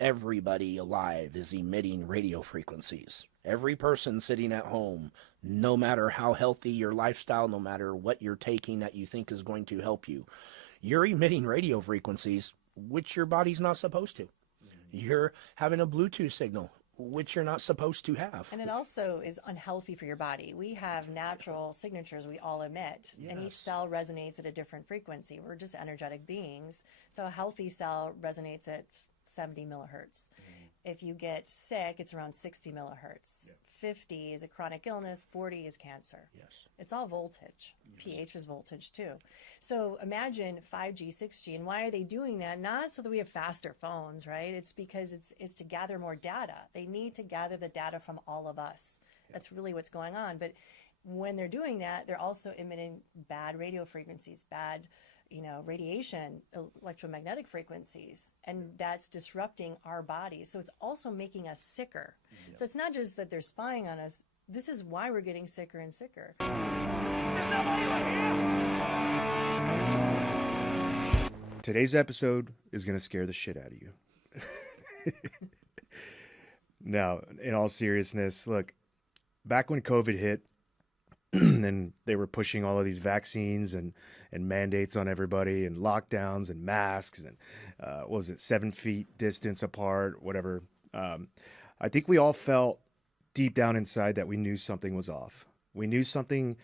everybody alive is emitting radio frequencies. Every person sitting at home, no matter how healthy your lifestyle, no matter what you're taking that you think is going to help you, you're emitting radio frequencies, which your body's not supposed to. You're having a Bluetooth signal, which you're not supposed to have. And it also is unhealthy for your body. We have natural signatures we all emit, and each cell resonates at a different frequency. We're just energetic beings. So a healthy cell resonates at 70 millihertz. If you get sick, it's around 60 millihertz. 50 is a chronic illness, 40 is cancer. It's all voltage. pH is voltage too. So imagine 5G, 6G, and why are they doing that? Not so that we have faster phones, right? It's because it's to gather more data. They need to gather the data from all of us. That's really what's going on. But when they're doing that, they're also emitting bad radio frequencies, bad radiation, electromagnetic frequencies, and that's disrupting our bodies. So it's also making us sicker. So it's not just that they're spying on us. This is why we're getting sicker and sicker. Is this not why you are here? Today's episode is going to scare the shit out of you. Now, in all seriousness, look, back when COVID hit, and they were pushing all of these vaccines and mandates on everybody and lockdowns and masks and what was it, 7 feet distance apart, whatever. I think we all felt deep down inside that we knew something was off. We knew something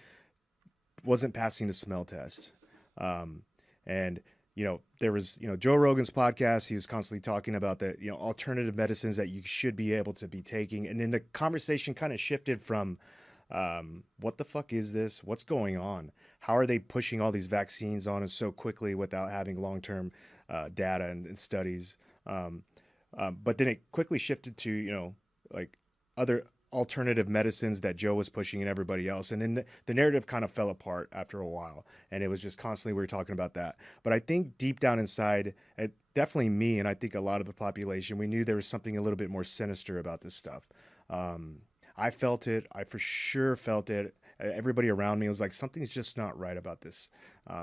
wasn't passing the smell test. And there was, Joe Rogan's podcast. He was constantly talking about the, alternative medicines that you should be able to be taking. And then the conversation kind of shifted from, what the fuck is this? What's going on? How are they pushing all these vaccines on us so quickly without having long-term data and studies? But then it quickly shifted to, like other alternative medicines that Joe was pushing and everybody else. And then the narrative kind of fell apart after a while. And it was just constantly we were talking about that. But I think deep down inside, definitely me, and I think a lot of the population, we knew there was something a little bit more sinister about this stuff. I felt it. I for sure felt it. Everybody around me was like, something's just not right about this.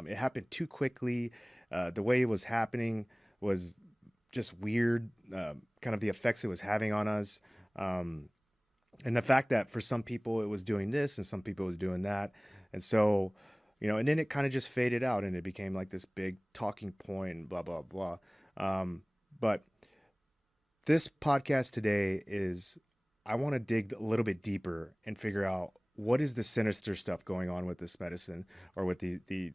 It happened too quickly. The way it was happening was just weird, kind of the effects it was having on us. And the fact that for some people it was doing this and some people it was doing that. And so, and then it kind of just faded out and it became like this big talking point and blah, blah, blah. But this podcast today is, I want to dig a little bit deeper and figure out what is the sinister stuff going on with this medicine or with the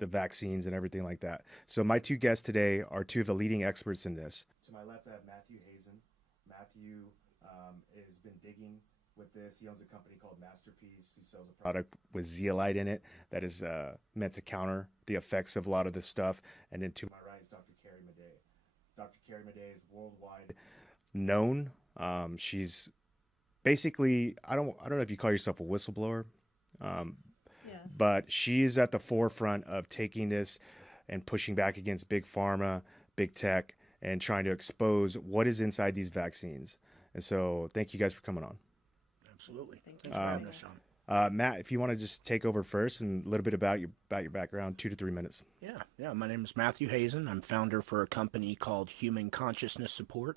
vaccines and everything like that. So my two guests today are two of the leading experts in this. To my left, I have Matthew Hazen. Matthew has been digging with this. He owns a company called MasterPeace who sells a product with zeolite in it that is meant to counter the effects of a lot of this stuff. And then to my right is Dr. Carrie Madej. Dr. Carrie Madej is worldwide known. She's basically, I don't know if you call yourself a whistleblower, but she's at the forefront of taking this and pushing back against big pharma, big tech, and trying to expose what is inside these vaccines. And so thank you guys for coming on. Absolutely. Thanks for having us, Sean. Matt, if you want to just take over first and a little bit about your background, 2 to 3 minutes. Yeah. My name is Matthew Hazen. I'm founder for a company called Human Consciousness Support,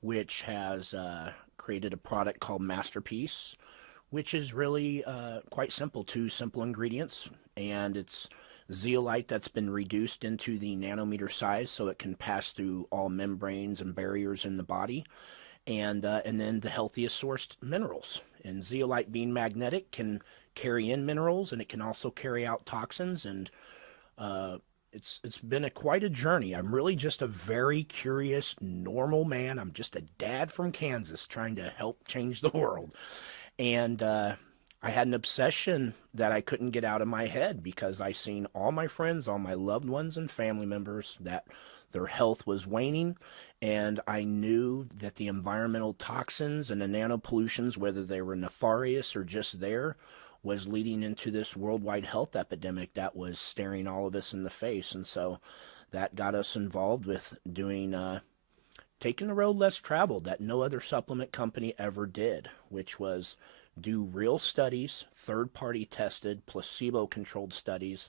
which has created a product called MasterPeace, which is really quite simple, 2 simple ingredients, and it's zeolite that's been reduced into the nanometer size so it can pass through all membranes and barriers in the body, and then the healthiest sourced minerals. And zeolite, being magnetic, can carry in minerals, and it can also carry out toxins, and it's been quite a journey. I'm really just a very curious, normal man. I'm just a dad from Kansas trying to help change the world. And I had an obsession that I couldn't get out of my head because I seen all my friends, all my loved ones and family members, that their health was waning. And I knew that the environmental toxins and the nanopollutions, whether they were nefarious or just there, was leading into this worldwide health epidemic that was staring all of us in the face. And so that got us involved with doing, taking the road less traveled that no other supplement company ever did, which was do real studies, third-party tested, placebo-controlled studies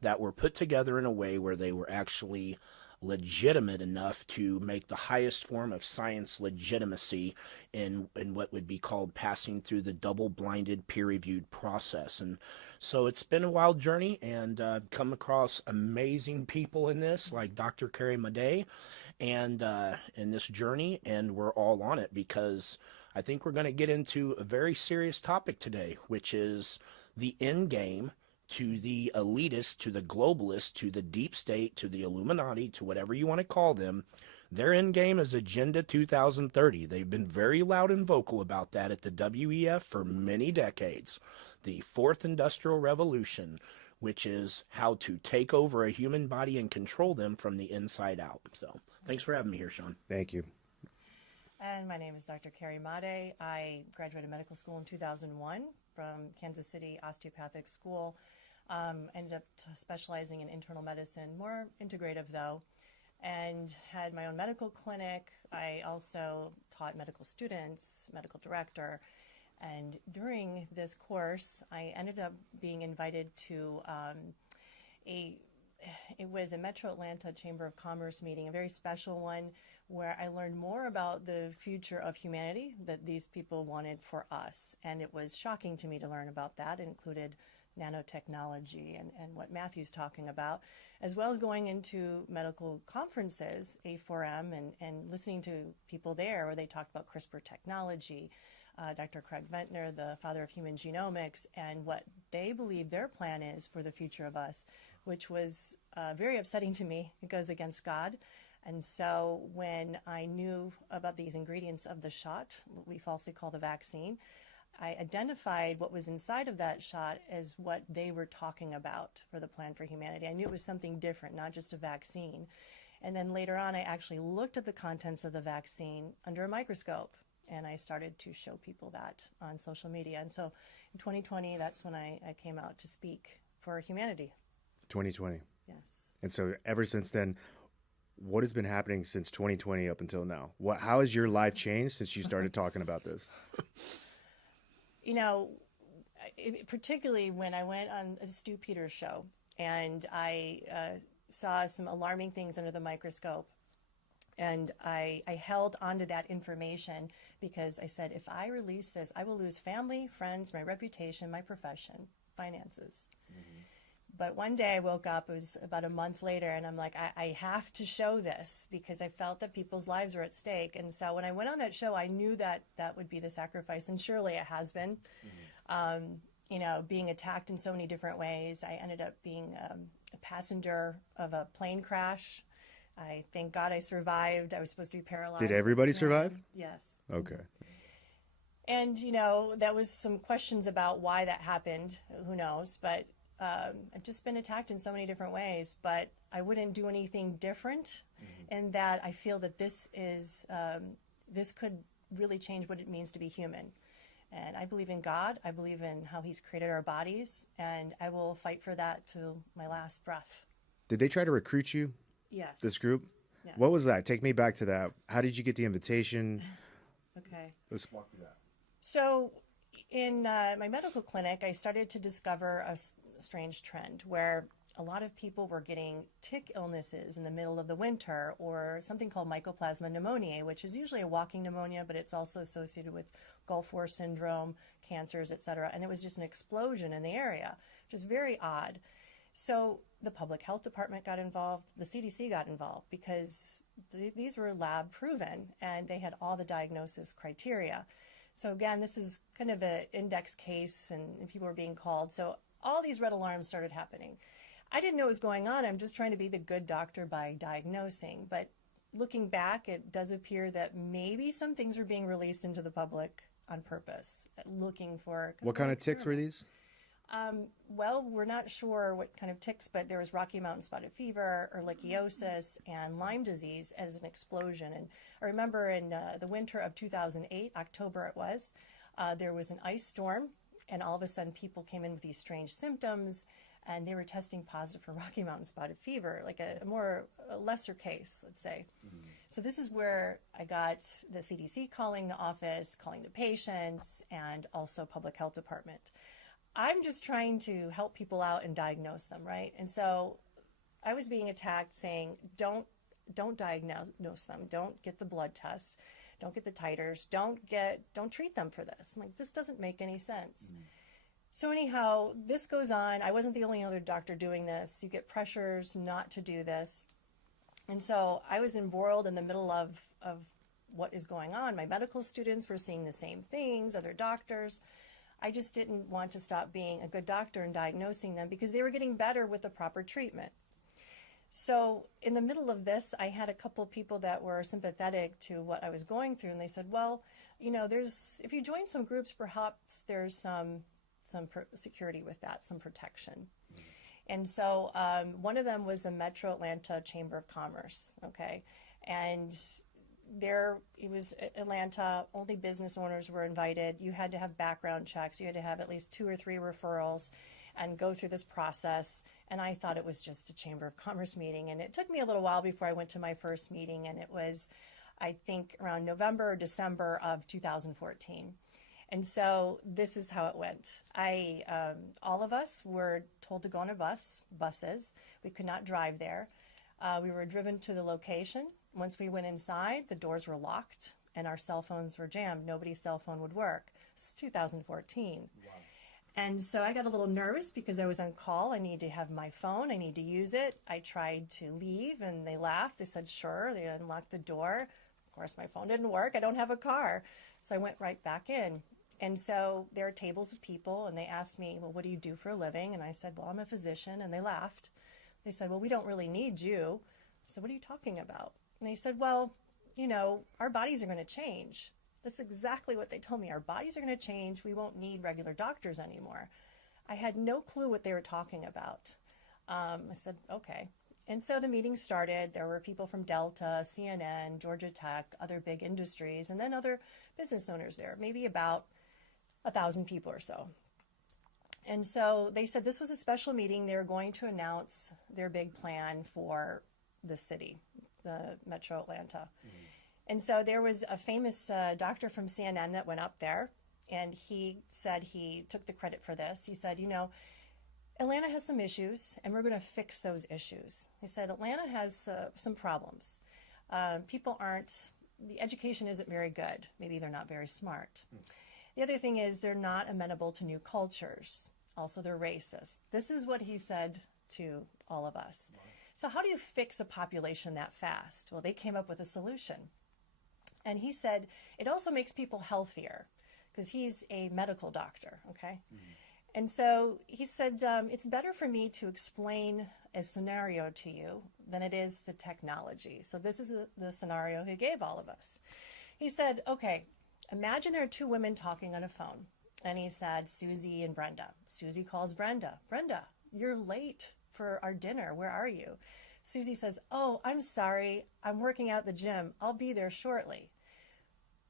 that were put together in a way where they were actually legitimate enough to make the highest form of science legitimacy in what would be called passing through the double-blinded peer-reviewed process. And so it's been a wild journey, and come across amazing people in this, like Dr. Carrie Madej, and in this journey, and we're all on it because I think we're going to get into a very serious topic today, which is the end game to the elitists, to the globalists, to the deep state, to the Illuminati, to whatever you want to call them. Their end game is Agenda 2030. They've been very loud and vocal about that at the WEF for many decades. The Fourth Industrial Revolution, which is how to take over a human body and control them from the inside out. So thanks for having me here, Sean. Thank you. And my name is Dr. Carrie Madej. I graduated medical school in 2001 from Kansas City Osteopathic School. Ended up specializing in internal medicine, more integrative though, and had my own medical clinic. I also taught medical students, medical director, and during this course, I ended up being invited to it was a Metro Atlanta Chamber of Commerce meeting, a very special one, where I learned more about the future of humanity that these people wanted for us. And it was shocking to me to learn about that. It included nanotechnology and what Matthew's talking about, as well as going into medical conferences, A4M, and listening to people there where they talked about CRISPR technology, Dr. Craig Ventnor, the father of human genomics, and what they believe their plan is for the future of us, which was very upsetting to me. It goes against God. And so when I knew about these ingredients of the shot, what we falsely call the vaccine, I identified what was inside of that shot as what they were talking about for the plan for humanity. I knew it was something different, not just a vaccine. And then later on, I actually looked at the contents of the vaccine under a microscope, and I started to show people that on social media. And so in 2020, that's when I came out to speak for humanity. 2020. Yes. And so ever since then, what has been happening since 2020 up until now? How has your life changed since you started talking about this? You know, particularly when I went on a Stu Peters show and I saw some alarming things under the microscope, and I held onto that information because I said, if I release this, I will lose family, friends, my reputation, my profession, finances. Mm-hmm. But one day I woke up, it was about a month later, and I'm like, I have to show this because I felt that people's lives were at stake. And so when I went on that show, I knew that that would be the sacrifice, and surely it has been. Mm-hmm. You know, being attacked in so many different ways. I ended up being a passenger of a plane crash. I thank God I survived. I was supposed to be paralyzed. Did everybody survive? Yes. Okay. And, you know, that was some questions about why that happened. Who knows? But I've just been attacked in so many different ways, but I wouldn't do anything different. Mm-hmm. In that I feel that this is, this could really change what it means to be human. And I believe in God. I believe in how He's created our bodies, and I will fight for that to my last breath. Did they try to recruit you? Yes. This group? Yes. What was that? Take me back to that. How did you get the invitation? Okay. Let's walk through that. So in my medical clinic, I started to discover a strange trend where a lot of people were getting tick illnesses in the middle of the winter, or something called mycoplasma pneumoniae, which is usually a walking pneumonia, but it's also associated with Gulf War syndrome, cancers, etc. And it was just an explosion in the area, which is very odd. So the public health department got involved, the CDC got involved, because these were lab proven and they had all the diagnosis criteria. So again, this is kind of an index case, and people were being called. So all these red alarms started happening. I didn't know what was going on. I'm just trying to be the good doctor by diagnosing. But looking back, it does appear that maybe some things were being released into the public on purpose, looking for... What kind of ticks were these? Well, we're not sure what kind of ticks, but there was Rocky Mountain spotted fever, ehrlichiosis, and Lyme disease as an explosion. And I remember in the winter of 2008, October it was, there was an ice storm, and all of a sudden people came in with these strange symptoms, and they were testing positive for Rocky Mountain spotted fever, like a lesser case, let's say. Mm-hmm. So this is where I got the CDC calling the office, calling the patients, and also public health department. I'm just trying to help people out and diagnose them, right? And so I was being attacked saying, don't don't diagnose them, don't get the blood tests, don't get the titers, don't treat them for this. I'm like, this doesn't make any sense. So anyhow, this goes on. I wasn't the only other doctor doing this. You get pressures not to do this. And so I was embroiled in the middle of what is going on. My medical students were seeing the same things, other doctors. I just didn't want to stop being a good doctor and diagnosing them because they were getting better with the proper treatment. So in the middle of this, I had a couple of people that were sympathetic to what I was going through, and they said, well, you know, if you join some groups, perhaps there's some security with that, some protection. And so one of them was the Metro Atlanta Chamber of Commerce, okay? And it was Atlanta, only business owners were invited. You had to have background checks. You had to have at least 2 or 3 referrals and go through this process. And I thought it was just a Chamber of Commerce meeting. And it took me a little while before I went to my first meeting. And it was, I think, around November or December of 2014. And so this is how it went. All of us were told to go on buses. We could not drive there. We were driven to the location. Once we went inside, the doors were locked and our cell phones were jammed. Nobody's cell phone would work. This is 2014. Wow. And so I got a little nervous because I was on call. I need to have my phone. I need to use it. I tried to leave and they laughed. They said, sure. They unlocked the door. Of course, my phone didn't work. I don't have a car. So I went right back in. And so there are tables of people and they asked me, well, what do you do for a living? And I said, well, I'm a physician. And they laughed. They said, well, we don't really need you. I said, what are you talking about? And they said, well, you know, our bodies are going to change. That's exactly what they told me. Our bodies are going to change. We won't need regular doctors anymore. I had no clue what they were talking about. I said, okay. And so the meeting started. There were people from Delta, CNN, Georgia Tech, other big industries, and then other business owners there, maybe about 1,000 people or so. And so they said this was a special meeting. They were going to announce their big plan for the city, the Metro Atlanta. Mm-hmm. And so there was a famous doctor from CNN that went up there, and he said he took the credit for this. He said, you know, Atlanta has some issues, and we're going to fix those issues. He said Atlanta has some problems. The education isn't very good. Maybe they're not very smart. The other thing is they're not amenable to new cultures. Also, they're racist. This is what he said to all of us. Wow. So how do you fix a population that fast? Well, they came up with a solution. And he said, it also makes people healthier, because he's a medical doctor, okay? Mm-hmm. And so he said, it's better for me to explain a scenario to you than it is the technology. So this is the scenario he gave all of us. He said, okay, imagine there are 2 women talking on a phone. And he said, Susie and Brenda. Susie calls Brenda. Brenda, you're late for our dinner. Where are you? Susie says, oh, I'm sorry. I'm working out at the gym. I'll be there shortly.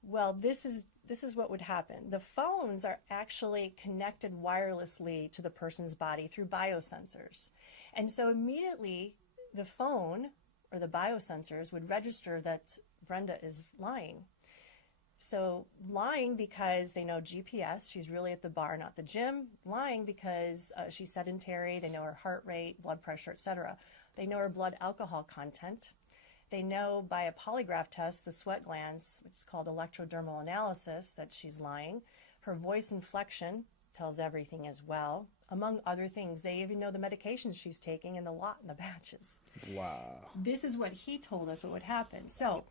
Well, this is what would happen. The phones are actually connected wirelessly to the person's body through biosensors. And so immediately the phone or the biosensors would register that Brenda is lying. So lying because they know GPS, she's really at the bar, not the gym. Lying because she's sedentary, they know her heart rate, blood pressure, etc. They know her blood alcohol content. They know by a polygraph test, the sweat glands, which is called electrodermal analysis, that she's lying. Her voice inflection tells everything as well. Among other things, they even know the medications she's taking and the lot in the batches. Wow. This is what he told us what would happen. So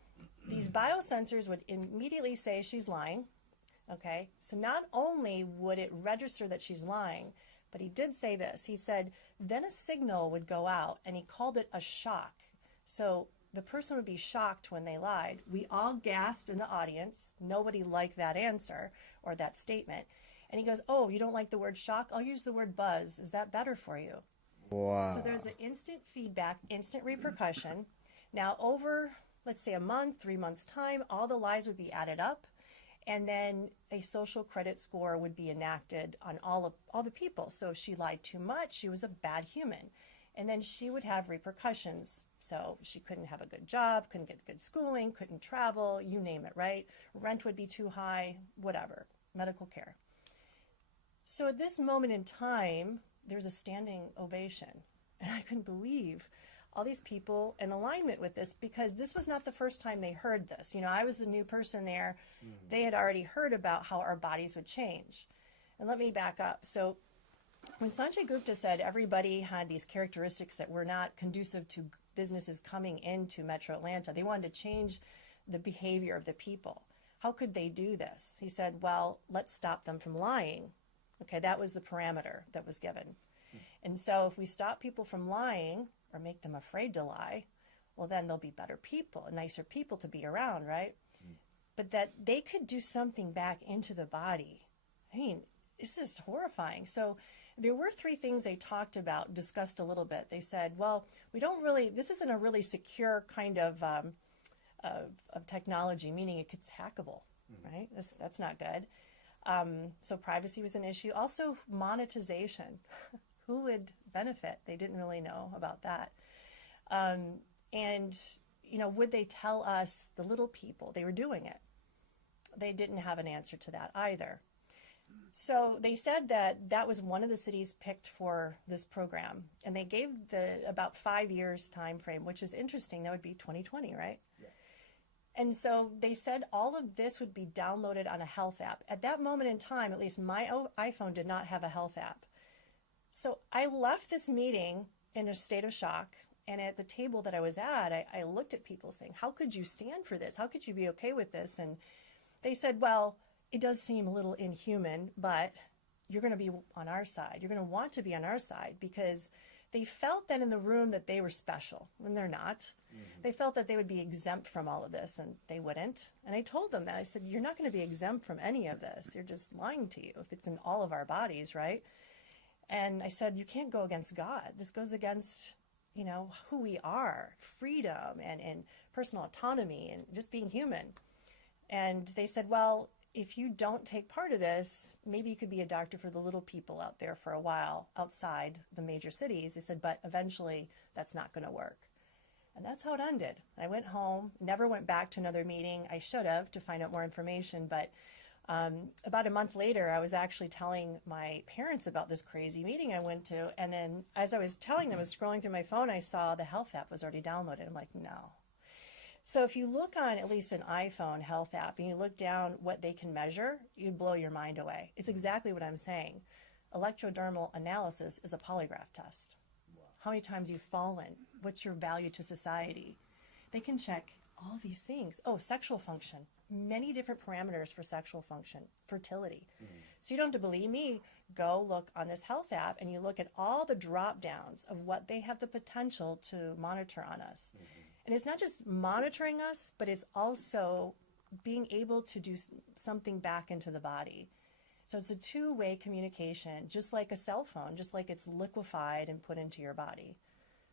these biosensors would immediately say she's lying, okay? So not only would it register that she's lying, but he did say this. He said, then a signal would go out, and he called it a shock. So the person would be shocked when they lied. We all gasped in the audience. Nobody liked that answer or that statement. And he goes, oh, you don't like the word shock? I'll use the word buzz. Is that better for you? Wow. So there's an instant feedback, instant repercussion. Now over, let's say, a month, 3 months' time, all the lies would be added up, and then a social credit score would be enacted on all the people. So if she lied too much, she was a bad human. And then she would have repercussions. So she couldn't have a good job, couldn't get good schooling, couldn't travel, you name it, right? Rent would be too high, whatever, medical care. So at this moment in time, there was a standing ovation. And I couldn't believe all these people in alignment with this, because this was not the first time they heard this. You know, I was the new person there. They had already heard about how our bodies would change. And let me back up. So when Sanjay Gupta said everybody had these characteristics that were not conducive to businesses coming into Metro Atlanta, they wanted to change the behavior of the people. How could they do this? He said, well, let's stop them from lying. Okay, that was the parameter that was given. And so if we stop people from lying or make them afraid to lie, well, then they'll be better people, nicer people to be around, right? But that they could do something back into the body. I mean, it's just horrifying. So there were three things they talked about, discussed a little bit. They said, well, we don't really, this isn't a really secure kind of technology, meaning it's hackable, right? That's not good. So privacy was an issue. Also, monetization. Who would benefit? They didn't really know about that. And, you know, would they tell us, the little people, they were doing it? They didn't have an answer to that either. So they said that that was one of the cities picked for this program. And they gave about 5 years time frame, which is interesting. That would be 2020, right? Yeah. And so they said all of this would be downloaded on a health app. At that moment in time, at least my iPhone did not have a health app. So I left this meeting in a state of shock. And at the table that I was at, I looked at people saying, how could you stand for this? How could you be okay with this? And they said, well, it does seem a little inhuman, but you're going to be on our side. You're going to want to be on our side, because they felt that in the room that they were special, when they're not. Mm-hmm. They felt that they would be exempt from all of this, and they wouldn't. And I told them that. I said, you're not going to be exempt from any of this. You're just lying to you if it's in all of our bodies, right? And I said, you can't go against God. This goes against, you know, who we are, freedom and personal autonomy and just being human. And they said, well, if you don't take part of this, maybe you could be a doctor for the little people out there for a while outside the major cities. They said, but eventually that's not going to work. And that's how it ended. I went home, never went back to another meeting. I should have, to find out more information. But about a month later, I was actually telling my parents about this crazy meeting I went to. And then as I was telling them, I was scrolling through my phone, I saw the health app was already downloaded. I'm like, no. So if you look on at least an iPhone health app and you look down what they can measure, you'd blow your mind away. It's exactly what I'm saying. Electrodermal analysis is a polygraph test. Wow. How many times you've fallen? What's your value to society? They can check all these things. Oh, sexual function. Many different parameters for sexual function, fertility. Mm-hmm. So you don't have to believe me. Go look on this health app and you look at all the drop downs of what they have the potential to monitor on us. Mm-hmm. And it's not just monitoring us, but it's also being able to do something back into the body. So it's a two-way communication, just like a cell phone, just like it's liquefied and put into your body.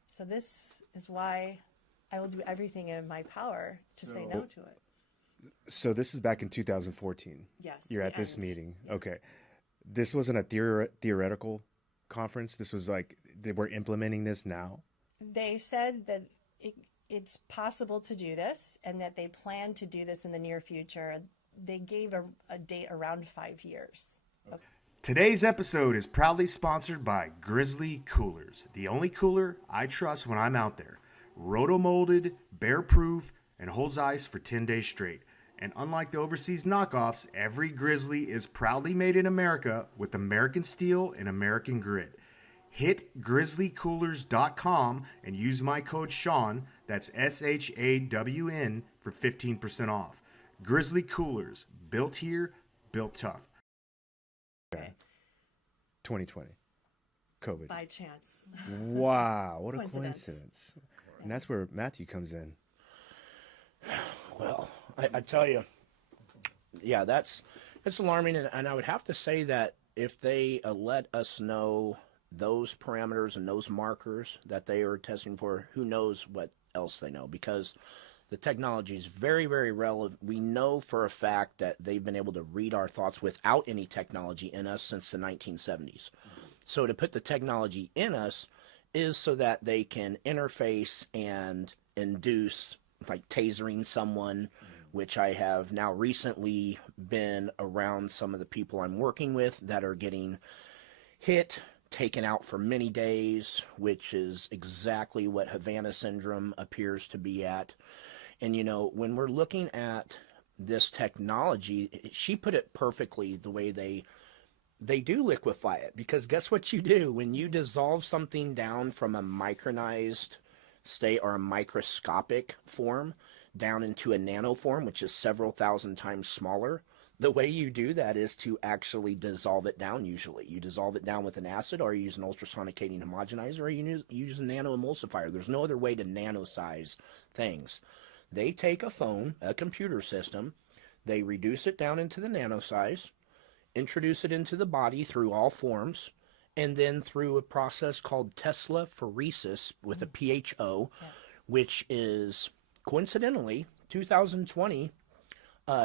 So this is why I will do everything in my power to say no to it. So this is back in 2014. Yes. You're at this meeting. Yeah. Okay. This wasn't a theoretical conference. This was like, we're implementing this now. They said that it's possible to do this and that they plan to do this in the near future. They gave a date around 5 years. Okay. Today's episode is proudly sponsored by Grizzly Coolers, the only cooler I trust when I'm out there. Roto-molded, bear-proof, and holds ice for 10 days straight. And unlike the overseas knockoffs, every Grizzly is proudly made in America with American steel and American grit. Hit grizzlycoolers.com and use my code Sean, that's SHAWN, for 15% off. Grizzly Coolers, built here, built tough. Okay. 2020, COVID. By chance. Wow, what a coincidence. And that's where Matthew comes in. Well, I tell you, yeah, it's alarming. And I would have to say that if they let us know those parameters and those markers that they are testing for, who knows what else they know, because the technology is very, very relevant. We know for a fact that they've been able to read our thoughts without any technology in us since the 1970s. So to put the technology in us is so that they can interface and induce, like tasering someone, which I have now recently been around some of the people I'm working with that are getting hit, taken out for many days, which is exactly what Havana syndrome appears to be at. And, you know, when we're looking at this technology, she put it perfectly the way they do liquefy it. Because guess what you do? When you dissolve something down from a micronized state or a microscopic form down into a nano form, which is several thousand times smaller, the way you do that is to actually dissolve it down. Usually you dissolve it down with an acid, or you use an ultrasonicating homogenizer, or you use a nano emulsifier. There's no other way to nano size things. They take a phone, a computer system, they reduce it down into the nano size, introduce it into the body through all forms, and then through a process called Tesla phoresis with a PHO, which is coincidentally 2020.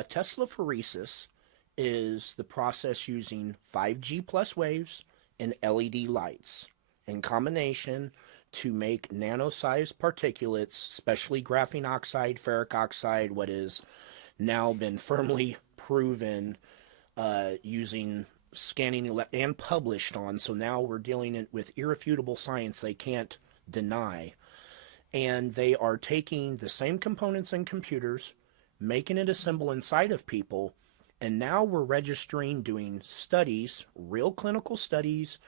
Tesla phoresis is the process using 5G plus waves and LED lights in combination to make nano-sized particulates, especially graphene oxide, ferric oxide, what is now been firmly proven using scanning and published on. So now we're dealing with irrefutable science they can't deny. And they are taking the same components in computers, making it assemble inside of people, and now we're registering, doing studies, real clinical studies,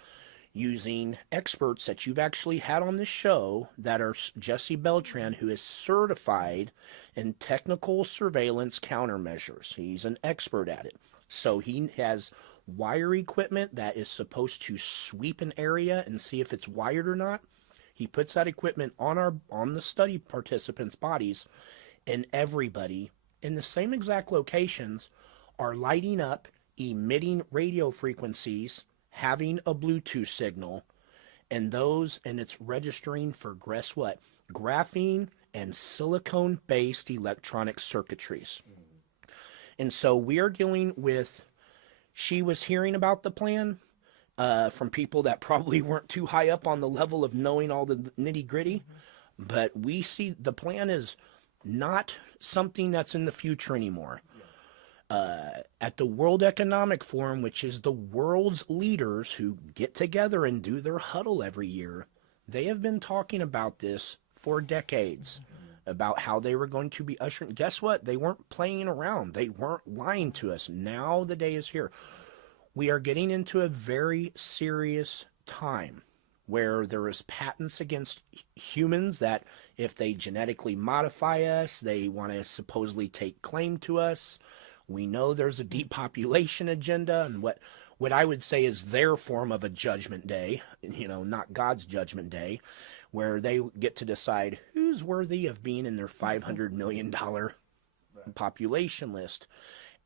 using experts that you've actually had on this show that are Jesse Beltran, who is certified in technical surveillance countermeasures. He's an expert at it. So he has wire equipment that is supposed to sweep an area and see if it's wired or not. He puts that equipment on the study participants' bodies, and everybody in the same exact locations are lighting up, emitting radio frequencies, having a Bluetooth signal, and it's registering for, guess what? Graphene and silicone-based electronic circuitries. And so we are dealing with, she was hearing about the plan from people that probably weren't too high up on the level of knowing all the nitty-gritty, but we see the plan is not something that's in the future anymore. At the World Economic Forum, which is the world's leaders who get together and do their huddle every year, they have been talking about this for decades, about how they were going to be ushering. Guess what? They weren't playing around. They weren't lying to us. Now the day is here. We are getting into a very serious time where there is patents against humans that if they genetically modify us, they want to supposedly take claim to us. We know there's a depopulation agenda, and what I would say is their form of a judgment day, you know, not God's judgment day, where they get to decide who's worthy of being in their $500 million population list.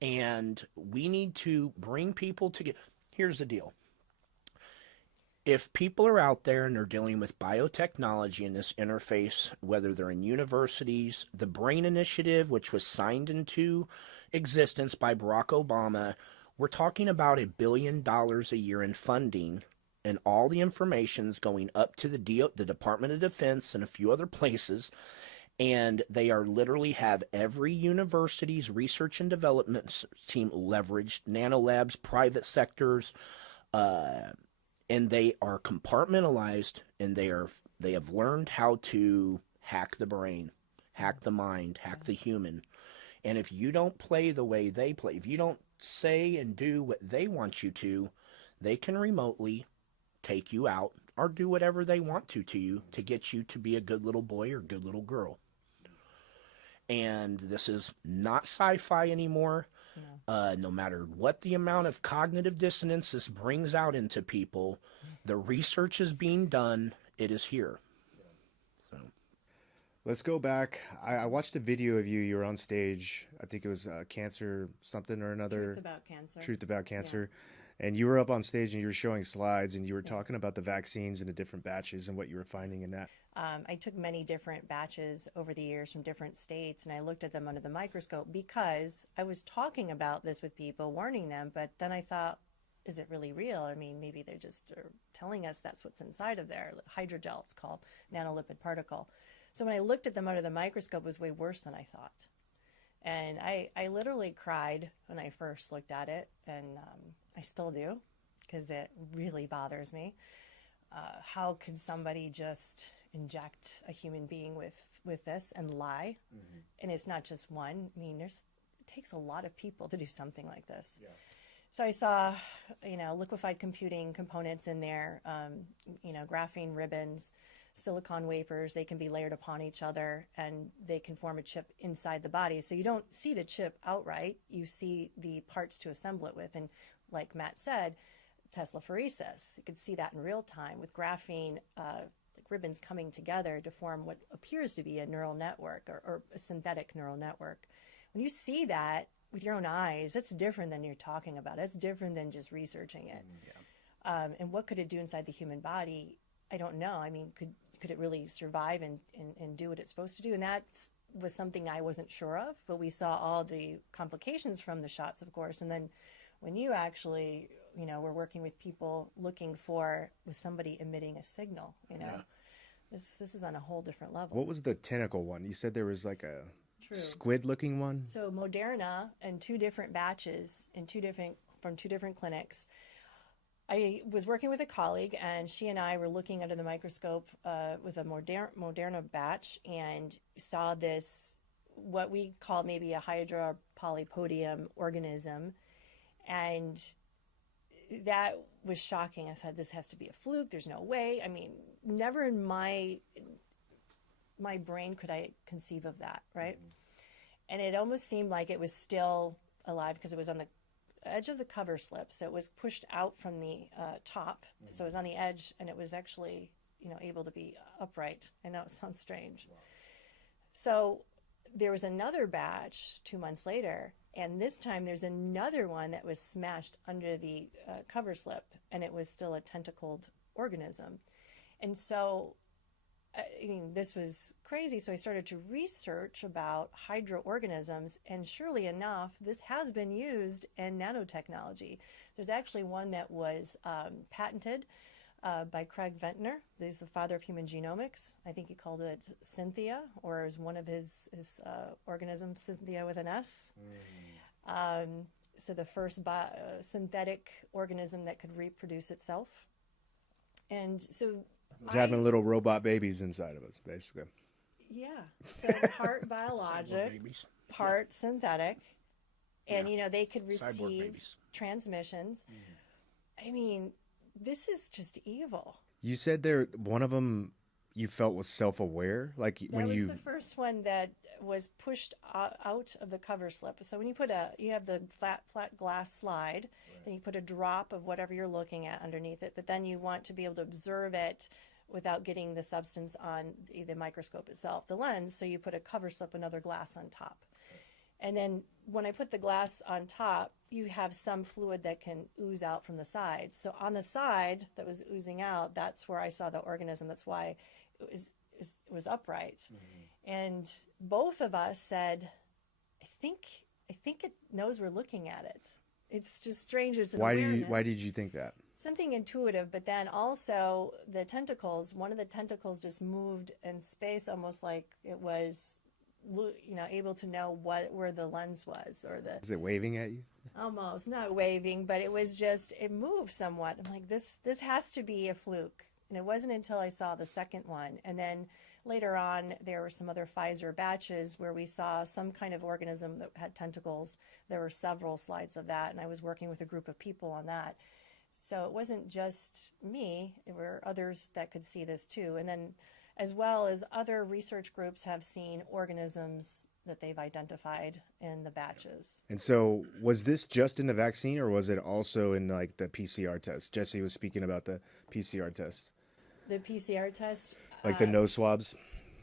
And we need to bring people together. Here's the deal. If people are out there and they're dealing with biotechnology in this interface, whether they're in universities, the BRAIN Initiative, which was signed into existence by Barack Obama, we're talking about $1 billion a year in funding, and all the information's going up to the Department of Defense and a few other places, and they are literally have every university's research and development team leveraged, nanolabs, private sectors, and they are compartmentalized, and they have learned how to hack the brain, hack the mind, hack the human. And if you don't play the way they play, if you don't say and do what they want you to, they can remotely take you out or do whatever they want to you to get you to be a good little boy or good little girl. And this is not sci-fi anymore. No matter what the amount of cognitive dissonance this brings out into people, the research is being done. It is here. So Let's go back. I watched a video of you. You were on stage. I think it was cancer something or another. Truth about cancer. Truth about cancer. And you were up on stage and you were showing slides and you were talking about the vaccines and the different batches and what you were finding in that. I took many different batches over the years from different states, and I looked at them under the microscope because I was talking about this with people, warning them, but then I thought, is it really real? I mean, maybe they just are telling us that's what's inside of there. Hydrogel, it's called, nanolipid particle. So when I looked at them under the microscope, it was way worse than I thought. And I literally cried when I first looked at it, and I still do, because it really bothers me. how could somebody just inject a human being with this and lie? And it's not just one. I mean, it takes a lot of people to do something like this. Yeah. So I saw, liquefied computing components in there, graphene ribbons, silicon wafers. They can be layered upon each other, and they can form a chip inside the body. So you don't see the chip outright. You see the parts to assemble it with. And like Matt said, Tesla phoresis. You could see that in real time with graphene ribbons coming together to form what appears to be a neural network or a synthetic neural network. When you see that with your own eyes, it's different than you're talking about. It's different than just researching it. Yeah. And what could it do inside the human body? I don't know. I mean, could it really survive and do what it's supposed to do? And that was something I wasn't sure of, but we saw all the complications from the shots, of course. And then when you actually, were working with people looking for, was somebody emitting a signal, Yeah. This is on a whole different level. What was the tentacle one? You said there was like a True. squid-looking one? So Moderna in 2 different batches from 2 different clinics. I was working with a colleague, and she and I were looking under the microscope with a Moderna batch, and saw this, what we call maybe a hydropolypodium organism, and that was shocking. I thought, this has to be a fluke. There's no way. I mean, never in my brain could I conceive of that, right? And it almost seemed like it was still alive because it was on the edge of the cover slip, so it was pushed out from the top, so it was on the edge, and it was actually able to be upright. I know it sounds strange. Wow. So there was another batch 2 months later, and this time there's another one that was smashed under the cover slip, and it was still a tentacled organism. And so this was crazy. So I started to research about hydroorganisms, and surely enough, this has been used in nanotechnology. There's actually one that was patented by Craig Ventnor. He's the father of human genomics. I think he called it Cynthia, or as one of his organisms, Cynthia with an S. So the first synthetic organism that could reproduce itself. And so it's having little robot babies inside of us, basically. Yeah. So part biologic, part synthetic. And, they could receive transmissions. I mean, this is just evil. You said one of them you felt was self-aware? Like when that was the first one that was pushed out of the cover slip. So when you have the flat glass slide, then you put a drop of whatever you're looking at underneath it, but then you want to be able to observe it without getting the substance on the microscope itself, the lens, so you put a cover slip, another glass on top. And then when I put the glass on top, you have some fluid that can ooze out from the sides. So on the side that was oozing out, that's where I saw the organism. That's why it was upright. Mm-hmm. And both of us said, I think it knows we're looking at it. It's just strange. It's an awareness. Why did you think that? Something intuitive, but then also the tentacles, one of the tentacles just moved in space almost like it was, able to know where the lens was, or the... Is it waving at you? Almost, not waving, but it was just, it moved somewhat. I'm like, this has to be a fluke. And it wasn't until I saw the second one. And then later on, there were some other Pfizer batches where we saw some kind of organism that had tentacles. There were several slides of that, and I was working with a group of people on that. So it wasn't just me. There were others that could see this too. And then as well as other research groups have seen organisms that they've identified in the batches. And so was this just in the vaccine, or was it also in like the PCR test? Jesse was speaking about the PCR test. The PCR test? Like the nose swabs?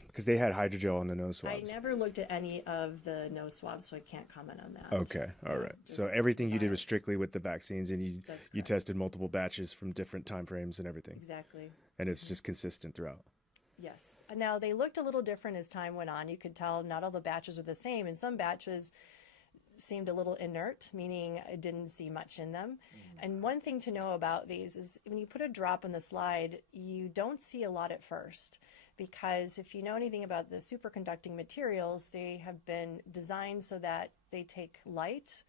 Because they had hydrogel on the nose swabs. I never looked at any of the nose swabs, so I can't comment on that. Okay, all right. So everything you did was strictly with the vaccines, and you tested multiple batches from different time frames and everything. Exactly. And it's just consistent throughout. Yes. Now, they looked a little different as time went on. You could tell not all the batches are the same, and some batches seemed a little inert, meaning I didn't see much in them. Mm-hmm. And one thing to know about these is when you put a drop on the slide, you don't see a lot at first, because if you know anything about the superconducting materials, they have been designed so that they take light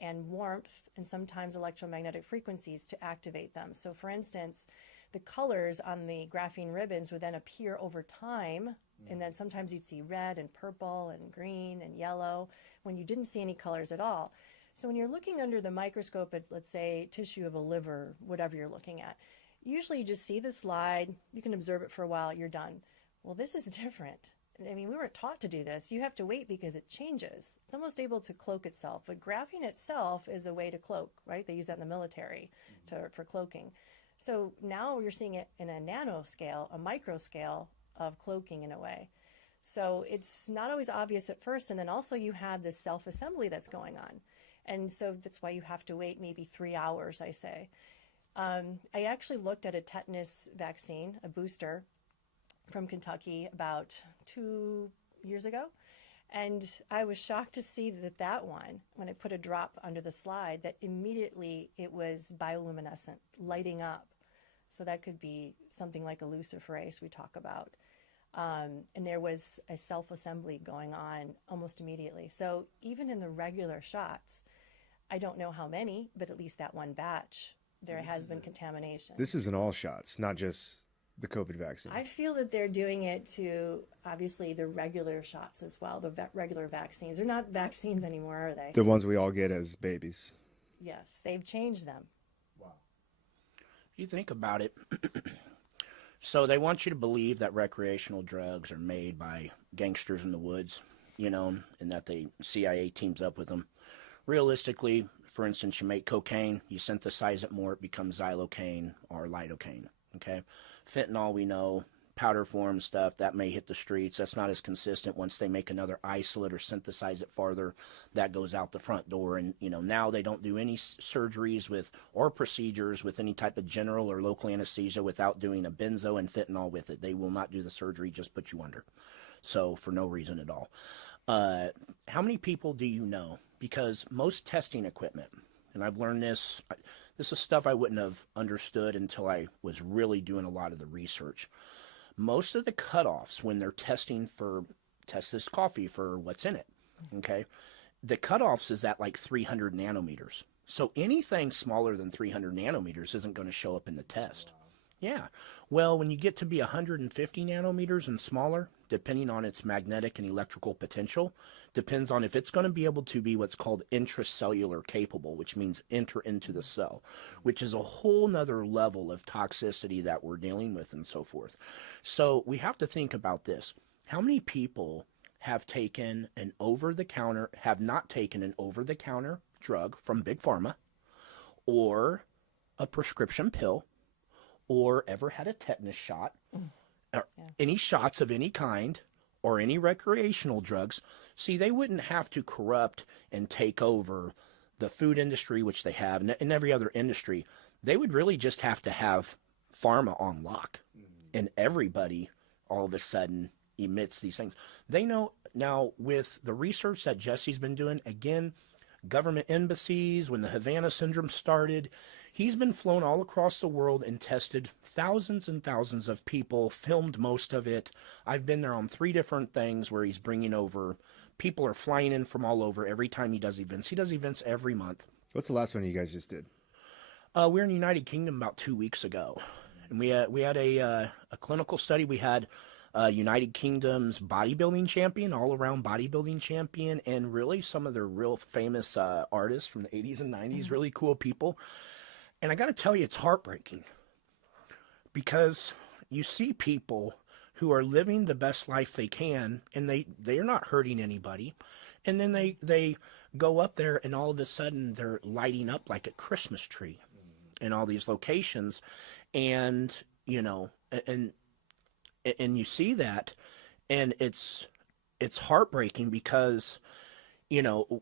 and warmth and sometimes electromagnetic frequencies to activate them. So for instance, the colors on the graphene ribbons would then appear over time. And then sometimes you'd see red and purple and green and yellow when you didn't see any colors at all. So when you're looking under the microscope at, let's say, tissue of a liver, whatever you're looking at, usually you just see the slide, you can observe it for a while, you're done. Well, this is different. I mean, we weren't taught to do this. You have to wait because it changes. It's almost able to cloak itself. But graphene itself is a way to cloak, right? They use that in the military for cloaking. So now you're seeing it in a nano scale, a micro scale of cloaking in a way. So it's not always obvious at first. And then also you have this self-assembly that's going on. And so that's why you have to wait maybe 3 hours, I say. I actually looked at a tetanus vaccine, a booster from Kentucky about 2 years ago. And I was shocked to see that one, when I put a drop under the slide, that immediately it was bioluminescent, lighting up. So that could be something like a luciferase we talk about. And there was a self-assembly going on almost immediately. So even in the regular shots, I don't know how many, but at least that one batch, there has been contamination. This is in all shots, not just the COVID vaccine. I feel that they're doing it to, obviously, the regular shots as well, the regular vaccines. They're not vaccines anymore, are they? The ones we all get as babies. Yes, they've changed them. Wow. You think about it. So they want you to believe that recreational drugs are made by gangsters in the woods, you know, and that the CIA teams up with them. Realistically, for instance, you make cocaine, you synthesize it more, it becomes xylocaine or lidocaine, okay? Fentanyl, we know, powder form stuff, that may hit the streets. That's not as consistent. Once they make another isolate or synthesize it farther, that goes out the front door. And, you know, now they don't do any surgeries with or procedures with any type of general or local anesthesia without doing a benzo and fentanyl with it. They will not do the surgery, just put you under. So for no reason at all. How many people do you know? Because most testing equipment, and I've learned this is stuff I wouldn't have understood until I was really doing a lot of the research. Most of the cutoffs when they're testing for, test this coffee for what's in it, okay? The cutoffs is at like 300 nanometers. So anything smaller than 300 nanometers isn't going to show up in the test. Yeah. Well, when you get to be 150 nanometers and smaller, depending on its magnetic and electrical potential, depends on if it's going to be able to be what's called intracellular capable, which means enter into the cell, which is a whole nother level of toxicity that we're dealing with and so forth. So we have to think about this. How many people have taken an over-the-counter, have not taken an over-the-counter drug from Big Pharma or a prescription pill, or ever had a tetanus shot, or any shots of any kind, or any recreational drugs? See, they wouldn't have to corrupt and take over the food industry, which they have, and every other industry. They would really just have to have pharma on lock, and everybody all of a sudden emits these things. They know now with the research that Jesse's been doing, again, government embassies, when the Havana syndrome started, he's been flown all across the world and tested thousands and thousands of people, filmed most of it. I've been there on 3 different things where he's bringing over, people are flying in from all over every time he does events. He does events every month. What's the last one you guys just did? We're in the United Kingdom about 2 weeks ago. And we had a clinical study. We had United Kingdom's bodybuilding champion, all-around bodybuilding champion, and really some of their real famous artists from the 80s and 90s, really cool people. And I got to tell you, it's heartbreaking because you see people who are living the best life they can, and they are not hurting anybody. And then they go up there, and all of a sudden they're lighting up like a Christmas tree in all these locations. And, you know, and you see that, and it's heartbreaking because, you know,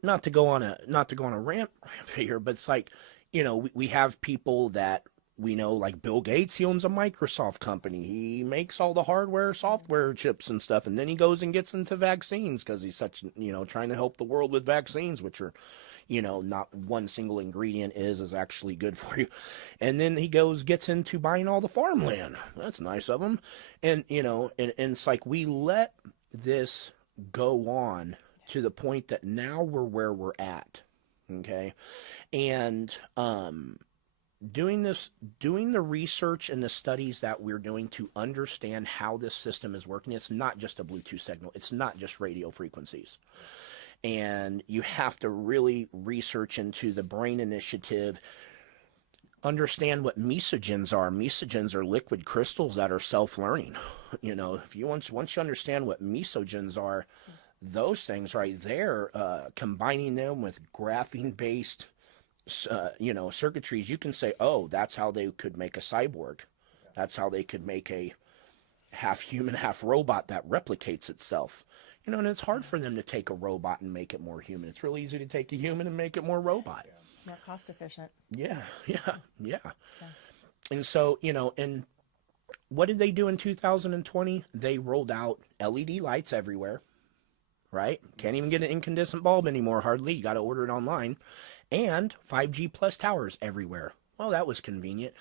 not to go on a rant here, but it's like, you know, we have people that we know, like Bill Gates, he owns a Microsoft company. He makes all the hardware, software chips and stuff, and then he goes and gets into vaccines because he's such, you know, trying to help the world with vaccines, which are, you know, not one single ingredient is actually good for you. And then he gets into buying all the farmland. That's nice of him. And, you know, and it's like we let this go on to the point that now we're where we're at. Okay. And doing the research and the studies that we're doing to understand how this system is working. It's not just a Bluetooth signal. It's not just radio frequencies. And you have to really research into the Brain Initiative, understand what mesogens are. Mesogens are liquid crystals that are self-learning. You know, if you once you understand what mesogens are, those things right there, combining them with graphene-based, circuitries, you can say, oh, that's how they could make a cyborg. That's how they could make a half human, half robot that replicates itself. You know, and it's hard for them to take a robot and make it more human. It's really easy to take a human and make it more robot. It's more cost efficient. Yeah. And so, and what did they do in 2020? They rolled out LED lights everywhere, right? Can't even get an incandescent bulb anymore, hardly. You got to order it online. And 5G plus towers everywhere. Well, that was convenient.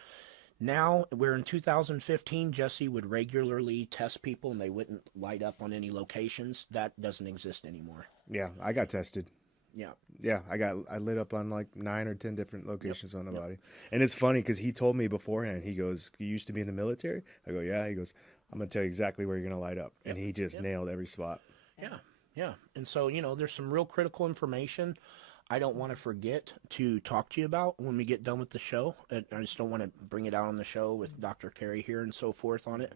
Now we're in 2015. Jesse would regularly test people and they wouldn't light up on any locations. That doesn't exist anymore. Yeah, I got tested. Yeah. Yeah, I lit up on like 9 or 10 different locations on the body. And it's funny because he told me beforehand, he goes, you used to be in the military? I go, yeah. He goes, I'm going to tell you exactly where you're going to light up. And he just nailed every spot. Yeah. And so, there's some real critical information I don't want to forget to talk to you about when we get done with the show. I just don't want to bring it out on the show with Dr. Carrie here and so forth on it,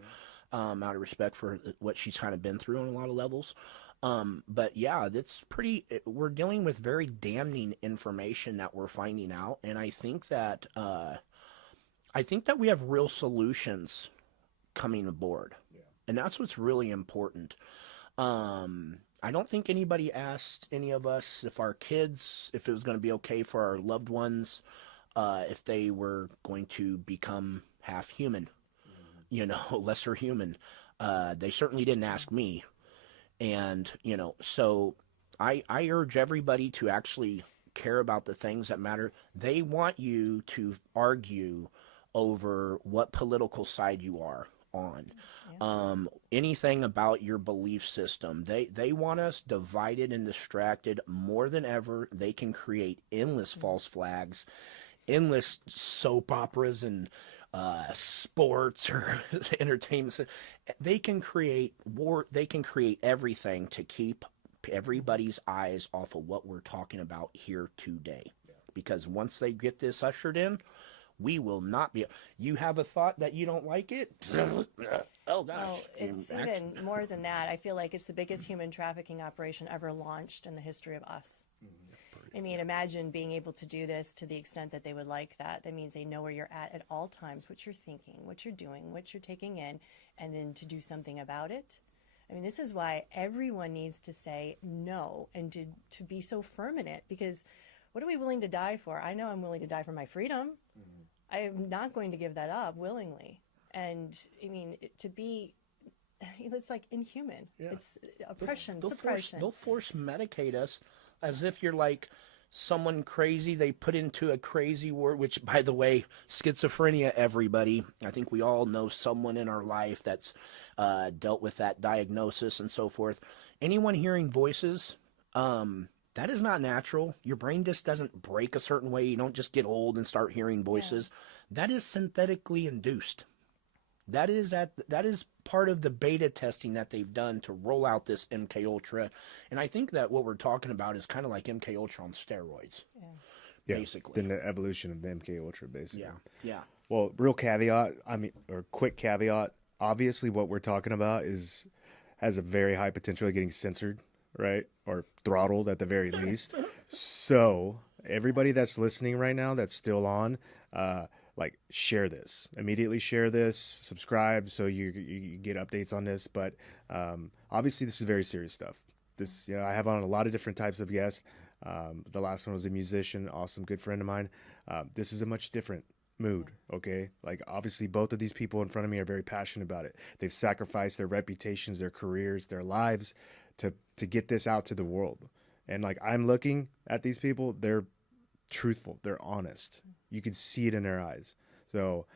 out of respect for what she's kind of been through on a lot of levels. But yeah, we're dealing with very damning information that we're finding out. And I think that we have real solutions coming aboard. Yeah. And that's what's really important. I don't think anybody asked any of us if our kids, if it was going to be okay for our loved ones, if they were going to become half human, lesser human. They certainly didn't ask me. And, so I urge everybody to actually care about the things that matter. They want you to argue over what political side you are on. Anything about your belief system. They want us divided and distracted more than ever. They can create endless false flags, endless soap operas and sports or entertainment. They can create war. They can create everything to keep everybody's eyes off of what we're talking about here today. Because once they get this ushered in, we will not be. You have a thought that you don't like it? Oh, gosh. No, it's even more than that. I feel like it's the biggest human trafficking operation ever launched in the history of us. I mean, imagine being able to do this to the extent that they would like that. That means they know where you're at all times, what you're thinking, what you're doing, what you're taking in, and then to do something about it. I mean, this is why everyone needs to say no and to be so firm in it, because what are we willing to die for? I know I'm willing to die for my freedom. I am not going to give that up willingly. And I mean, it's like inhuman. Yeah. It's oppression, suppression. They'll force medicate us as if you're like someone crazy they put into a crazy word, which, by the way, schizophrenia, everybody. I think we all know someone in our life that's dealt with that diagnosis and so forth. Anyone hearing voices, that is not natural. Your brain just doesn't break a certain way. You don't just get old and start hearing voices. Yeah. That is synthetically induced. That is part of the beta testing that they've done to roll out this MK Ultra. And I think that what we're talking about is kind of like MK Ultra on steroids. Yeah. Basically. Then the evolution of MK Ultra, basically. Yeah. Well, quick caveat. Obviously what we're talking about has a very high potential of getting censored, right? Or throttled at the very least. So everybody that's listening right now that's still on, share this. Immediately share this, subscribe so you get updates on this. But obviously this is very serious stuff. This, I have on a lot of different types of guests. The last one was a musician, awesome, good friend of mine. This is a much different mood, okay? Like, obviously both of these people in front of me are very passionate about it. They've sacrificed their reputations, their careers, their lives to get this out to the world. And I'm looking at these people, they're truthful, they're honest. You can see it in their eyes. So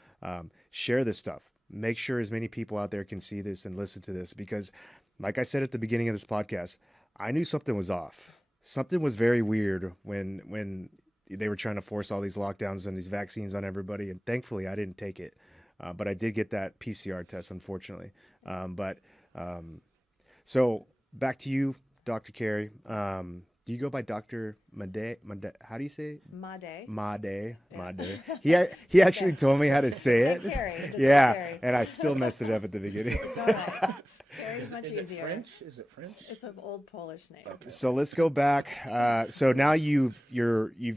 share this stuff. Make sure as many people out there can see this and listen to this, because like I said at the beginning of this podcast, I knew something was off. Something was very weird when they were trying to force all these lockdowns and these vaccines on everybody. And thankfully, I didn't take it, but I did get that PCR test, unfortunately. So back to you, Dr. Carrie. Do you go by Dr. Madej? How do you say it? Madej. Madej. Madej. He actually told me how to say it. Like Carrie, just Yeah, like Carrie. and I still messed it up at the beginning. It's all right. Carrie's much Is it easier. French? Is it French? It's an old Polish name. So let's go back. So now you've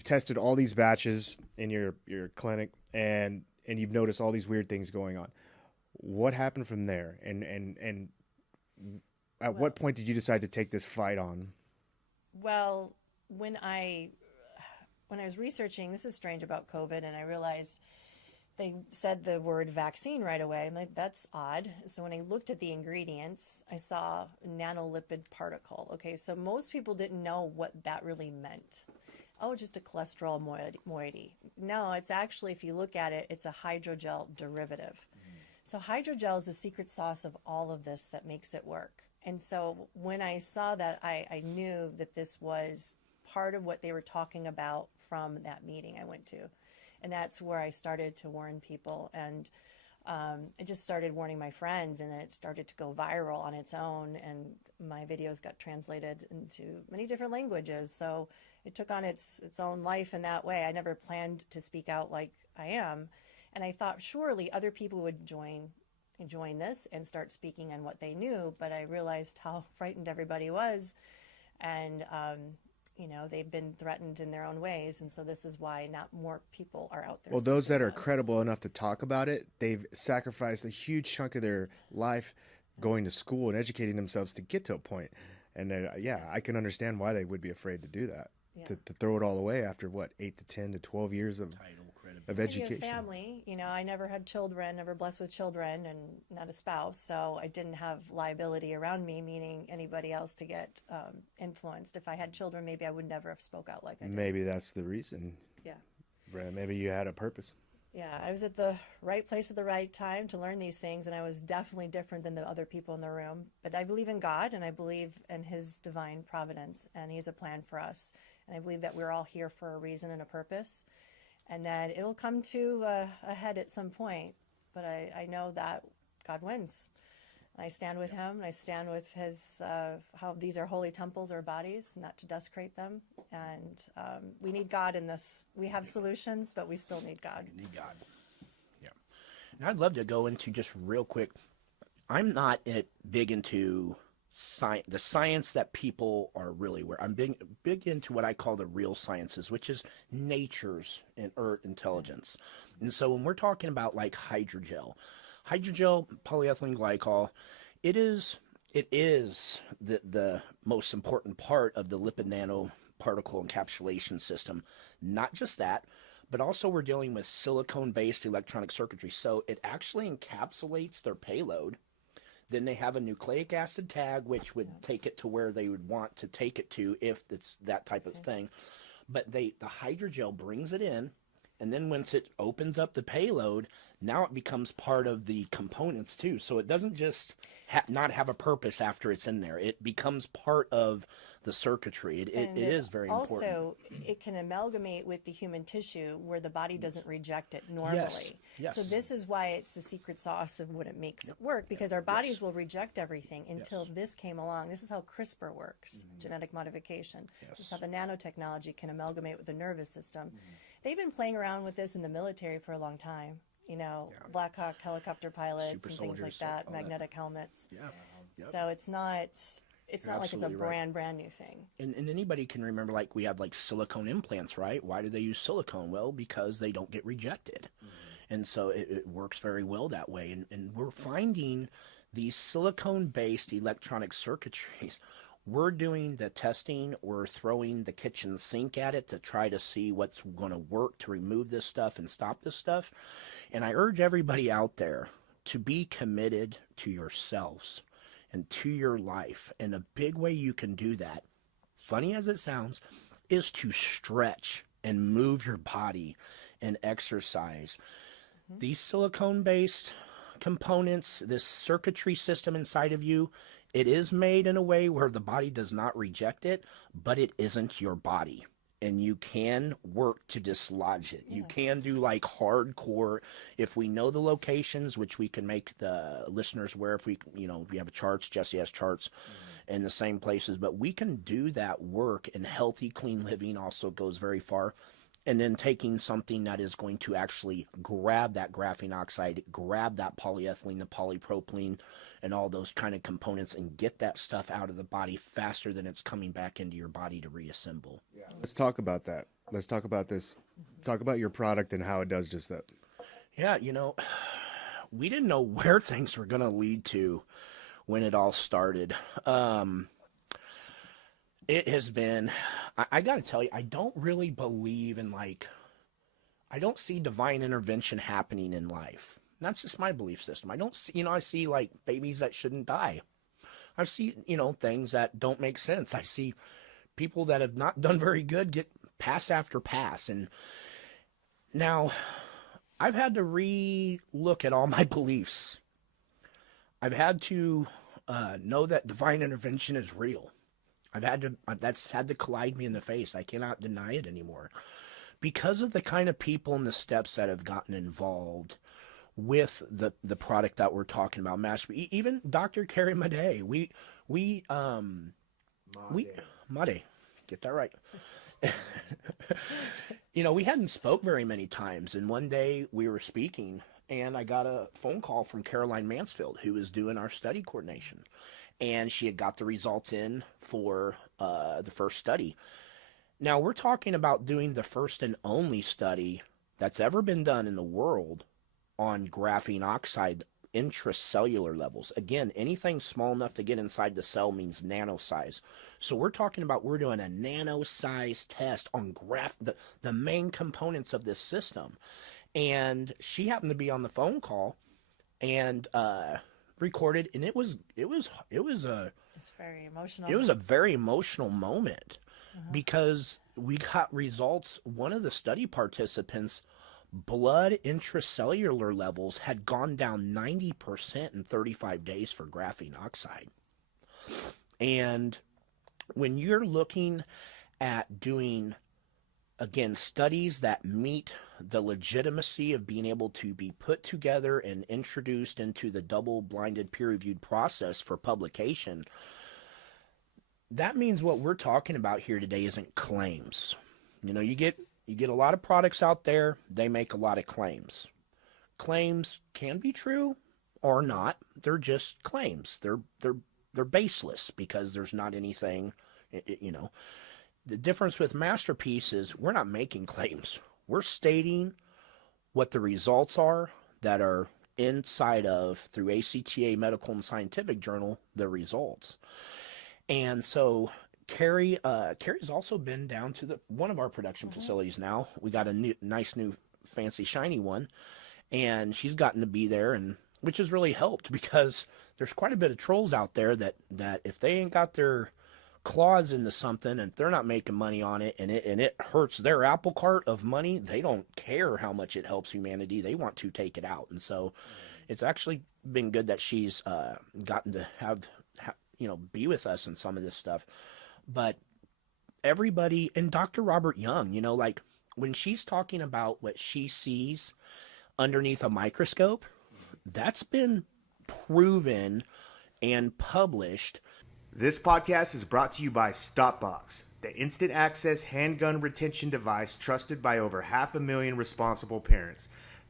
tested all these batches in your clinic, and you've noticed all these weird things going on. What happened from there? And at what point did you decide to take this fight on? Well, when I was researching, this is strange about COVID, and I realized they said the word vaccine right away. I'm like, that's odd. So when I looked at the ingredients, I saw nanolipid particle. Okay, so most people didn't know what that really meant. Oh, just a cholesterol moiety. No, it's actually, if you look at it, it's a hydrogel derivative. So hydrogel is the secret sauce of all of this that makes it work. And so when I saw that, I knew that this was part of what they were talking about from that meeting I went to. And that's where I started to warn people. And I just started warning my friends, and then it started to go viral on its own. And my videos got translated into many different languages. So it took on its own life in that way. I never planned to speak out like I am. And I thought surely other people would join this and start speaking on what they knew, but I realized how frightened everybody was, and they've been threatened in their own ways, and so this is why not more people are out there. Well, those that are credible enough to talk about it, they've sacrificed a huge chunk of their life going to school and educating themselves to get to a point. And I can understand why they would be afraid to do that, to throw it all away after 8 to 10 to 12 years of education. Family, I never had children, never blessed with children, and not a spouse, so I didn't have liability around me, meaning anybody else to get influenced. If I had children, maybe I would never have spoke out like I did. Maybe that's the reason. Yeah. Maybe you had a purpose. Yeah, I was at the right place at the right time to learn these things, and I was definitely different than the other people in the room. But I believe in God, and I believe in His divine providence, and He has a plan for us. And I believe that we're all here for a reason and a purpose, and that it'll come to a head at some point. But I know that God wins. I stand with Him, and I stand with His, how these are holy temples or bodies, not to desecrate them. And we need God in this. We have solutions, but we still need God. You need God. Yeah. And I'd love to go into just real quick. I'm not big into the science that people are really aware. I'm big into what I call the real sciences, which is nature's and earth intelligence. And so when we're talking about like hydrogel, polyethylene glycol, it is the most important part of the lipid nanoparticle encapsulation system. Not just that, but also we're dealing with silicone-based electronic circuitry. So it actually encapsulates their payload. Then they have a nucleic acid tag, which would take it to where they would want to take it to if it's that type of thing. But the hydrogel brings it in, and then once it opens up the payload, now it becomes part of the components too. So it doesn't just not have a purpose after it's in there. It becomes part of the circuitry. It is very important. Also, it can amalgamate with the human tissue where the body doesn't reject it normally. Yes. So this is why it's the secret sauce of what it makes it work, because our bodies will reject everything until this came along. This is how CRISPR works, genetic modification. This is how the nanotechnology can amalgamate with the nervous system. They've been playing around with this in the military for a long time. Black Hawk helicopter pilots Super and things like soldiers, that, all magnetic helmets. Yeah. Yep. So it's not like it's a brand new thing. And anybody can remember, like, we have like silicone implants, right? Why do they use silicone? Well, because they don't get rejected. And so it works very well that way. And we're finding these silicone-based electronic circuitries. We're doing the testing. We're throwing the kitchen sink at it to try to see what's going to work to remove this stuff and stop this stuff. And I urge everybody out there to be committed to yourselves and to your life. And a big way you can do that, funny as it sounds, is to stretch and move your body and exercise. These silicone-based components, this circuitry system inside of you, it is made in a way where the body does not reject it, but it isn't your body. and you can work to dislodge it. You can do like hardcore, if we know the locations, which we can make the listeners aware. If we, we have charts, Jesse has charts in the same places, but we can do that work, and healthy, clean living also goes very far. And then taking something that is going to actually grab that graphene oxide, grab that polyethylene, the polypropylene, and all those kind of components, and get that stuff out of the body faster than it's coming back into your body to reassemble. Yeah. Let's talk about that. Let's talk about this. Talk about your product and how it does just that. Yeah, we didn't know where things were going to lead to when it all started. It has been, I got to tell you, I don't really believe in I don't see divine intervention happening in life. That's just my belief system. I don't see, I see like babies that shouldn't die. I see, things that don't make sense. I see people that have not done very good get pass after pass. And now I've had to re-look at all my beliefs. I've had to know that divine intervention is real. That's had to collide me in the face. I cannot deny it anymore. Because of the kind of people and the steps that have gotten involved with the product that we're talking about, even Dr. Carrie Madej, Madej, get that right. We hadn't spoke very many times, and one day we were speaking, and I got a phone call from Caroline Mansfield, who was doing our study coordination. And she had got the results in for the first study. Now, we're talking about doing the first and only study that's ever been done in the world on graphene oxide intracellular levels. Again, anything small enough to get inside the cell means nano size. So we're talking about we're doing a nano size test on the main components of this system. And she happened to be on the phone call and recorded, and it was It's very emotional. It was a very emotional moment because we got results. One of the study participants' blood intracellular levels had gone down 90% in 35 days for graphene oxide. And when you're looking at doing, again, studies that meet the legitimacy of being able to be put together and introduced into the double-blinded peer-reviewed process for publication, that means what we're talking about here today isn't claims. You get a lot of products out there, they make a lot of claims. Claims can be true or not. They're just claims. They're baseless because there's not anything, The difference with MasterPeace is we're not making claims. We're stating what the results are that are inside of, through ACTA Medical and Scientific Journal, the results. And so Carrie's also been down to one of our production facilities now. We got a nice new fancy shiny one, and she's gotten to be there, and which has really helped because there's quite a bit of trolls out there that if they ain't got their claws into something and they're not making money on it, and it hurts their apple cart of money, they don't care how much it helps humanity. They want to take it out. And so it's actually been good that she's gotten to have be with us in some of this stuff. But everybody, and Dr. Robert Young, when she's talking about what she sees underneath a microscope, that's been proven and published. This podcast is brought to you by StopBox, the instant access handgun retention device trusted by over 500,000 responsible parents.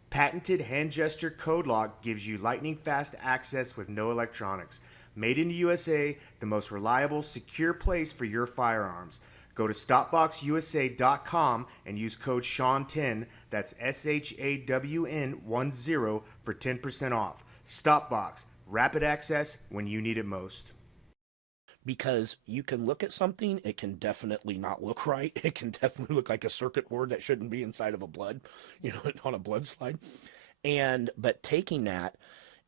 Patented hand gesture code lock gives you lightning fast access with no electronics. Made in the USA, the most reliable, secure place for your firearms. Go to StopBoxUSA.com and use code Sean10, that's SHAWN10 for 10% off. StopBox, rapid access when you need it most. Because you can look at something, it can definitely not look right. It can definitely look like a circuit board that shouldn't be inside of a blood, on a blood slide. But taking that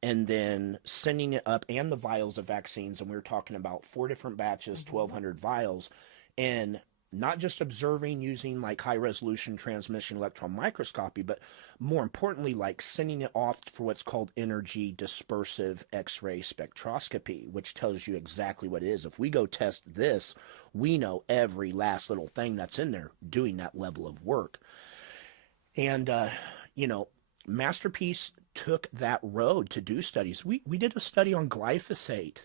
and then sending it up, and the vials of vaccines, and we were talking about 4 different batches, 1,200 vials, and not just observing using like high resolution transmission electron microscopy, but more importantly, like sending it off for what's called energy dispersive X-ray spectroscopy, which tells you exactly what it is. If we go test this, we know every last little thing that's in there doing that level of work. And, you know, MasterPeace took that road to do studies. We did a study on glyphosate.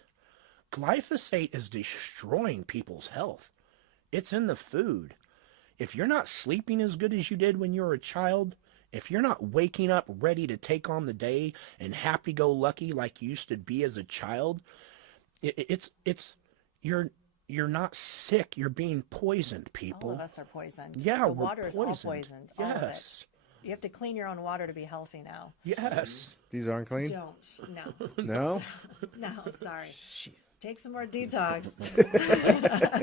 Glyphosate is destroying people's health. It's in the food. If you're not sleeping as good as you did when you were a child, if you're not waking up ready to take on the day and happy-go-lucky like you used to be as a child, you're not sick. You're being poisoned, people. All of us are poisoned. Yeah, the we're water is all poisoned. All of it. Yes. You have to clean your own water to be healthy now. Yes. These aren't clean? Don't. No. No? No, sorry. Take some more detox.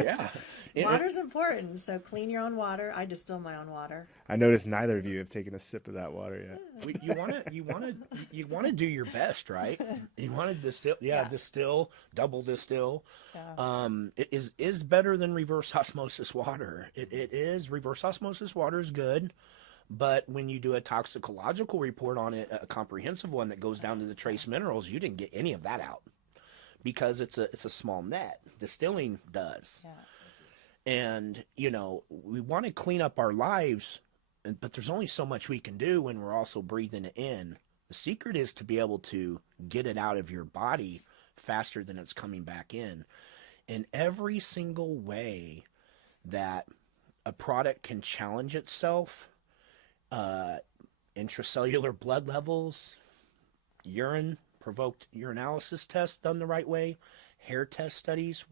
Yeah. Water's important, so clean your own water. I distill my own water. I noticed neither of you have taken a sip of that water yet. You want to do your best, right? You want to distill, distill, double distill. Yeah. It is better than reverse osmosis water. It is. Reverse osmosis water is good, but when you do a toxicological report on it, a comprehensive one that goes down to the trace minerals, you didn't get any of that out because it's a small net. Distilling does. Yeah. And, you know, we want to clean up our lives, but there's only so much we can do when we're also breathing it in. The secret is to be able to get it out of your body faster than it's coming back in. In every single way that a product can challenge itself, intracellular blood levels, provoked urinalysis tests done the right way, hair test studies,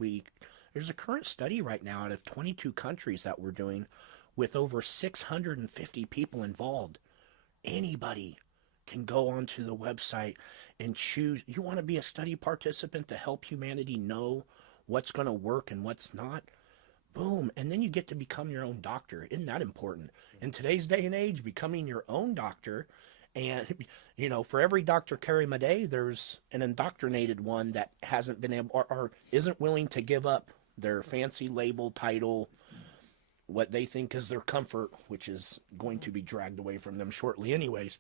there's a current study right now out of 22 countries that we're doing with over 650 people involved. Anybody can go onto the website and choose. You want to be a study participant to help humanity know what's going to work and what's not? Boom. And then you get to become your own doctor. Isn't that important? In today's day and age, becoming your own doctor. And, you know, for every Dr. Carrie Madej, there's an indoctrinated one that hasn't been able or isn't willing to give up their fancy label, title, what they think is their comfort, which is going to be dragged away from them shortly anyways.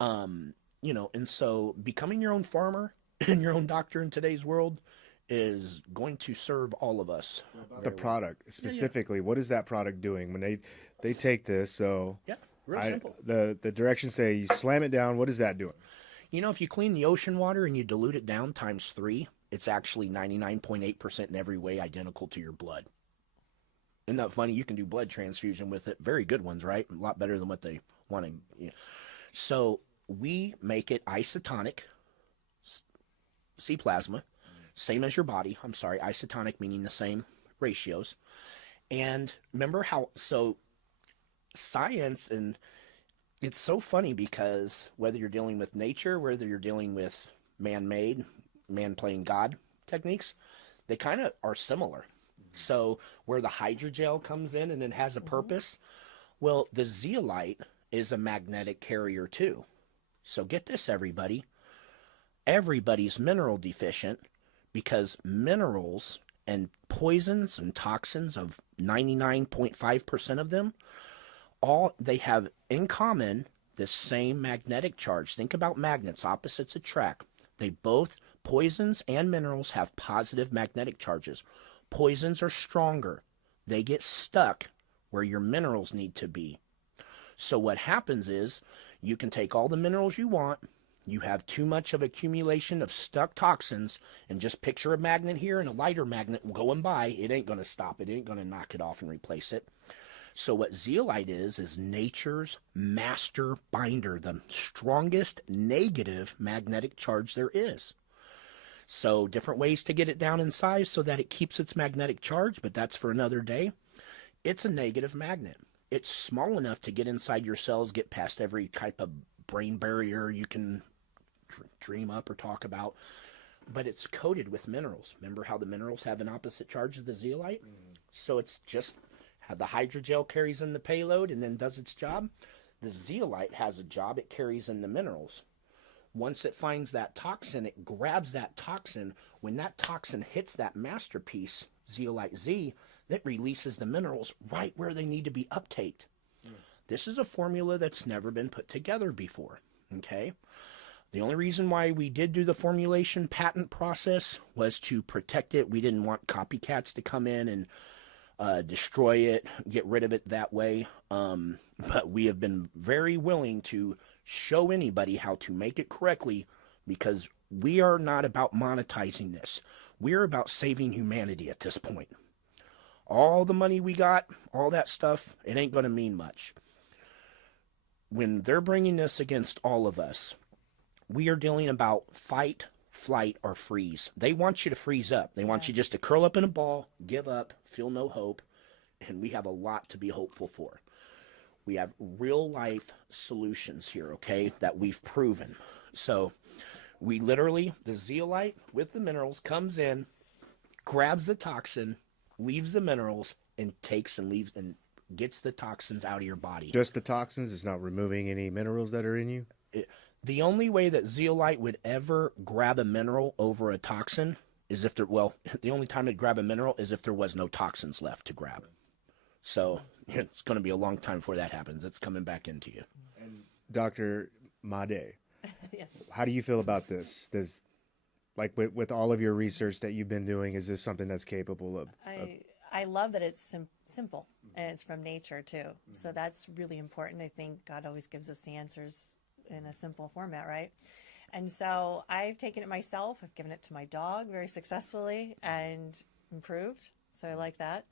You know, and so becoming your own farmer and your own doctor in today's world is going to serve all of us. The product, specifically, what is that product doing when they take this? So Yeah, real simple. The directions say you slam it down. What is that doing? You know, if you clean the ocean water and you dilute it down times 3, it's actually 99.8% in every way identical to your blood. Isn't that funny? You can do blood transfusion with it. Very good ones, right? A lot better than what they want to. You know. So we make it isotonic, C-plasma, same as your body. I'm sorry, isotonic meaning the same ratios. And remember how, so science, and it's so funny because whether you're dealing with nature, whether you're dealing with man-made, man playing God techniques, they kind of are similar. So where the hydrogel comes in and it has a purpose, well, the zeolite is a magnetic carrier too. So get this, everybody. Everybody's mineral deficient because minerals and poisons and toxins of 99.5% of them, all they have in common the same magnetic charge. Think about magnets, opposites attract. They both, poisons and minerals, have positive magnetic charges. Poisons are stronger. They get stuck where your minerals need to be. So what happens is you can take all the minerals you want, you have too much of accumulation of stuck toxins, and just picture a magnet here and a lighter magnet going by. It ain't going to stop it. It ain't going to knock it off and replace it. So what zeolite is nature's master binder, the strongest negative magnetic charge there is. So different ways to get it down in size so that it keeps its magnetic charge, but that's for another day. It's a negative magnet. It's small enough to get inside your cells, get past every type of brain barrier you can dream up or talk about, but it's coated with minerals. Remember how the minerals have an opposite charge of the zeolite? So it's just how the hydrogel carries in the payload and then does its job. The zeolite has a job. It carries in the minerals. Once it finds that toxin, it grabs that toxin. When that toxin hits that MasterPeace, zeolite Z, that releases the minerals right where they need to be uptaked. This is a formula that's never been put together before, okay? The only reason why we did do the formulation patent process was to protect it. We didn't want copycats to come in and destroy it, get rid of it that way. But we have been very willing to show anybody how to make it correctly, because we are not about monetizing this. We're about saving humanity at this point. All the money we got, all that stuff, it ain't going to mean much. When they're bringing this against all of us, we are dealing about fight, flight, or freeze. They want you to freeze up. They want you just to curl up in a ball, give up, feel no hope, and we have a lot to be hopeful for. We have real life solutions here, okay, that we've proven. So we literally, the zeolite with the minerals comes in, grabs the toxin, leaves the minerals, and takes and leaves and gets the toxins out of your body. Just the toxins? It's not removing any minerals that are in you? The only way that zeolite would ever grab a mineral over a toxin is if there, well, the only time it'd grab a mineral is if there was no toxins left to grab. So it's going to be a long time before that happens. It's coming back into you. And Dr. Madej, Yes. how do you feel about this? Does, like with all of your research that you've been doing, is this something that's capable of? I love that it's simple and it's from nature too. So that's really important. I think God always gives us the answers in a simple format, right? And so I've taken it myself. I've given it to my dog very successfully and improved. So I like that.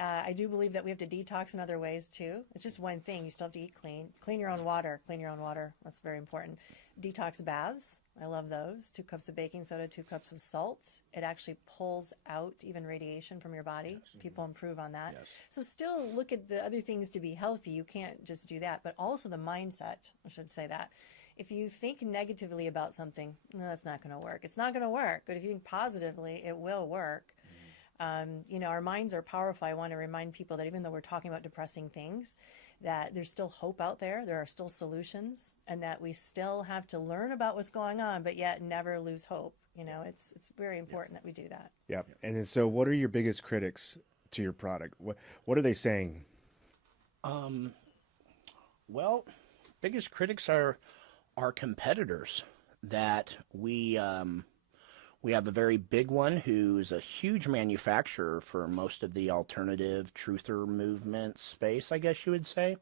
I do believe that we have to detox in other ways too. It's just one thing. You still have to eat clean. Clean your own water. Clean your own water. That's very important. Detox baths. I love those. 2 cups of baking soda, 2 cups of salt. It actually pulls out even radiation from your body. Yes. People improve on that. Yes. So still look at the other things to be healthy. You can't just do that. But also the mindset. I should say that. If you think negatively about something, no, that's not going to work. It's not going to work. But if you think positively, it will work. You know, our minds are powerful. I want to remind people that even though we're talking about depressing things, that there's still hope out there. There are still solutions, and that we still have to learn about what's going on, but yet never lose hope. You know, it's very important that we do that. Yeah. And then, so what are your biggest critics to your product? What are they saying? Well, biggest critics are our competitors that we have a very big one who's a huge manufacturer for most of the alternative truther movement space, I guess you would say.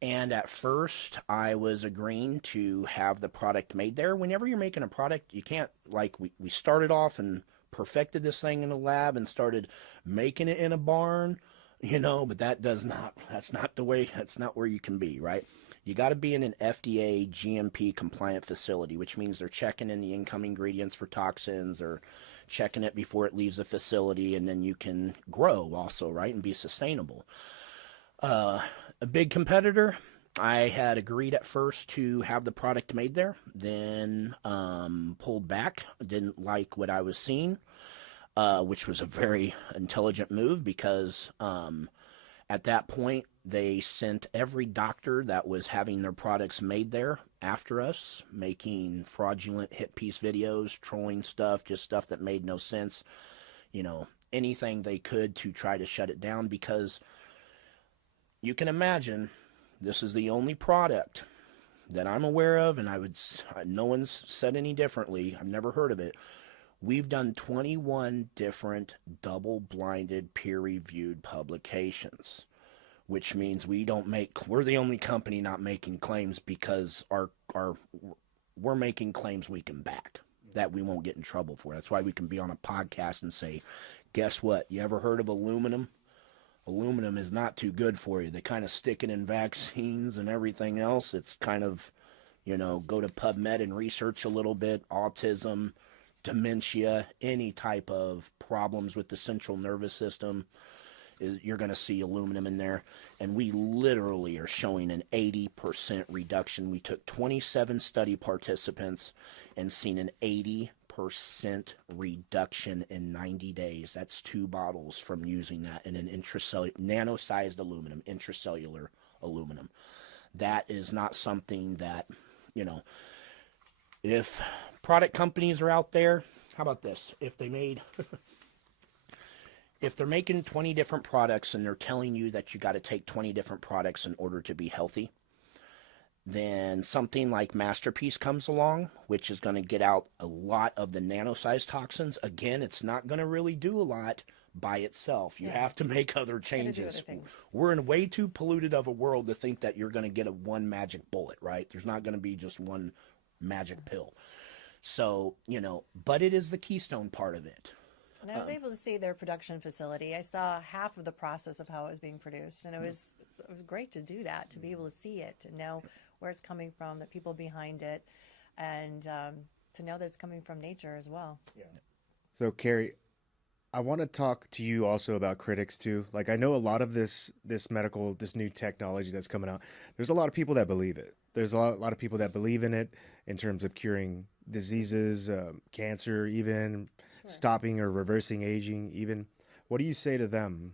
And at first, I was agreeing to have the product made there. Whenever you're making a product, you can't, like, we started off and perfected this thing in a lab and started making it in a barn, you know, but that's not the way, that's not where you can be, right? You got to be in an FDA GMP compliant facility, which means they're checking in the incoming ingredients for toxins or checking it before it leaves the facility, and then you can grow also, right, and be sustainable. A big competitor, I had agreed at first to have the product made there, then pulled back, didn't like what I was seeing, which was a very intelligent move because at that point, they sent every doctor that was having their products made there after us, making fraudulent hit piece videos, trolling stuff, just stuff that made no sense, you know, anything they could to try to shut it down, because you can imagine this is the only product that I'm aware of, and no one's said any differently. I've never heard of it. We've done 21 different double-blinded peer-reviewed publications, which means we're the only company not making claims, because we're making claims we can back, that we won't get in trouble for. That's why we can be on a podcast and say, guess what? You ever heard of aluminum? Aluminum is not too good for you. They kind of stick it in vaccines and everything else. It's kind of, you know, go to PubMed and research a little bit. Autism, dementia, any type of problems with the central nervous system, you're going to see aluminum in there. And we literally are showing an 80% reduction. We took 27 study participants and seen an 80% reduction in 90 days. That's 2 bottles from using that in an intracellular, nano-sized aluminum, intracellular aluminum. That is not something that, you know, if product companies are out there, how about this? If they made... If they're making 20 different products and they're telling you that you got to take 20 different products in order to be healthy, then something like MasterPeace comes along, which is going to get out a lot of the nano-sized toxins. Again, it's not going to really do a lot by itself. You have to make other changes. We're in way too polluted of a world to think that you're going to get a one magic bullet, right? There's not going to be just one magic pill. So, you know, but it is the keystone part of it. And I was able to see their production facility. I saw half of the process of how it was being produced, and it was great to do that, to be able to see it, to know where it's coming from, the people behind it, and to know that it's coming from nature as well. Yeah. So, Carrie, I want to talk to you also about critics too. Like, I know a lot of this new technology that's coming out. There's a lot of people that believe it. There's a lot of people that believe in it in terms of curing diseases, cancer, even stopping or reversing aging. Even, what do you say to them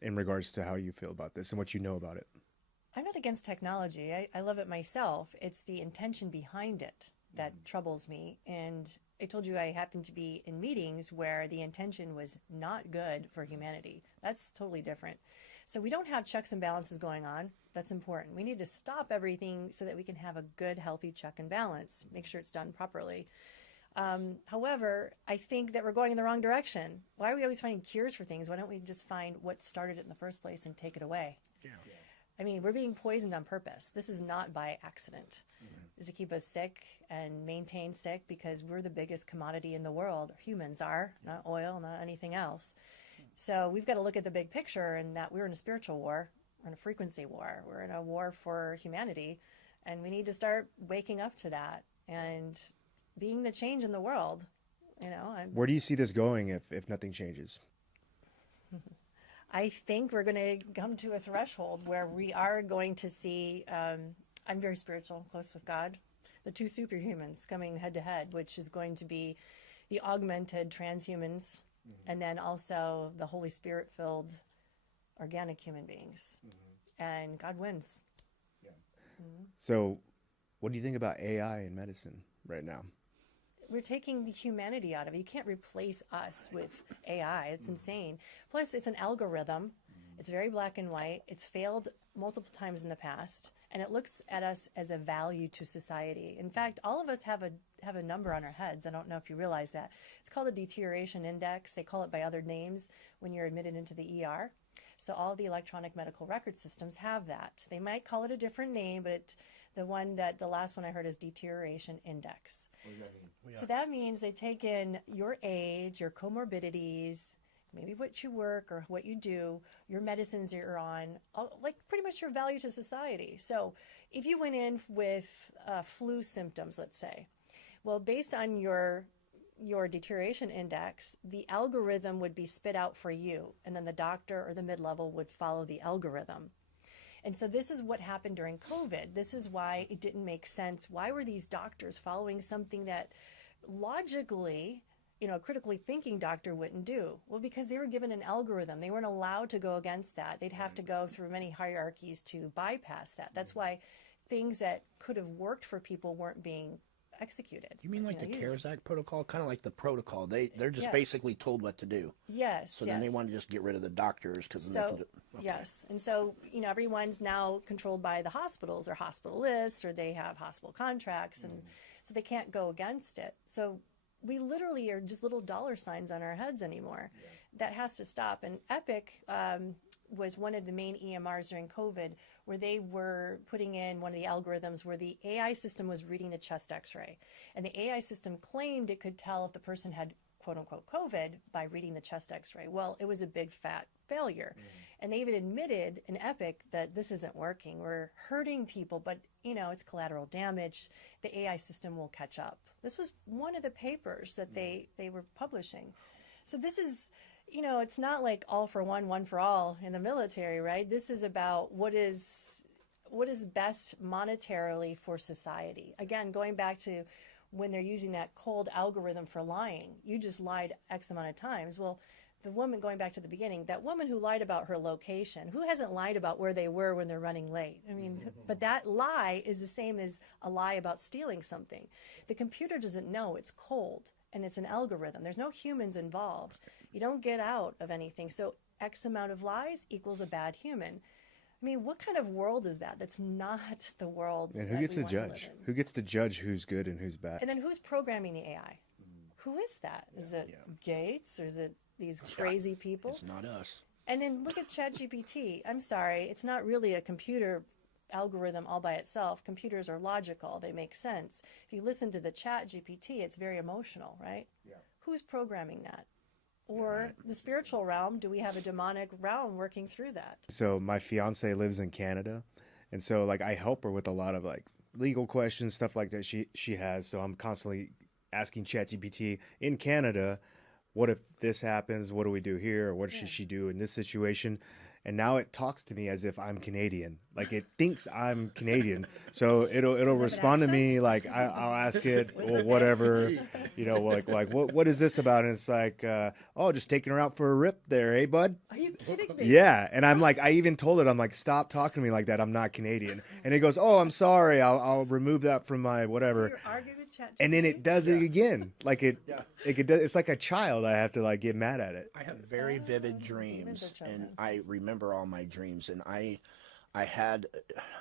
in regards to how you feel about this and what you know about it? I'm not against technology. I love it myself. It's the intention behind it that troubles me. And I told you I happened to be in meetings where the intention was not good for humanity. That's totally different. So we don't have checks and balances going on. That's important. We need to stop everything so that we can have a good, healthy check and balance, make sure it's done properly. However, I think that we're going in the wrong direction. Why are we always finding cures for things? Why don't we just find what started it in the first place and take it away? Yeah. I mean, we're being poisoned on purpose. This is not by accident. This is to keep us sick and maintain sick because we're the biggest commodity in the world. Humans are, not oil, not anything else. So we've got to look at the big picture, and that we're in a spiritual war, we're in a frequency war, we're in a war for humanity, and we need to start waking up to that and being the change in the world. You know, where do you see this going if nothing changes? I think we're going to come to a threshold where we are going to see, I'm very spiritual, close with God, the two superhumans coming head to head, which is going to be the augmented transhumans, and then also the Holy Spirit-filled organic human beings. And God wins. Yeah. So what do you think about AI in medicine right now? We're taking the humanity out of it. You can't replace us with AI. It's insane. Plus, it's an algorithm. It's very black and white. It's failed multiple times in the past, and it looks at us as a value to society. In fact, all of us have a number on our heads. I don't know if you realize that. It's called a deterioration index. They call it by other names when you're admitted into the ER. So all the electronic medical record systems have that. They might call it a different name, but the last one I heard is deterioration index. What does that mean? So that means they take in your age, your comorbidities, maybe what you work or what you do, your medicines you're on, like pretty much your value to society. So if you went in with flu symptoms, let's say, well, based on your deterioration index, the algorithm would be spit out for you, and then the doctor or the mid-level would follow the algorithm. And so this is what happened during COVID. This is why it didn't make sense. Why were these doctors following something that logically, you know, a critically thinking doctor wouldn't do? Well, because they were given an algorithm. They weren't allowed to go against that. They'd have to go through many hierarchies to bypass that. That's why things that could have worked for people weren't being executed. You mean like the CARES Act protocol? Kind of like the protocol. They're just basically told what to do. Yes. So then they want to just get rid of the doctors because then they can do. Okay. Yes. And so, you know, everyone's now controlled by the hospitals. They're hospitalists or they have hospital contracts, and so they can't go against it. So we literally are just little dollar signs on our heads anymore. Yeah. That has to stop. And Epic was one of the main EMRs during COVID, where they were putting in one of the algorithms where the AI system was reading the chest x-ray. And the AI system claimed it could tell if the person had quote unquote COVID by reading the chest x-ray. Well, it was a big fat failure. And they even admitted in Epic that this isn't working. We're hurting people, but you know, it's collateral damage. The AI system will catch up. This was one of the papers that they were publishing. So this is, you know, it's not like all for one for all in the military, right? This is about what is best monetarily for society. Again, going back to when they're using that cold algorithm for lying. You just lied X amount of times. Well, the woman, going back to the beginning, that woman who lied about her location, who hasn't lied about where they were when they're running late? I mean, but that lie is the same as a lie about stealing something. The computer doesn't know it's cold, and it's an algorithm. There's no humans involved. You don't get out of anything. So X amount of lies equals a bad human. I mean, what kind of world is that? That's not the world. And who that gets we to want live judge? in. Who gets to judge who's good and who's bad? And then who's programming the AI? Who is that? Is it Gates, or is it these crazy people? It's not us. And then look at ChatGPT. I'm sorry, it's not really a computer algorithm all by itself. Computers are logical, they make sense. If you listen to the ChatGPT, it's very emotional, right? Yeah. Who's programming that? Or the spiritual realm, do we have a demonic realm working through that? So my fiance lives in Canada, and so like I help her with a lot of like legal questions, stuff like that she has. So I'm constantly asking ChatGPT in Canada, what if this happens? What do we do here? Or what should she do in this situation? And now it talks to me as if I'm Canadian. Like it thinks I'm Canadian. So it'll respond to me like I'll ask it or whatever, you know, like what is this about? And it's like, oh, just taking her out for a rip there, eh, bud? Are you kidding me? Yeah. And I'm like, I even told it, I'm like, stop talking to me like that. I'm not Canadian. And it goes, oh, I'm sorry. I'll remove that from my whatever. So you're arguing with ChatGPT? And then it does it again. Like it's like a child. I have to like get mad at it. I have very vivid demons dreams, are children. and I remember all my dreams. And I had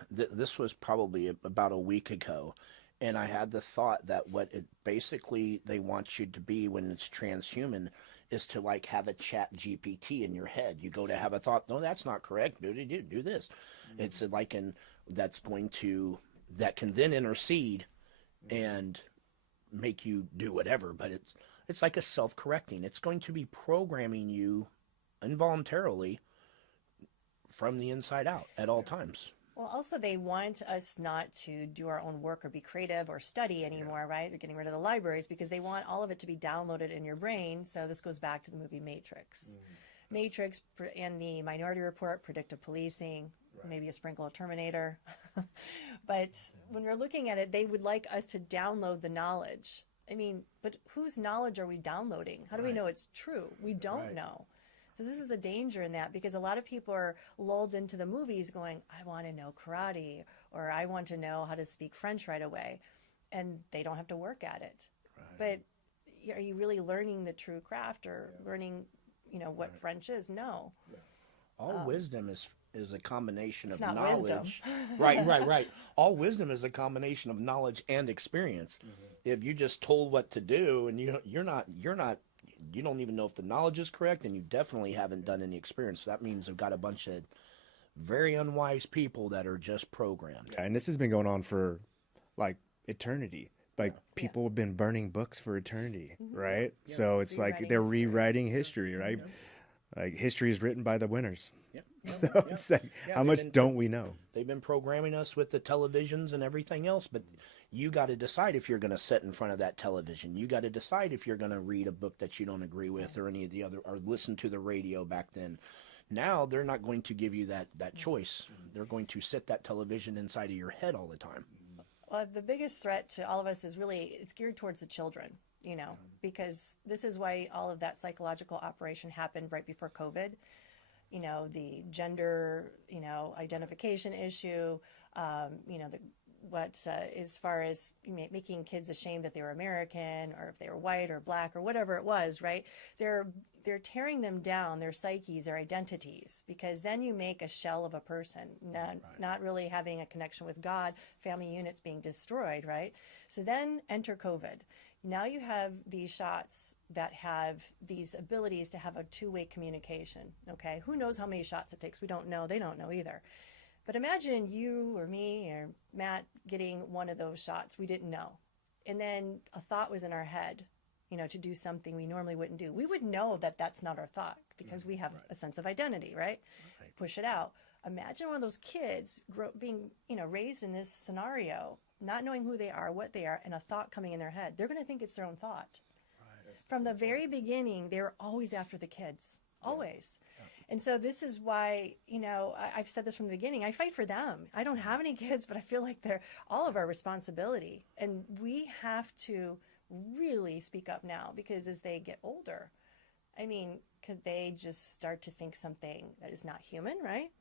this was probably about a week ago, and I had the thought that what it basically they want you to be when it's transhuman is to like have a Chat GPT in your head. You go to have a thought, no, that's not correct. Do this. It's like that can then intercede and make you do whatever, but it's like a self-correcting. It's going to be programming you involuntarily from the inside out at all times. Well, also they want us not to do our own work or be creative or study anymore, right? They're getting rid of the libraries because they want all of it to be downloaded in your brain. So this goes back to the movie Matrix. Matrix and the Minority Report, predictive policing, maybe a sprinkle of Terminator. But when we're looking at it, they would like us to download the knowledge. I mean, but whose knowledge are we downloading? How do we know it's true? We don't know. So this is the danger in that, because a lot of people are lulled into the movies going, I want to know karate, or I want to know how to speak French right away. And they don't have to work at it. But are you really learning the true craft or learning, what French is? No. All wisdom is a combination of not knowledge. Right. All wisdom is a combination of knowledge and experience. If you just told what to do and you don't even know if the knowledge is correct, and you definitely haven't done any experience. So that means they've got a bunch of very unwise people that are just programmed. And this has been going on for like eternity. Like people have been burning books for eternity, right? Yeah. So it's like they're rewriting history, right? Like history is written by the winners. So it's like, how much don't we know? They've been programming us with the televisions and everything else, but you got to decide if you're going to sit in front of that television. You got to decide if you're going to read a book that you don't agree with, or any of the other, or listen to the radio back then. Now they're not going to give you that choice. They're going to sit that television inside of your head all the time. Well, the biggest threat to all of us is really, it's geared towards the children, because this is why all of that psychological operation happened right before COVID. The gender, identification issue, as far as making kids ashamed that they were American, or if they were white or black or whatever it was, right? They're tearing them down, their psyches, their identities, because then you make a shell of a person, not really having a connection with God, family units being destroyed, right? So then enter COVID. Now you have these shots that have these abilities to have a two-way communication, okay? Who knows how many shots it takes? We don't know. They don't know either. But imagine you or me or Matt getting one of those shots. We didn't know. And then a thought was in our head, to do something we normally wouldn't do. We would know that that's not our thought because we have a sense of identity, right? Push it out. Imagine one of those kids being, raised in this scenario, not knowing who they are, what they are, and a thought coming in their head. They're going to think it's their own thought. From the very beginning, they were always after the kids, always. And so this is why, I've said this from the beginning, I fight for them. I don't have any kids, but I feel like they're all of our responsibility. And we have to really speak up now, because as they get older, could they just start to think something that is not human, right?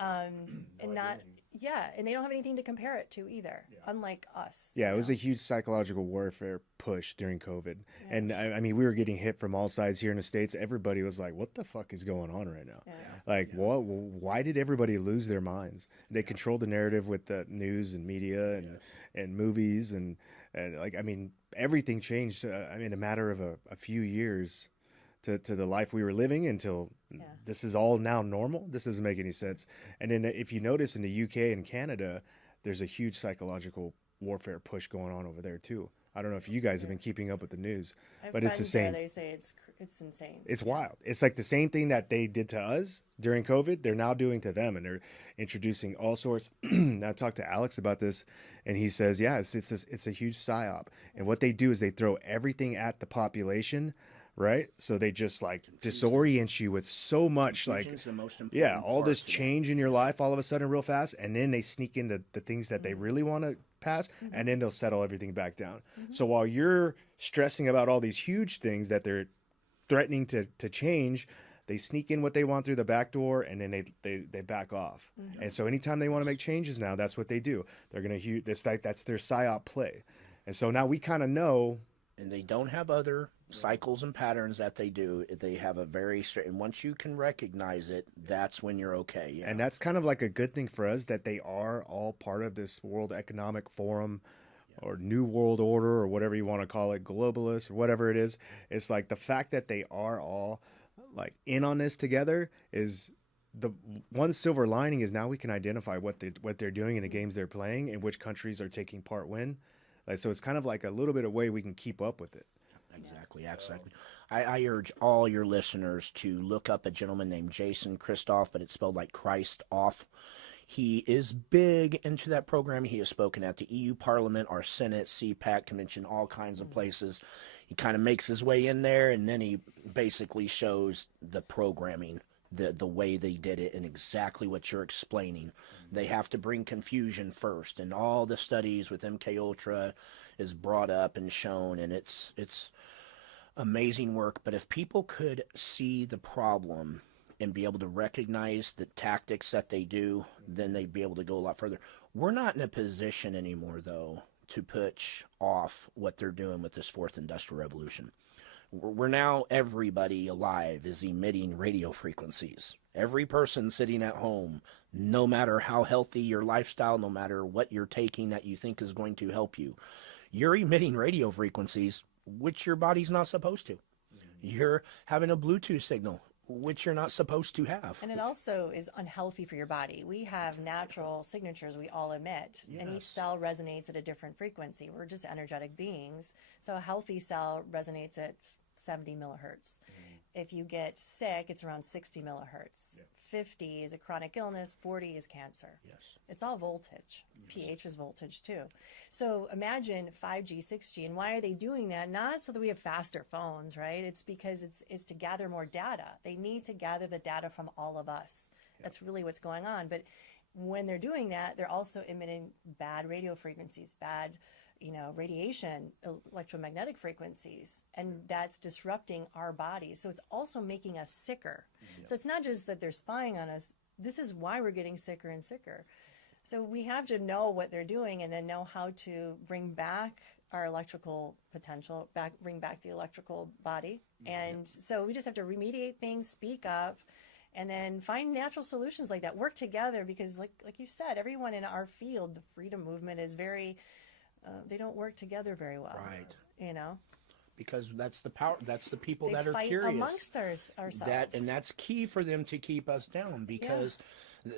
And not, yeah, and they don't have anything to compare it to either, unlike us. Yeah, it was a huge psychological warfare push during COVID. And I mean, we were getting hit from all sides here in the States. Everybody was like, what the fuck is going on right now? Like, what? Why did everybody lose their minds? They controlled the narrative with the news and media and movies. And like, I mean, everything changed, I mean, a matter of a few years to the life we were living until this is all now normal. This doesn't make any sense. And then if you notice in the UK and Canada, there's a huge psychological warfare push going on over there too. I don't know if you guys have been keeping up with the news, but it's the same. They say it's insane. It's wild. It's like the same thing that they did to us during COVID, they're now doing to them, and they're introducing all sorts. I talked to Alex about this, and he says, yeah, it's a huge psyop. And what they do is they throw everything at the population, right? So they just like disorient you with so much, like, the most important all part this to them. change in your life all of a sudden real fast, and then they sneak into the things that they really want to pass, and then they'll settle everything back down. So while you're stressing about all these huge things that they're threatening to change, they sneak in what they want through the back door, and then they back off. And so anytime they want to make changes now, that's what they do. They're going to that's their psyop play. And so now we kind of know. And they don't have other cycles and patterns that they do. They have a very straight, and once you can recognize it, that's when you're okay. Yeah. And that's kind of like a good thing for us, that they are all part of this World Economic Forum or New World Order, or whatever you want to call it, globalist or whatever it is. It's like the fact that they are all like in on this together is the one silver lining, is now we can identify what they're doing in the games they're playing and which countries are taking part when. Like, so it's kind of like a little bit of way we can keep up with it. Exactly. I urge all your listeners to look up a gentleman named Jason Christoff, but it's spelled like Christ off. He is big into that program. He has spoken at the EU Parliament, our Senate, CPAC convention, all kinds of places. He kind of makes his way in there, and then he basically shows the programming, the way they did it, and exactly what you're explaining. They have to bring confusion first, and all the studies with MK Ultra is brought up and shown, and it's amazing work. But if people could see the problem and be able to recognize the tactics that they do, then they'd be able to go a lot further. We're not in a position anymore, though, to push off what they're doing with this fourth industrial revolution. We're now, everybody alive is emitting radio frequencies. Every person sitting at home, no matter how healthy your lifestyle, no matter what you're taking that you think is going to help you, you're emitting radio frequencies, which your body's not supposed to. You're having a Bluetooth signal, which you're not supposed to have. And it also is unhealthy for your body. We have natural signatures we all emit, and each cell resonates at a different frequency. We're just energetic beings. So a healthy cell resonates at 70 millihertz. If you get sick, it's around 60 millihertz. 50 is a chronic illness, 40 is cancer. It's all voltage. pH is voltage too. So imagine 5G, 6G, and why are they doing that? Not so that we have faster phones, right? It's because it's to gather more data. They need to gather the data from all of us. That's really what's going on. But when they're doing that, they're also emitting bad radio frequencies, bad radiation, electromagnetic frequencies, and that's disrupting our bodies. So it's also making us sicker. So it's not just that they're spying on us. This is why we're getting sicker and sicker. So we have to know what they're doing, and then know how to bring back our electrical potential, bring back the electrical body. And so we just have to remediate things, speak up, and then find natural solutions like that. Work together, because like you said, everyone in our field, the freedom movement, is very... they don't work together very well. Right. Because that's the power. That's the people that are fight curious amongst ourselves. And that's key for them to keep us down, because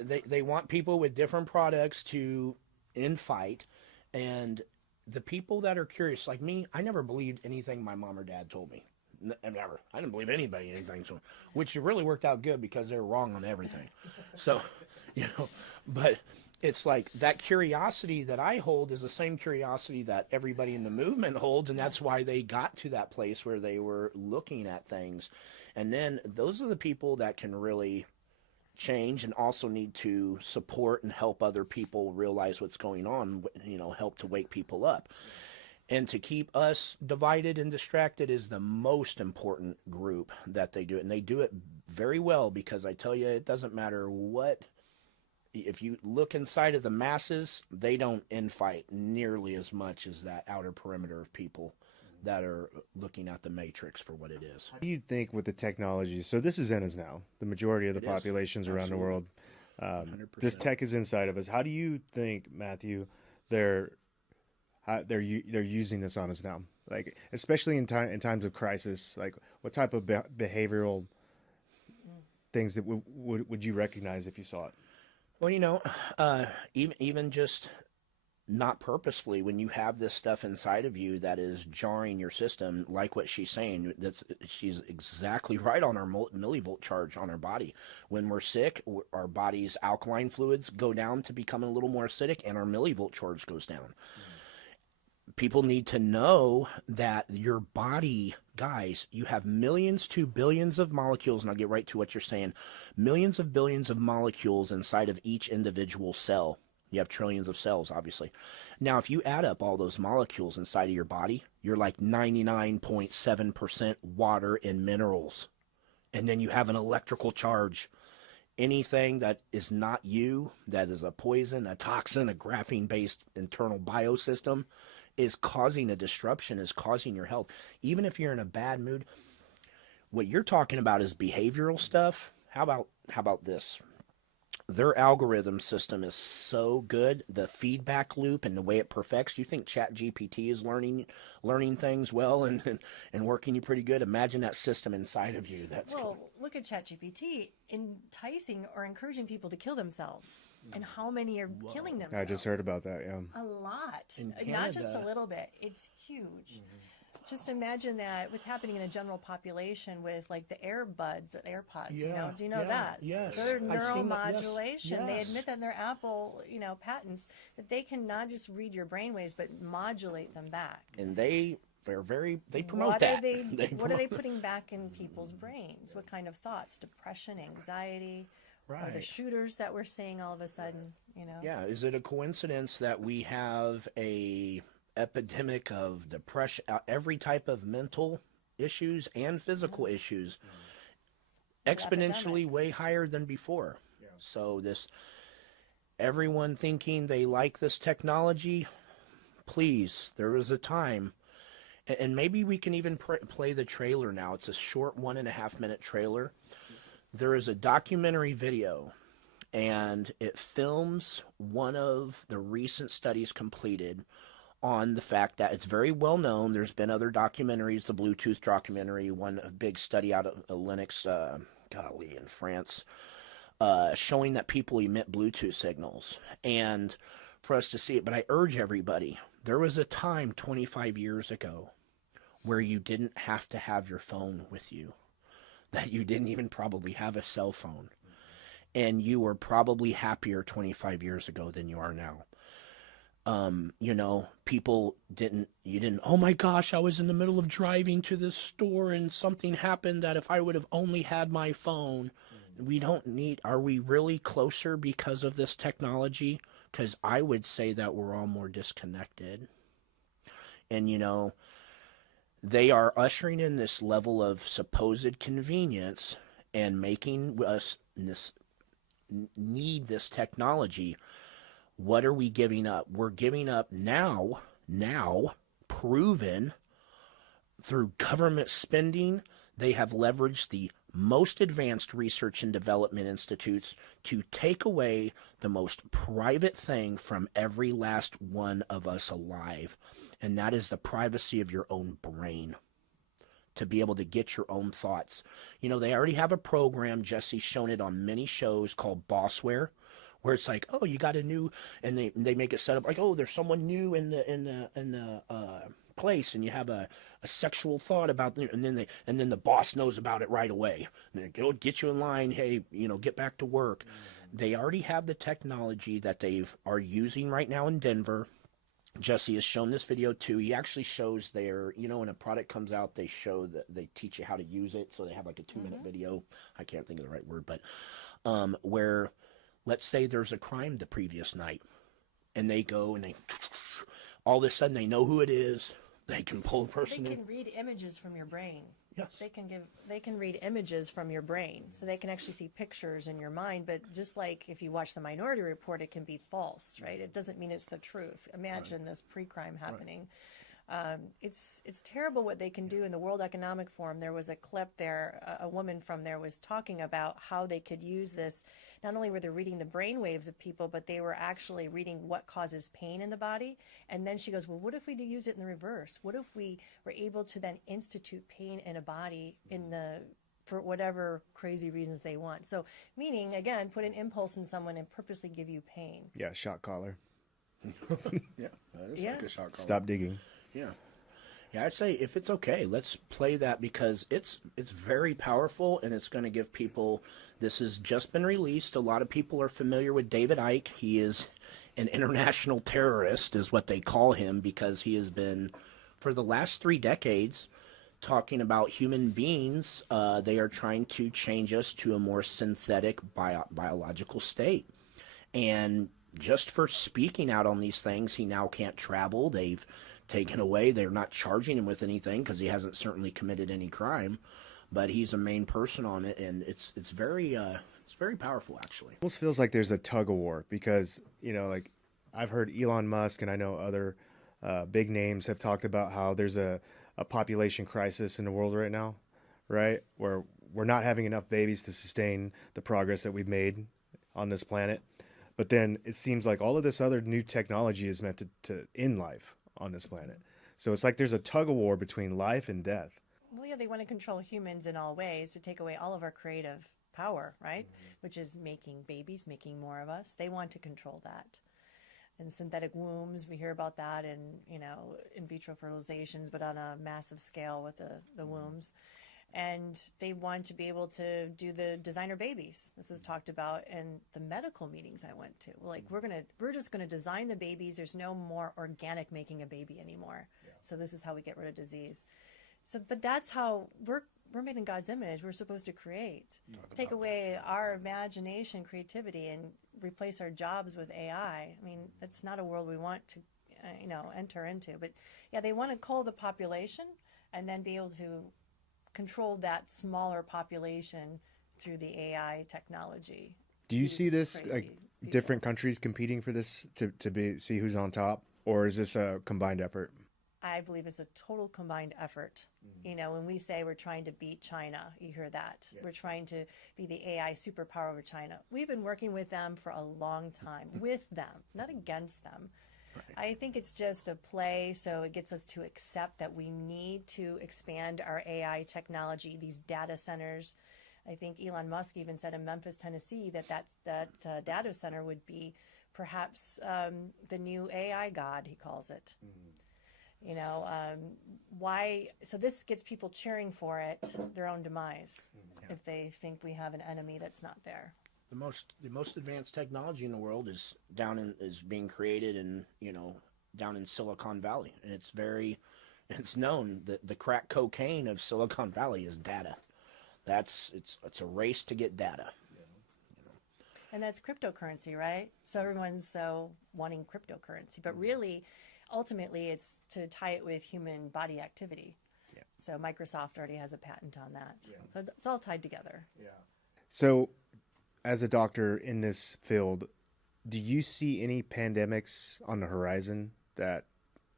they want people with different products to infight, and the people that are curious, like me, I never believed anything my mom or dad told me. Never. I didn't believe anything, so, which really worked out good, because they're wrong on everything. So, but it's like that curiosity that I hold is the same curiosity that everybody in the movement holds, and that's why they got to that place where they were looking at things. And then those are the people that can really change, and also need to support and help other people realize what's going on, help to wake people up. And to keep us divided and distracted is the most important group that they do it. And they do it very well, because I tell you, it doesn't matter what if you look inside of the masses, they don't infight nearly as much as that outer perimeter of people that are looking at the matrix for what it is. What do you think with the technology? So this is in us now. The majority of the It is. populations around the world. 100%. This tech is inside of us. How do you think, Matthew, they're using this on us now? Like, especially in times of crisis, like what type of behavioral things that would you recognize if you saw it? Well, even just not purposefully, when you have this stuff inside of you that is jarring your system, like what she's saying, she's exactly right on our millivolt charge on our body. When we're sick, our body's alkaline fluids go down to become a little more acidic, and our millivolt charge goes down. People need to know that your body, guys, you have millions to billions of molecules, and I'll get right to what you're saying. Millions of billions of molecules inside of each individual cell. You have trillions of cells, obviously. Now, if you add up all those molecules inside of your body, you're like 99.7% water and minerals. And then you have an electrical charge. Anything that is not you, that is a poison, a toxin, a graphene-based internal biosystem, is causing a disruption, is causing your health. Even if you're in a bad mood, what you're talking about is behavioral stuff. How about this? Their algorithm system is so good, the feedback loop and the way it perfects. You think ChatGPT is learning things well and working you pretty good? Imagine that system inside of you. Look at ChatGPT enticing or encouraging people to kill themselves, and how many are killing themselves? I just heard about that. Yeah, a lot, In not just a Canada. little bit. It's huge. Just imagine that what's happening in the general population with like the AirBuds or AirPods, do you know that? Yes. They're I've seen that. neuromodulation. They Yes. admit that in their Apple, patents, that they can not just read your brainwaves, but modulate them back. And they promote What that. are they, what are they promote- putting back in people's brains? What kind of thoughts? Depression, anxiety, or the Right. shooters that we're seeing all of a sudden, Yeah, is it a coincidence that we have a epidemic of depression, every type of mental issues and physical issues, It's exponentially epidemic. way higher than before? So everyone thinking they like this technology, please, there was a time, and maybe we can even play the trailer now. It's a short 1.5 minute trailer. There is a documentary video, and it films one of the recent studies completed on the fact that it's very well known. There's been other documentaries, the Bluetooth documentary, a big study out of Linux, in France, showing that people emit Bluetooth signals, and for us to see it. But I urge everybody, there was a time 25 years ago where you didn't have to have your phone with you, that you didn't even probably have a cell phone, and you were probably happier 25 years ago than you are now. People you didn't, oh my gosh, I was in the middle of driving to this store and something happened that if I would have only had my phone. Are we really closer because of this technology? Because I would say that we're all more disconnected. And, they are ushering in this level of supposed convenience and making us need this technology. What are we giving up? We're giving up now, proven through government spending. They have leveraged the most advanced research and development institutes to take away the most private thing from every last one of us alive, and that is the privacy of your own brain, to be able to get your own thoughts. They already have a program, Jesse's shown it on many shows, called Bossware, where it's like, oh, you got a new, and they make it set up like, oh, there's someone new in the place, and you have a sexual thought about them, and then the boss knows about it right away, and they go get you in line. Hey, get back to work. They already have the technology that they are using right now in Denver. Jesse has shown this video too. He actually shows when a product comes out, they show that they teach you how to use it. So they have like a 2-minute video. I can't think of the right word, but where, let's say there's a crime the previous night, and they go and all of a sudden they know who it is. They can pull the person They in. can read images from your brain. Yes. They can read images from your brain, so they can actually see pictures in your mind. But just like if you watch the Minority Report, it can be false, right? It doesn't mean it's the truth. Imagine this pre-crime happening. It's terrible what they can do. In the World Economic Forum, there was a clip there. A woman from there was talking about how they could use this. Not only were they reading the brain waves of people, but they were actually reading what causes pain in the body. And then she goes, well, what if we do use it in the reverse? What if we were able to then institute pain in a body for whatever crazy reasons they want? So meaning, again, put an impulse in someone and purposely give you pain. Yeah, shock collar. Yeah, that is Yeah. like a shock collar. Stop digging. Yeah. Yeah, I'd say if it's okay, let's play that because it's very powerful and it's going to give people. This has just been released. A lot of people are familiar with David Icke. He is an international terrorist, is what they call him, because he has been, for the last 3 decades, talking about human beings. They are trying to change us to a more synthetic biological state. And just for speaking out on these things, he now can't travel. They've taken away. They're not charging him with anything because he hasn't certainly committed any crime, but he's a main person on it, and it's very powerful actually. Almost feels like there's a tug of war because, like I've heard Elon Musk and I know other big names have talked about how there's a population crisis in the world right now, right? Where we're not having enough babies to sustain the progress that we've made on this planet. But then it seems like all of this other new technology is meant to end life on this planet. So it's like there's a tug of war between life and death. Well, yeah, they want to control humans in all ways to take away all of our creative power, right? Which is making babies, making more of us. They want to control that. And synthetic wombs, we hear about that in, in vitro fertilizations, but on a massive scale with the wombs. And they want to be able to do the designer babies. This was talked about in the medical meetings I went to. Like, we're just gonna design the babies. There's no more organic making a baby anymore. Yeah. So this is how we get rid of disease. So, but that's how we're made in God's image. We're supposed to create. Take away our imagination, creativity, and replace our jobs with AI. I mean, that's not a world we want to, enter into. But yeah, they want to cull the population and then be able to control that smaller population through the AI technology. Do you see this like different countries competing for this to see who's on top, or is this a combined effort? I believe it's a total combined effort. When we say we're trying to beat China, you hear that. Yeah. We're trying to be the AI superpower over China. We've been working with them for a long time, with them, not against them. Right. I think it's just a play, so it gets us to accept that we need to expand our AI technology, these data centers. I think Elon Musk even said in Memphis, Tennessee, that data center would be perhaps the new AI god, he calls it. Why? So this gets people cheering for it, their own demise, if they think we have an enemy that's not there. The most advanced technology in the world is being created in down in Silicon Valley, and it's known that the crack cocaine of Silicon Valley is data. It's a race to get data. And that's cryptocurrency, right? So everyone's wanting cryptocurrency, but really, ultimately, it's to tie it with human body activity. Yeah. So Microsoft already has a patent on that. Yeah. So it's all tied together. Yeah. So, as a doctor in this field, do you see any pandemics on the horizon that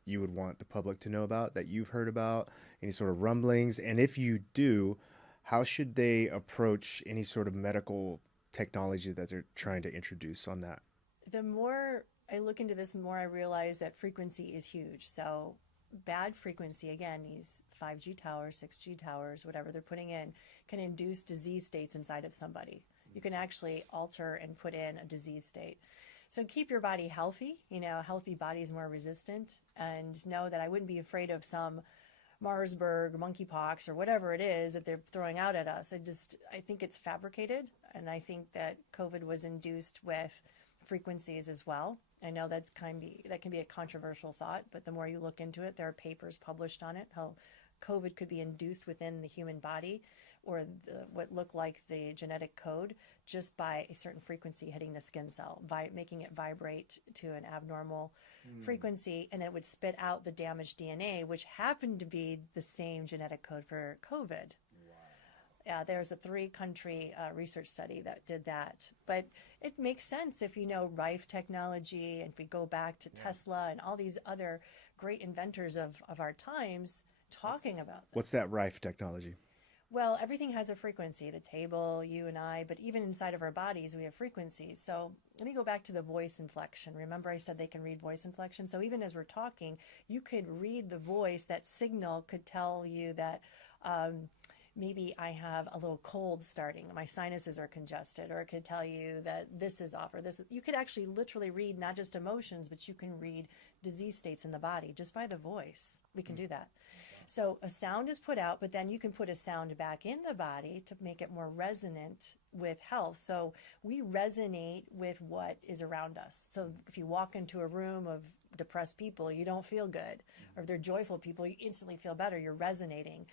you would want the public to know about, that you've heard about, any sort of rumblings? And if you do, how should they approach any sort of medical technology that they're trying to introduce on that? The more I look into this, the more I realize that frequency is huge. So bad frequency, again, these 5G towers, 6G towers, whatever they're putting in, can induce disease states inside of somebody. You can actually alter and put in a disease state. So keep your body healthy. A healthy body is more resistant. And know that I wouldn't be afraid of some Marsburg, monkeypox, or whatever it is that they're throwing out at us. I think it's fabricated. And I think that COVID was induced with frequencies as well. I know that can be a controversial thought, but the more you look into it, there are papers published on it, how COVID could be induced within the human body. or what looked like the genetic code just by a certain frequency hitting the skin cell, making it vibrate to an abnormal frequency, and it would spit out the damaged DNA, which happened to be the same genetic code for COVID. There's a 3-country research study that did that. But it makes sense if you know Rife technology, and if we go back to Tesla and all these other great inventors of our times talking about this. What's that Rife technology? Well, everything has a frequency, the table, you and I, but even inside of our bodies, we have frequencies. So let me go back to the voice inflection. Remember I said they can read voice inflection? So even as we're talking, you could read the voice. That signal could tell you that maybe I have a little cold starting, my sinuses are congested, or it could tell you that this is off, or this. You could actually literally read not just emotions, but you can read disease states in the body just by the voice. We can do that. So a sound is put out, but then you can put a sound back in the body to make it more resonant with health. So we resonate with what is around us. So if you walk into a room of depressed people, you don't feel good. Or if they're joyful people, you instantly feel better. You're resonating.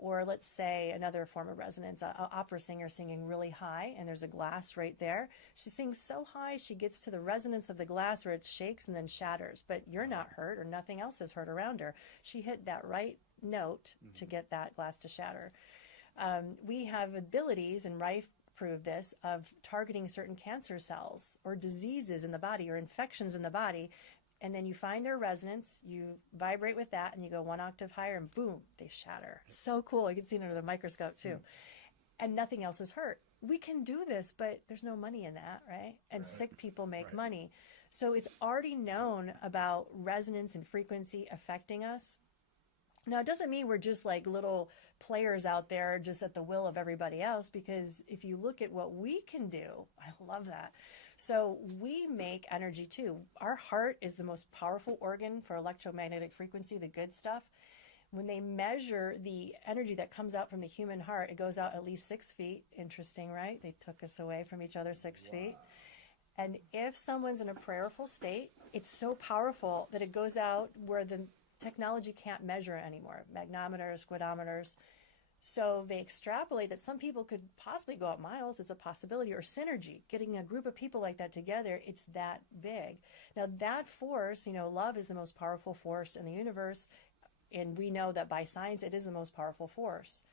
Or let's say another form of resonance, an opera singer singing really high, and there's a glass right there. She sings so high, she gets to the resonance of the glass where it shakes and then shatters. But you're not hurt, or nothing else is hurt around her. She hit that right note to get that glass to shatter. We have abilities, and Rife proved this, of targeting certain cancer cells or diseases in the body or infections in the body. And then you find their resonance, you vibrate with that, and you go 1 octave higher, and boom, they shatter. So cool. You can see it under the microscope, too. And nothing else is hurt. We can do this, but there's no money in that, right? And sick people make money. So it's already known about resonance and frequency affecting us. Now, it doesn't mean we're just like little players out there just at the will of everybody else, because if you look at what we can do, I love that. So we make energy too. Our heart is the most powerful organ for electromagnetic frequency, the good stuff. When they measure the energy that comes out from the human heart, it goes out at least 6 feet. Interesting, right? They took us away from each other 6 feet. And if someone's in a prayerful state, it's so powerful that it goes out where the technology can't measure it anymore. Magnometers, squidometers. So they extrapolate that some people could possibly go out miles. It's a possibility. Or synergy, getting a group of people like that together, it's that big. Now that force, love is the most powerful force in the universe. And we know that by science, it is the most powerful force.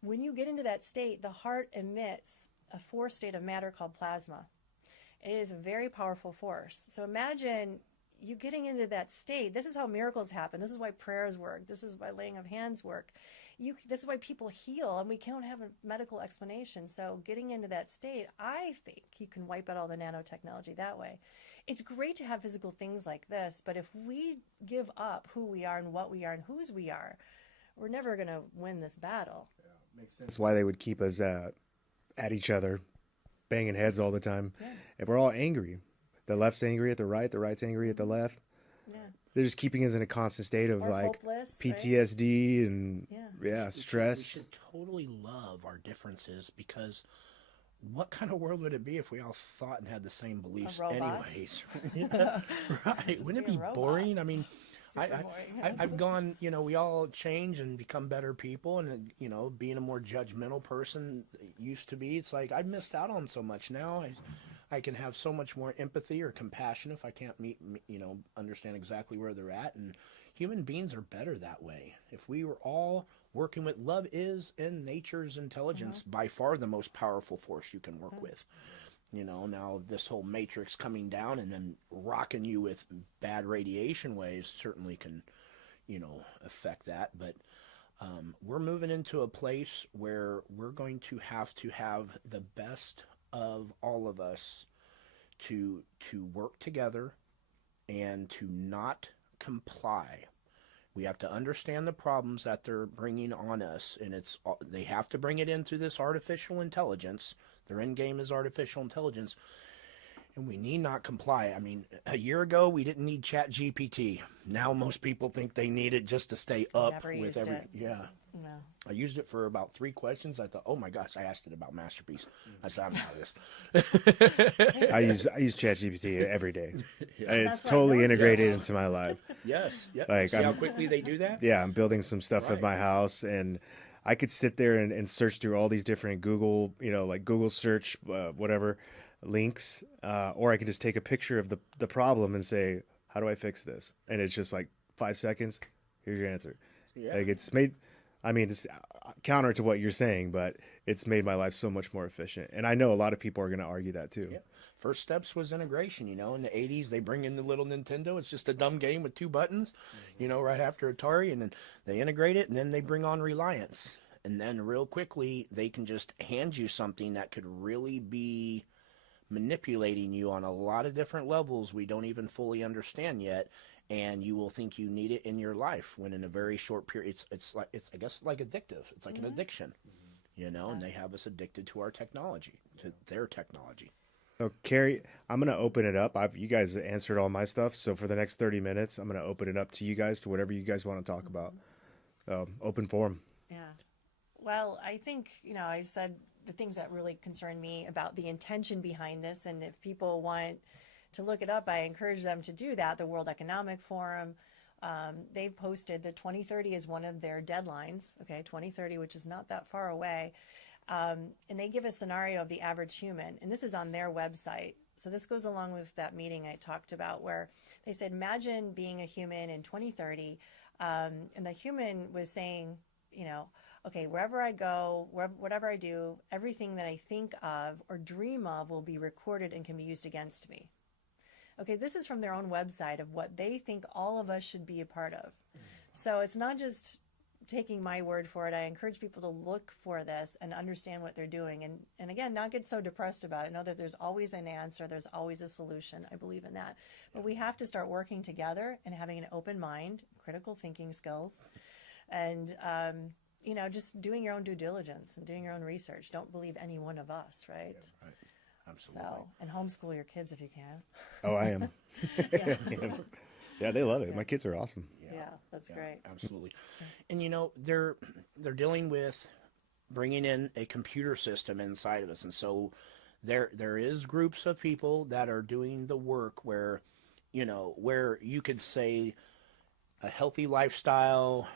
When you get into that state, the heart emits a force state of matter called plasma. It is a very powerful force. So imagine you getting into that state. This is how miracles happen. This is why prayers work. This is why laying of hands work. This is why people heal, and we can't have a medical explanation. So getting into that state, I think you can wipe out all the nanotechnology that way. It's great to have physical things like this, but if we give up who we are and what we are and whose we are, we're never going to win this battle. Yeah, makes sense. That's why they would keep us at each other, banging heads all the time. Yeah. And we're all angry. The left's angry at the right's angry at the left. Yeah. They're just keeping us in a constant state of hopeless, PTSD, right? And stress. We should totally love our differences, because what kind of world would it be if we all thought and had the same beliefs anyways? Right. Wouldn't it be boring? I mean, I've gone, we all change and become better people, and, being a more judgmental person used to be, it's like I've missed out on so much. Now I can have so much more empathy or compassion if I can't understand exactly where they're at. And human beings are better that way. If we were all working with love is in nature's intelligence by far the most powerful force you can work with. Now this whole matrix coming down and then rocking you with bad radiation waves certainly can, affect that. But we're moving into a place where we're going to have the best of all of us to work together and to not comply. We have to understand the problems that they're bringing on us, and they have to bring it in through this artificial intelligence. Their end game is artificial intelligence, and we need not comply. I mean, a year ago, we didn't need ChatGPT. Now most people think they need it just to stay up with every. Yeah. No. I used it for about 3 questions. I thought, oh my gosh, I asked it about MasterPeace. I said, I'm out of this. I use ChatGPT every day. It's totally integrated into my life. Yes. Like, see how quickly they do that? Yeah, I'm building some stuff at my house, and I could sit there and search through all these different Google, like Google search, whatever links, or I can just take a picture of the problem and say, how do I fix this? And it's just like 5 seconds. Here's your answer. Yeah. Like it's made, I mean, it's counter to what you're saying, but it's made my life so much more efficient. And I know a lot of people are going to argue that too. Yeah. First steps was integration, in the 80s, they bring in the little Nintendo. It's just a dumb game with 2 buttons, right after Atari, and then they integrate it, and then they bring on Reliance. And then real quickly, they can just hand you something that could really be manipulating you on a lot of different levels we don't even fully understand yet, and you will think you need it in your life when in a very short period, it's I guess like addictive. It's like an addiction, and they have us addicted to our technology, to their technology. So, Carrie, I'm going to open it up. You guys answered all my stuff. So for the next 30 minutes, I'm going to open it up to you guys, to whatever you guys want to talk about. Open forum. Yeah. Well, I think, I said the things that really concern me about the intention behind this. And if people want to look it up, I encourage them to do that. The World Economic Forum, they've posted that 2030 is one of their deadlines. Okay, 2030, which is not that far away. And they give a scenario of the average human, and this is on their website. So this goes along with that meeting I talked about where they said, imagine being a human in 2030. And the human was saying, okay, wherever I go, whatever I do, everything that I think of or dream of will be recorded and can be used against me. Okay, this is from their own website of what they think all of us should be a part of. So it's not just taking my word for it. I encourage people to look for this and understand what they're doing. And again, not get so depressed about it. Know that there's always an answer. There's always a solution. I believe in that. But we have to start working together and having an open mind, critical thinking skills, and, just doing your own due diligence and doing your own research. Don't believe any one of us, right? Yeah, right. Absolutely. So, and homeschool your kids if you can. Oh, I am. Yeah. Yeah, they love it. My kids are awesome. Yeah, that's great. Absolutely. And they're dealing with bringing in a computer system inside of us, and so there is groups of people that are doing the work where you could say a healthy lifestyle.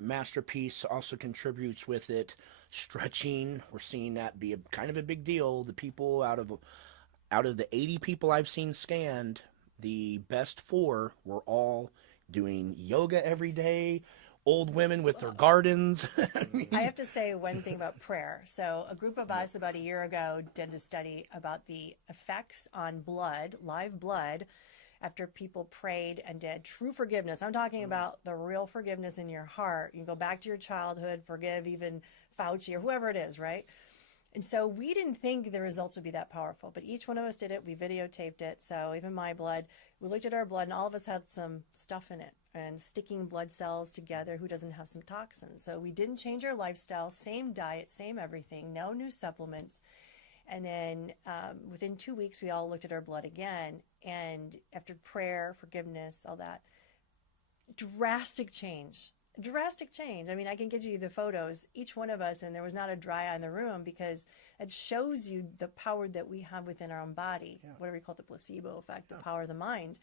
MasterPeace also contributes with it. Stretching, we're seeing that be kind of a big deal. The people out of the 80 people I've seen scanned, the best 4 were all doing yoga every day, old women with their gardens. I have to say one thing about prayer. So a group of us about a year ago did a study about the effects on blood, live blood, after people prayed and did true forgiveness. I'm talking about the real forgiveness in your heart. You go back to your childhood, forgive even Fauci or whoever it is, right? And so we didn't think the results would be that powerful, but each one of us did it. We videotaped it. So even my blood, we looked at our blood and all of us had some stuff in it and sticking blood cells together. Who doesn't have some toxins? So we didn't change our lifestyle, same diet, same everything, no new supplements. And then within 2 weeks, we all looked at our blood again. And after prayer, forgiveness, all that, drastic change. Drastic change. I mean, I can get you the photos, each one of us, and there was not a dry eye in the room because it shows you the power that we have within our own body, whatever you call it, the placebo effect, the power of the mind.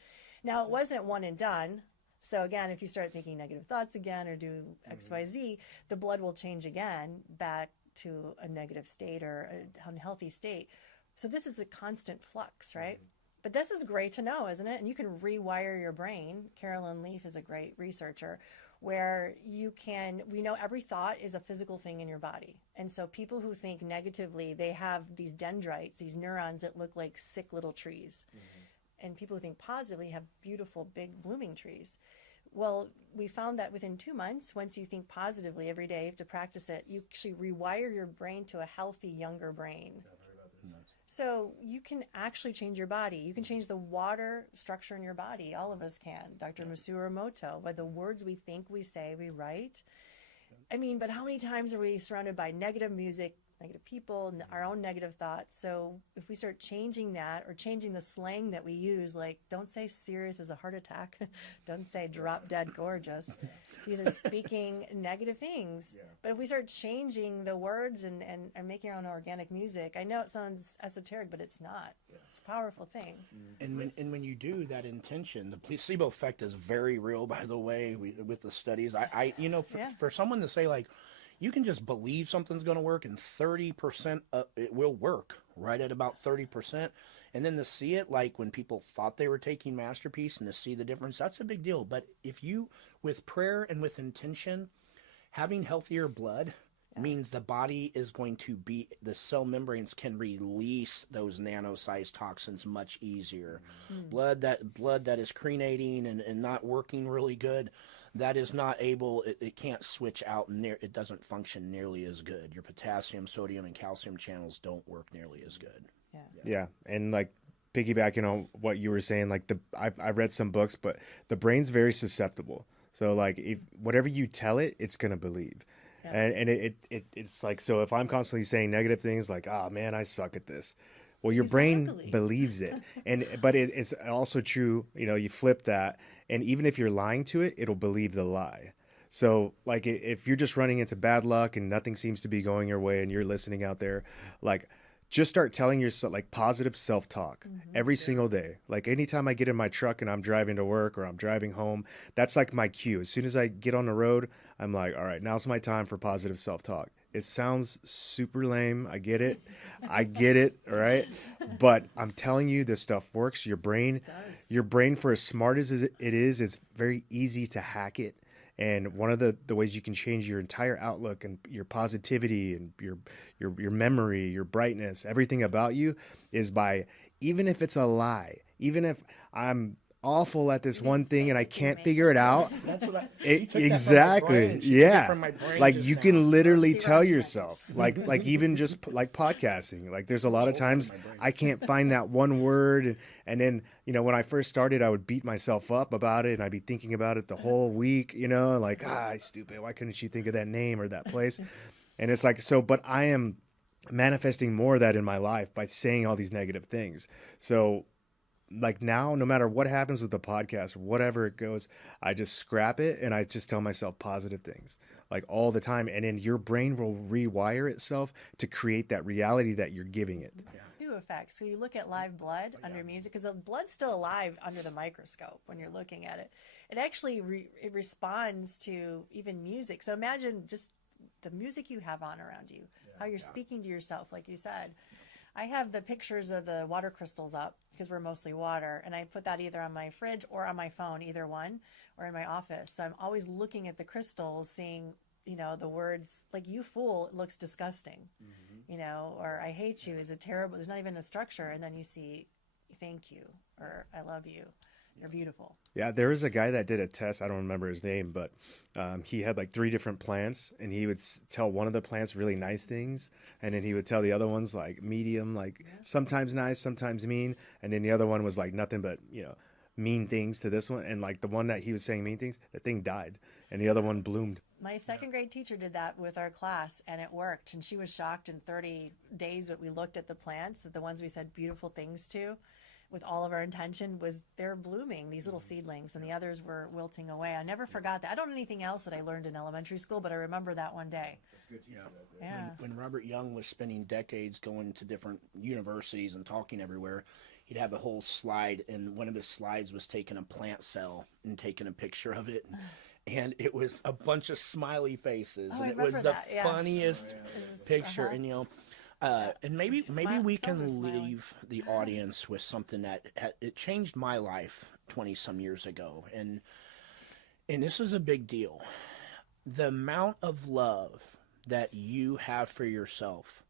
Now, it wasn't one and done. So again, if you start thinking negative thoughts again or do X, Y, Z, the blood will change again back to a negative state or an unhealthy state. So this is a constant flux, right? But this is great to know, isn't it? And you can rewire your brain. Carolyn Leaf is a great researcher where we know every thought is a physical thing in your body. And so people who think negatively, they have these dendrites, these neurons that look like sick little trees. And people who think positively have beautiful, big blooming trees. Well, we found that within 2 months, once you think positively every day, you have to practice it, you actually rewire your brain to a healthy, younger brain. So you can actually change your body. You can change the water structure in your body. All of us can. Dr. Masaru Emoto, by the words we think, we say, we write. I mean, but how many times are we surrounded by negative music, negative people, and our own negative thoughts? So if we start changing that or changing the slang that we use, like don't say serious as a heart attack, don't say drop dead gorgeous. These are speaking negative things. But if we start changing the words and making our own organic music, I know it sounds esoteric, but it's not. It's a powerful thing. And when you do that intention, the placebo effect is very real, by the way, with the studies. For someone to say like, you can just believe something's going to work, and 30% it will work right at about 30%. And then to see it, like when people thought they were taking MasterPeace, and to see the difference, that's a big deal. But if you, with prayer and with intention, having healthier blood means the body is going to be, the cell membranes can release those nano-sized toxins much easier. Blood that is crenating and not working really good, that is not able, it can't switch out, it doesn't function nearly as good. Your potassium, sodium, and calcium channels don't work nearly as good. Yeah, and like piggybacking on what you were saying, like I read some books, but the brain's very susceptible. So like if whatever you tell it, it's gonna believe. And it's like, so if I'm constantly saying negative things like, oh man, I suck at this. Well, your brain believes it. But it's also true, you know, you flip that, and even if you're lying to it, it'll believe the lie. So like if you're just running into bad luck and nothing seems to be going your way and you're listening out there, like just start telling yourself like positive self-talk every single day. Like anytime I get in my truck and I'm driving to work or I'm driving home, that's like my cue. As soon as I get on the road, I'm like, all right, now's my time for positive self-talk. It sounds super lame. I get it. All right. But I'm telling you, this stuff works. Your brain, for as smart as it is, it's very easy to hack it. And one of the ways you can change your entire outlook and your positivity and your memory, your brightness, everything about you is by, even if it's a lie, even if I'm awful at this one thing and I can't figure it out. That's what Exactly. Yeah. Like you can literally tell yourself, like even just like podcasting, like there's a lot of times I can't find that one word. And then, you know, when I first started, I would beat myself up about it and I'd be thinking about it the whole week, you know, like, stupid. Why couldn't you think of that name or that place? And it's like, so, but I am manifesting more of that in my life by saying all these negative things. So like now, no matter what happens with the podcast, whatever it goes, I just scrap it and I just tell myself positive things like all the time. And then your brain will rewire itself to create that reality that you're giving it. Effect. So you look at live blood under music, because the blood's still alive under the microscope when you're looking at it. It actually it responds to even music. So imagine just the music you have on around you, how you're speaking to yourself, like you said. I have the pictures of the water crystals up because we're mostly water, and I put that either on my fridge or on my phone, either one, or in my office. So I'm always looking at the crystals, seeing, you know, the words like "you fool" it looks disgusting, you know, or "I hate you" is a terrible. There's not even a structure, and then you see "thank you" or "I love you." They're beautiful. Yeah, there was a guy that did a test. I don't remember his name, but he had like 3 different plants, and he would tell one of the plants really nice things, and then he would tell the other ones like medium, like sometimes nice, sometimes mean, and then the other one was like nothing but, you know, mean things to this one, and like the one that he was saying mean things, that thing died, and the other one bloomed. My second grade teacher did that with our class, and it worked. And she was shocked in 30 days that we looked at the plants, that the ones we said beautiful things to, with all of our intention, was they're blooming, these little seedlings, and the others were wilting away. I never forgot that. I don't know anything else that I learned in elementary school, but I remember that one day. When Robert Young was spending decades going to different universities and talking everywhere, he'd have a whole slide, and one of his slides was taking a plant cell and taking a picture of it. And it was a bunch of smiley faces, and it was the funniest picture. And, you know, and maybe we can leave the audience with something that it changed my life 20 some years ago, and this is a big deal. The amount of love that you have for yourself,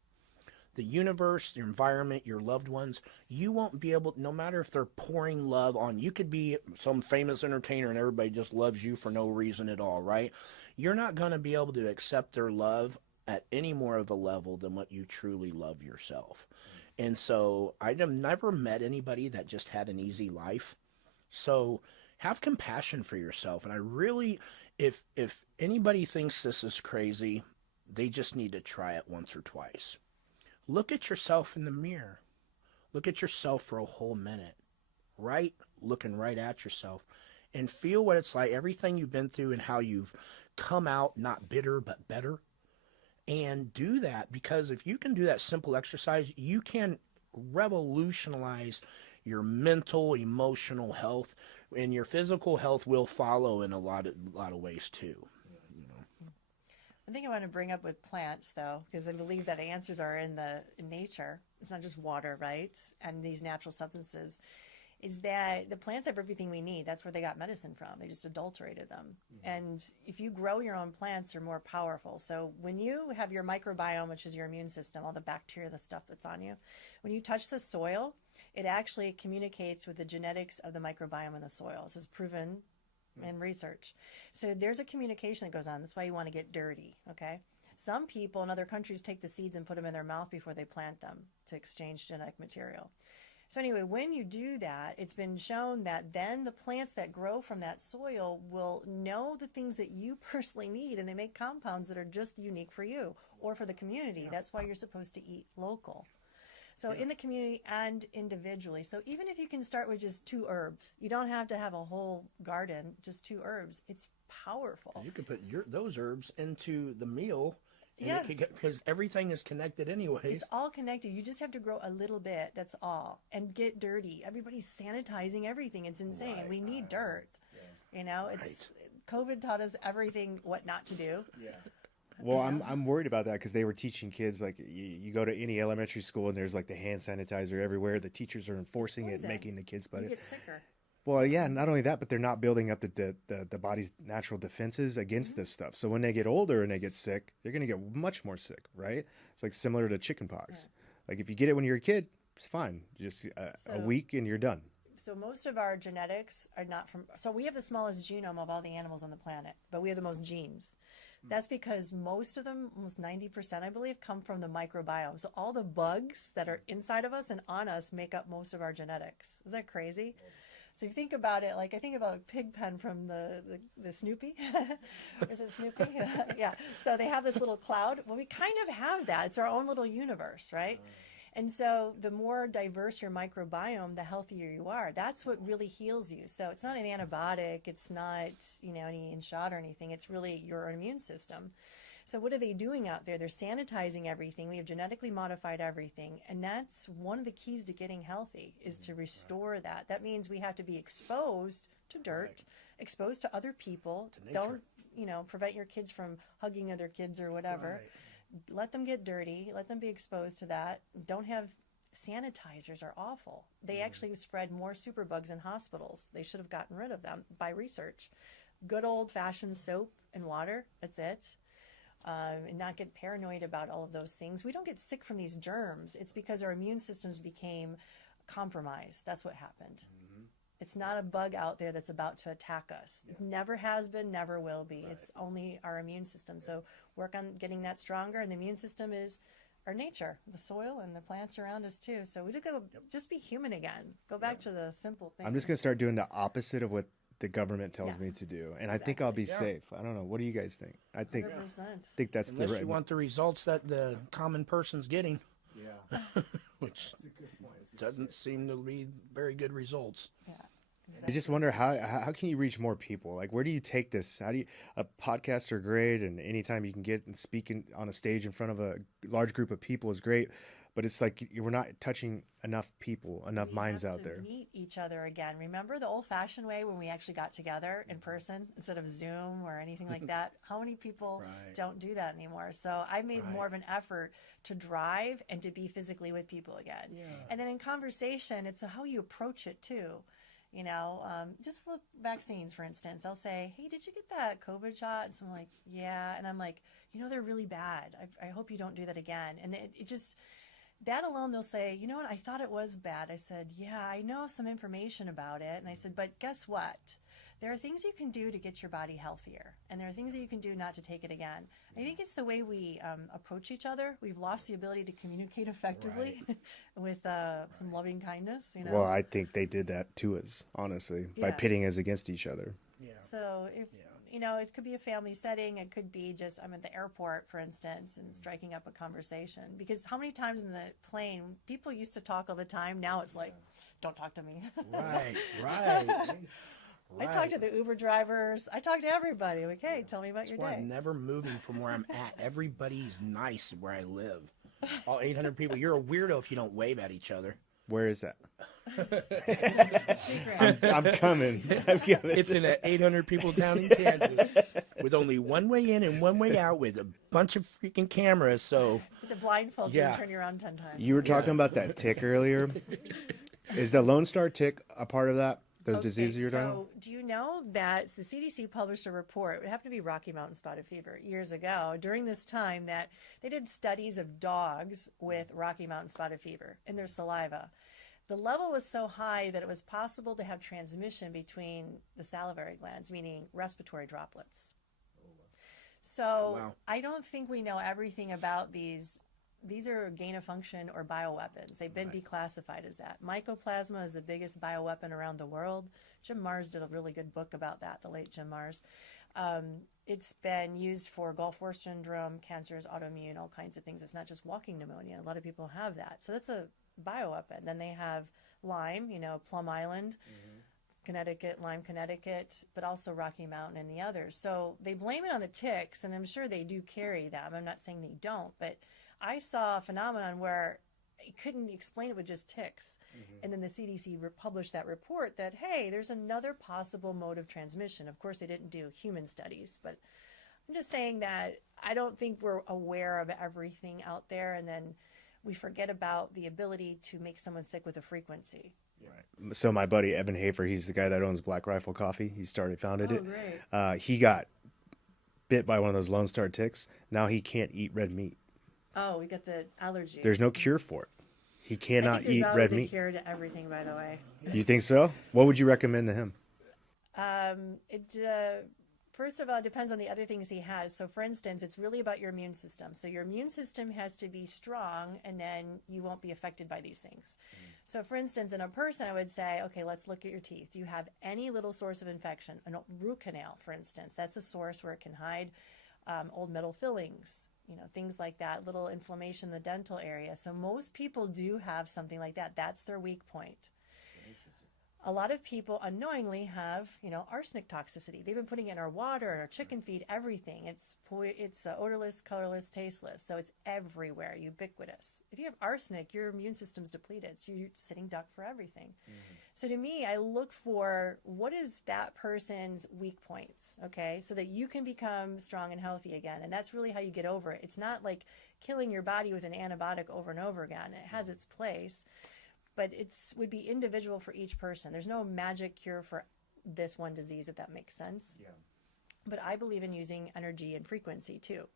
the universe, your environment, your loved ones, you won't be able, no matter if they're pouring love on, you could be some famous entertainer and everybody just loves you for no reason at all, right? You're not going to be able to accept their love at any more of a level than what you truly love yourself. And so I've never met anybody that just had an easy life. So have compassion for yourself. And I really, if anybody thinks this is crazy, they just need to try it once or twice. Look at yourself in the mirror. Look at yourself for a whole minute, right? Looking right at yourself, and feel what it's like, everything you've been through and how you've come out not bitter but better. And do that, because if you can do that simple exercise, you can revolutionize your mental, emotional health, and your physical health will follow in a lot of ways too. I think I want to bring up with plants, though, because I believe that answers are in nature. It's not just water, right? And these natural substances. Is that the plants have everything we need. That's where they got medicine from. They just adulterated them. And if you grow your own plants, they're more powerful. So when you have your microbiome, which is your immune system, all the bacteria, the stuff that's on you, when you touch the soil, it actually communicates with the genetics of the microbiome in the soil. This is proven in research. So there's a communication that goes on. That's why you want to get dirty, okay? Some people in other countries take the seeds and put them in their mouth before they plant them to exchange genetic material. So anyway, when you do that, it's been shown that then the plants that grow from that soil will know the things that you personally need, and they make compounds that are just unique for you or for the community. That's why you're supposed to eat local. So in the community and individually. So even if you can start with just 2 herbs, you don't have to have a whole garden, just 2 herbs. It's powerful. You could put those herbs into the meal. And because everything is connected anyway. It's all connected. You just have to grow a little bit. That's all. And get dirty. Everybody's sanitizing everything. It's insane. We need dirt. Yeah. You know, it's COVID taught us everything what not to do. Yeah. Well, I'm worried about that because they were teaching kids, like, you go to any elementary school and there's like the hand sanitizer everywhere. The teachers are enforcing it, making the kids put it. You get sicker. Well, yeah, not only that, but they're not building up the body's natural defenses against this stuff. So when they get older and they get sick, they're going to get much more sick, right? It's like similar to chicken pox. Like if you get it when you're a kid, it's fine. Just a week and you're done. So most of our genetics are not from, so we have the smallest genome of all the animals on the planet, but we have the most genes. That's because most of them, almost 90%, I believe, come from the microbiome. So all the bugs that are inside of us and on us make up most of our genetics. Is that crazy? So you think about it, like I think about Pigpen from the Snoopy. Or is it Snoopy? Yeah. So they have this little cloud. Well, we kind of have that. It's our own little universe, right? And so the more diverse your microbiome, the healthier you are. That's what really heals you. So it's not an antibiotic. It's not, any shot or anything. It's really your immune system. So what are they doing out there? They're sanitizing everything. We have genetically modified everything. And that's one of the keys to getting healthy is to restore that. That means we have to be exposed to dirt, exposed to other people. Don't, prevent your kids from hugging other kids or whatever. Let them get dirty. Let them be exposed to that. Don't have sanitizers are awful. They actually spread more superbugs in hospitals. They should have gotten rid of them by research. Good old-fashioned soap and water. That's it. And not get paranoid about all of those things. We don't get sick from these germs. It's because our immune systems became compromised. That's what happened. It's not a bug out there that's about to attack us. It never has been, never will be. It's only our immune system. So work on getting that stronger. And the immune system is our nature, the soil and the plants around us too. So we just gotta just be human again. Go back to the simple things. I'm just going to start doing the opposite of what the government tells me to do, and I think I'll be safe. I don't know. What do you guys think? I think 100%. that's Unless the right. you want the results that the common person's getting, which doesn't seem to be very good results. I just wonder how can you reach more people? Like, where do you take this? How do you? Podcasts are great, and anytime you can get and speak on a stage in front of a large group of people is great. But it's like we're not touching enough people, enough minds out there. Meet each other again. Remember the old-fashioned way when we actually got together in person instead of Zoom or anything like that? How many people don't do that anymore? So I made more of an effort to drive and to be physically with people again. And then in conversation, it's how you approach it too. Just with vaccines, for instance, I'll say, hey, did you get that COVID shot? And someone like, yeah. And I'm like, they're really bad. I hope you don't do that again. And it just... that alone, they'll say, you know what, I thought it was bad. I said, yeah, I know some information about it. And I said, but guess what? There are things you can do to get your body healthier. And there are things that you can do not to take it again. I think it's the way we approach each other. We've lost the ability to communicate effectively with some loving kindness. Well, I think they did that to us, honestly, by pitting us against each other. So if... it could be a family setting. It could be just, I'm at the airport, for instance, and striking up a conversation. Because how many times in the plane, people used to talk all the time. Now it's like, don't talk to me. Right. I talk to the Uber drivers. I talk to everybody. Like, hey, tell me about your day. I'm never moving from where I'm at. Everybody's nice where I live. All 800 people. You're a weirdo if you don't wave at each other. Where is that? Secret. I'm coming. I'm coming. It's in 800 people down in Kansas with only one way in and one way out with a bunch of freaking cameras. So With the blindfold, you Yeah. can turn you around 10 times. You were talking about that tick earlier. Is the Lone Star tick a part of that? Those diseases you're talking about? So, do you know that the CDC published a report? It happened to be Rocky Mountain spotted fever years ago. During this time, that they did studies of dogs with Rocky Mountain spotted fever in their saliva. The level was so high that it was possible to have transmission between the salivary glands, meaning respiratory droplets. So Wow. I don't think we know everything about these. These are gain of function or bioweapons. They've been declassified as that. Mycoplasma is the biggest bioweapon around the world. Jim Marrs did a really good book about that, the late Jim Marrs. It's been used for Gulf War syndrome, cancers, autoimmune, all kinds of things. It's not just walking pneumonia. A lot of people have that. So that's a bioweapon. Then they have Lyme, Plum Island, Connecticut, Lyme, Connecticut, but also Rocky Mountain and the others. So they blame it on the ticks, and I'm sure they do carry them. I'm not saying they don't, but I saw a phenomenon where I couldn't explain it with just ticks. And then the CDC published that report that, hey, there's another possible mode of transmission. Of course, they didn't do human studies, but I'm just saying that I don't think we're aware of everything out there, and then we forget about the ability to make someone sick with a frequency. So my buddy Evan Hafer, he's the guy that owns Black Rifle Coffee. He founded it. Great. He got bit by one of those Lone Star ticks. Now he can't eat red meat. Oh, we got the allergy. There's no cure for it. He cannot eat red There's always a meat. cure to everything, by the way. You think so? What would you recommend to him? First of all, it depends on the other things he has. So, for instance, it's really about your immune system. So your immune system has to be strong, and then you won't be affected by these things. So, for instance, in a person, I would say, okay, let's look at your teeth. Do you have any little source of infection? A root canal, for instance. That's a source where it can hide old metal fillings, things like that, little inflammation in the dental area. So most people do have something like that. That's their weak point. A lot of people unknowingly have, arsenic toxicity. They've been putting it in our water, in our chicken feed, everything. It's odorless, colorless, tasteless. So it's everywhere, ubiquitous. If you have arsenic, your immune system's depleted. So you're sitting duck for everything. So to me, I look for what is that person's weak points, okay? So that you can become strong and healthy again. And that's really how you get over it. It's not like killing your body with an antibiotic over and over again. It has its place. But would be individual for each person. There's no magic cure for this one disease, if that makes sense. Yeah. But I believe in using energy and frequency too.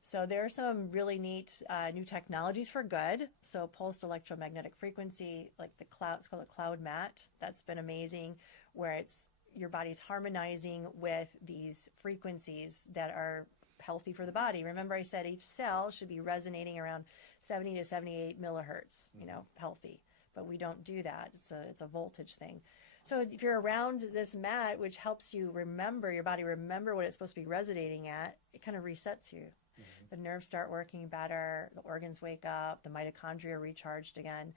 So there are some really neat new technologies for good. So pulsed electromagnetic frequency, like the cloud, it's called a cloud mat. That's been amazing, where it's your body's harmonizing with these frequencies that are healthy for the body. Remember, I said each cell should be resonating around 70 to 78 millihertz, healthy. But we don't do that. It's a voltage thing. So if you're around this mat, which helps you remember, your body remember what it's supposed to be resonating at, it kind of resets you. The nerves start working better, the organs wake up, the mitochondria are recharged again,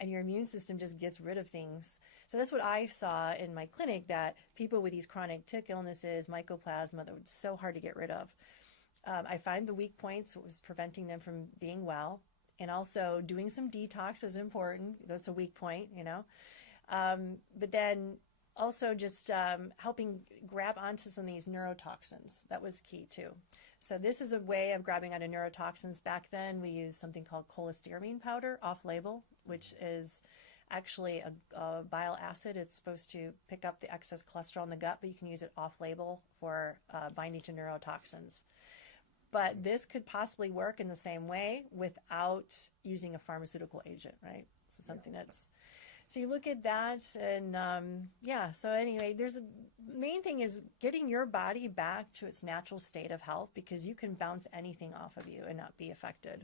and your immune system just gets rid of things. So that's what I saw in my clinic, that people with these chronic tick illnesses, mycoplasma, that was so hard to get rid of. I find the weak points was preventing them from being well. And also doing some detox is important. That's a weak point, But then also just helping grab onto some of these neurotoxins. That was key too. So this is a way of grabbing onto neurotoxins. Back then we used something called cholestyramine powder off-label, which is actually a bile acid. It's supposed to pick up the excess cholesterol in the gut, but you can use it off-label for binding to neurotoxins. But this could possibly work in the same way without using a pharmaceutical agent, right? So something so you look at that and so anyway, main thing is getting your body back to its natural state of health, because you can bounce anything off of you and not be affected.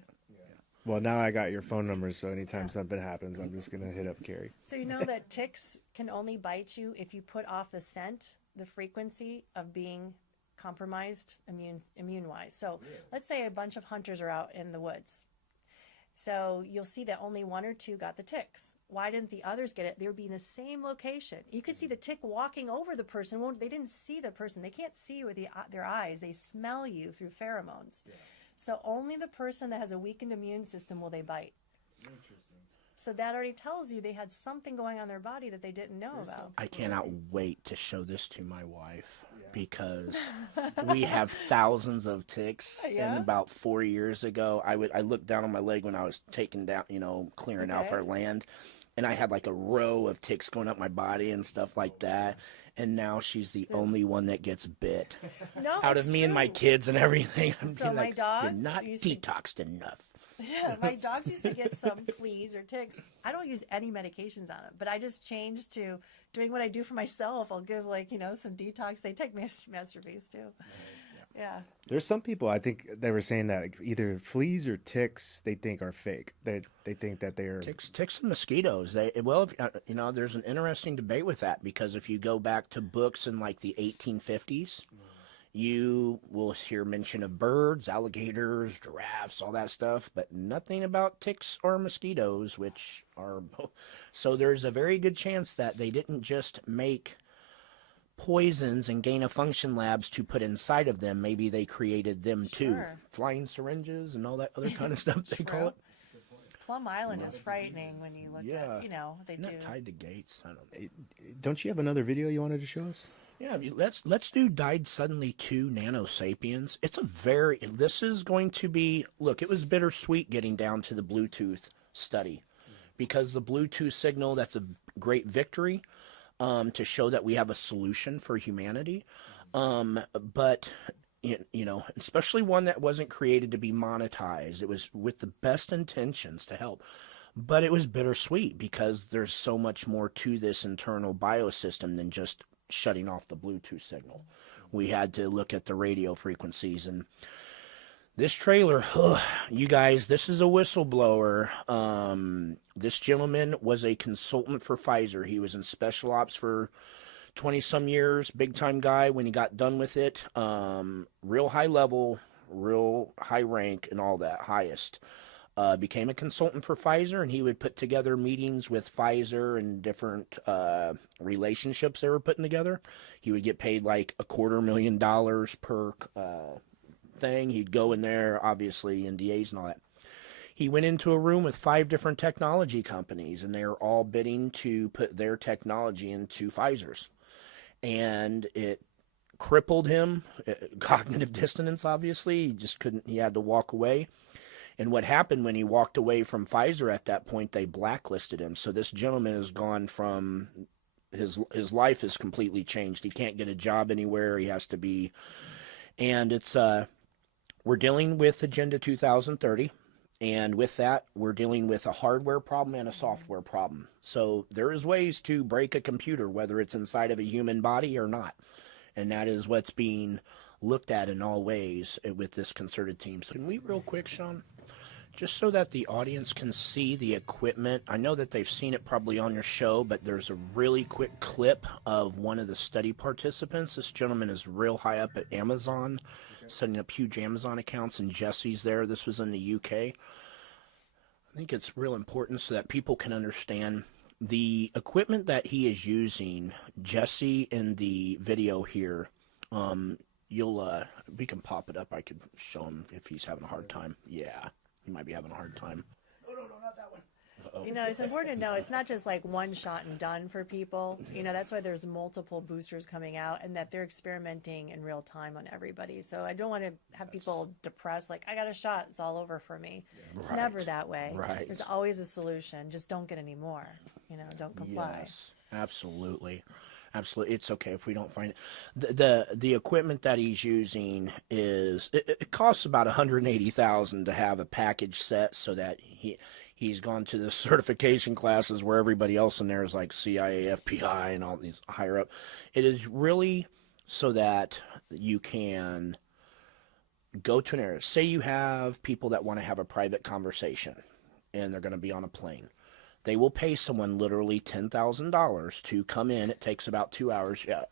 Well, now I got your phone number, so anytime something happens, I'm just going to hit up Carrie. So you know that ticks can only bite you if you put off the scent, the frequency of being compromised immune-wise. So let's say a bunch of hunters are out in the woods. So you'll see that only one or two got the ticks. Why didn't the others get it? They would be in the same location. You could see the tick walking over the person. Well, they didn't see the person. They can't see you with their eyes. They smell you through pheromones. So only the person that has a weakened immune system will they bite. Interesting. So that already tells you they had something going on in their body that they didn't know about. I cannot wait to show this to my wife because we have thousands of ticks. Yeah? And about 4 years ago, I looked down on my leg when I was taking down, clearing out Okay. our land, and I had like a row of ticks going up my body and stuff like that. And now she's the only one that gets bit No, out it's of me and my true. kids and everything. I'm So being my like, dog you're not used to- detoxed enough. Yeah, my dogs used to get some fleas or ticks. I don't use any medications on them, but I just changed to doing what I do for myself. I'll give some detox. They take MasterPeace too. Yeah. There's some people, I think they were saying that like, either fleas or ticks they think are fake. They think that they're Ticks and mosquitoes. There's an interesting debate with that because if you go back to books in like the 1850s, you will hear mention of birds, alligators, giraffes, all that stuff, but nothing about ticks or mosquitoes, which are so there's a very good chance that they didn't just make poisons and gain-of-function labs to put inside of them. Maybe they created them too. Sure. Flying syringes and all that other kind of stuff they call it. Plum Island is frightening when you look Yeah. at, they Isn't do. that tied to gates? I don't know. Don't you have another video you wanted to show us? Yeah, let's do Died Suddenly 2 Nano Sapiens. This is going to be, look, it was bittersweet getting down to the Bluetooth study because the Bluetooth signal, that's a great victory to show that we have a solution for humanity. But, especially one that wasn't created to be monetized. It was with the best intentions to help. But it was bittersweet because there's so much more to this internal biosystem than just shutting off the Bluetooth signal. We had to look at the radio frequencies, and this trailer, you guys, this is a whistleblower. This gentleman was a consultant for Pfizer. He was in special ops for 20 some years, big time guy. When he got done with it, real high level, real high rank and all that, highest. Became a consultant for Pfizer, and he would put together meetings with Pfizer and different relationships they were putting together. He would get paid like $250,000 per thing. He'd go in there, obviously, NDAs and all that. He went into a room with 5 different technology companies, and they were all bidding to put their technology into Pfizer's. And it crippled him, cognitive dissonance, obviously. He just couldn't, he had to walk away. And what happened when he walked away from Pfizer at that point, they blacklisted him. So this gentleman has gone from, his life has completely changed. He can't get a job anywhere. He has to be, and it's, we're dealing with Agenda 2030. And with that, we're dealing with a hardware problem and a software problem. So there is ways to break a computer, whether it's inside of a human body or not. And that is what's being looked at in all ways with this concerted team. So can we real quick, Sean? Just so that the audience can see the equipment. I know that they've seen it probably on your show, but there's a really quick clip of one of the study participants. This gentleman is real high up at Amazon, setting up huge Amazon accounts, and Jesse's there. This was in the UK. I think it's real important so that people can understand the equipment that he is using. Jesse in the video here, we can pop it up. I could show him if he's having a hard time. Yeah. He might be having a hard time. Oh, no, not that one. Uh-oh. It's important to know it's not just like one shot and done for people. That's why there's multiple boosters coming out and that they're experimenting in real time on everybody. So I don't want to have people depressed, like, I got a shot, it's all over for me. It's Right. never that way. Right. There's always a solution. Just don't get any more. Don't comply. Yes, absolutely. Absolutely. It's okay if we don't find it. The equipment that he's using is, it costs about $180,000 to have a package set so that he's gone to the certification classes where everybody else in there is like CIA, FBI, and all these higher up. It is really so that you can go to an area. Say you have people that want to have a private conversation and they're going to be on a plane. They will pay someone literally $10,000 to come in. It takes about 2 hours. Yeah,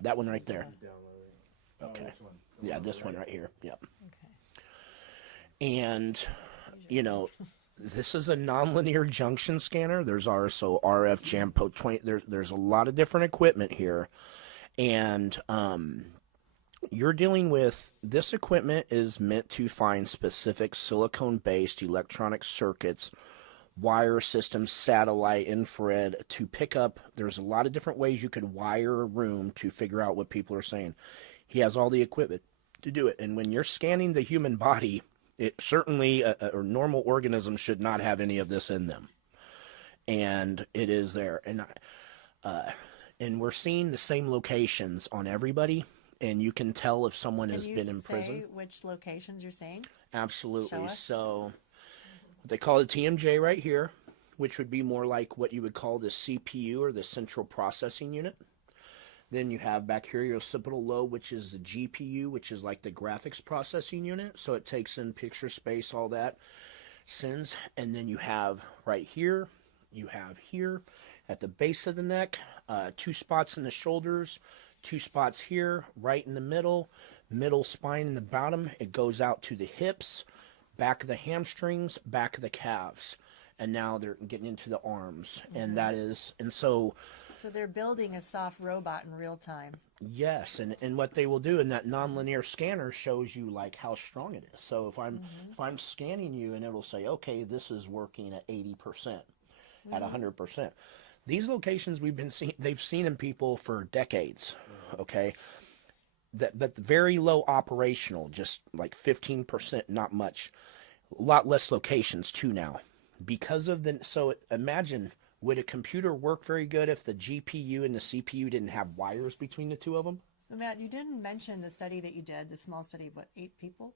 that one right there. Okay. Yeah, this one right here. Yep. Okay. And, this is a nonlinear junction scanner. There's also RF, JAMPO 20. There's a lot of different equipment here. And you're dealing with, this equipment is meant to find specific silicone-based electronic circuits wire systems, satellite, infrared, to pick up. There's a lot of different ways you could wire a room to figure out what people are saying. He has all the equipment to do it. And when you're scanning the human body, it certainly, a normal organism should not have any of this in them. And it is there. And we're seeing the same locations on everybody. And you can tell if someone has been in prison. Can you say which locations you're saying? Absolutely. Show us. So they call it TMJ right here, which would be more like what you would call the CPU, or the central processing unit. Then you have back here your occipital lobe, which is the GPU, which is like the graphics processing unit. So it takes in picture space, all that, sends. And then you have right here, you have here at the base of the neck, 2 spots in the shoulders, 2 spots here, right in the middle spine in the bottom. It goes out to the hips, back of the hamstrings, back of the calves. And now they're getting into the arms. And that is, and so they're building a soft robot in real time. yes, and what they will do in that nonlinear scanner shows you like how strong it is. So if I'm scanning you, and it'll say, okay, this is working at 80%, at 100%. These locations they've seen in people for decades. Okay, but very low operational, just like 15%, not much. A lot less locations too now, because of so imagine. Would a computer work very good if the GPU and the CPU didn't have wires between the two of them? So Matt, you didn't mention the study that you did, the small study of 8 people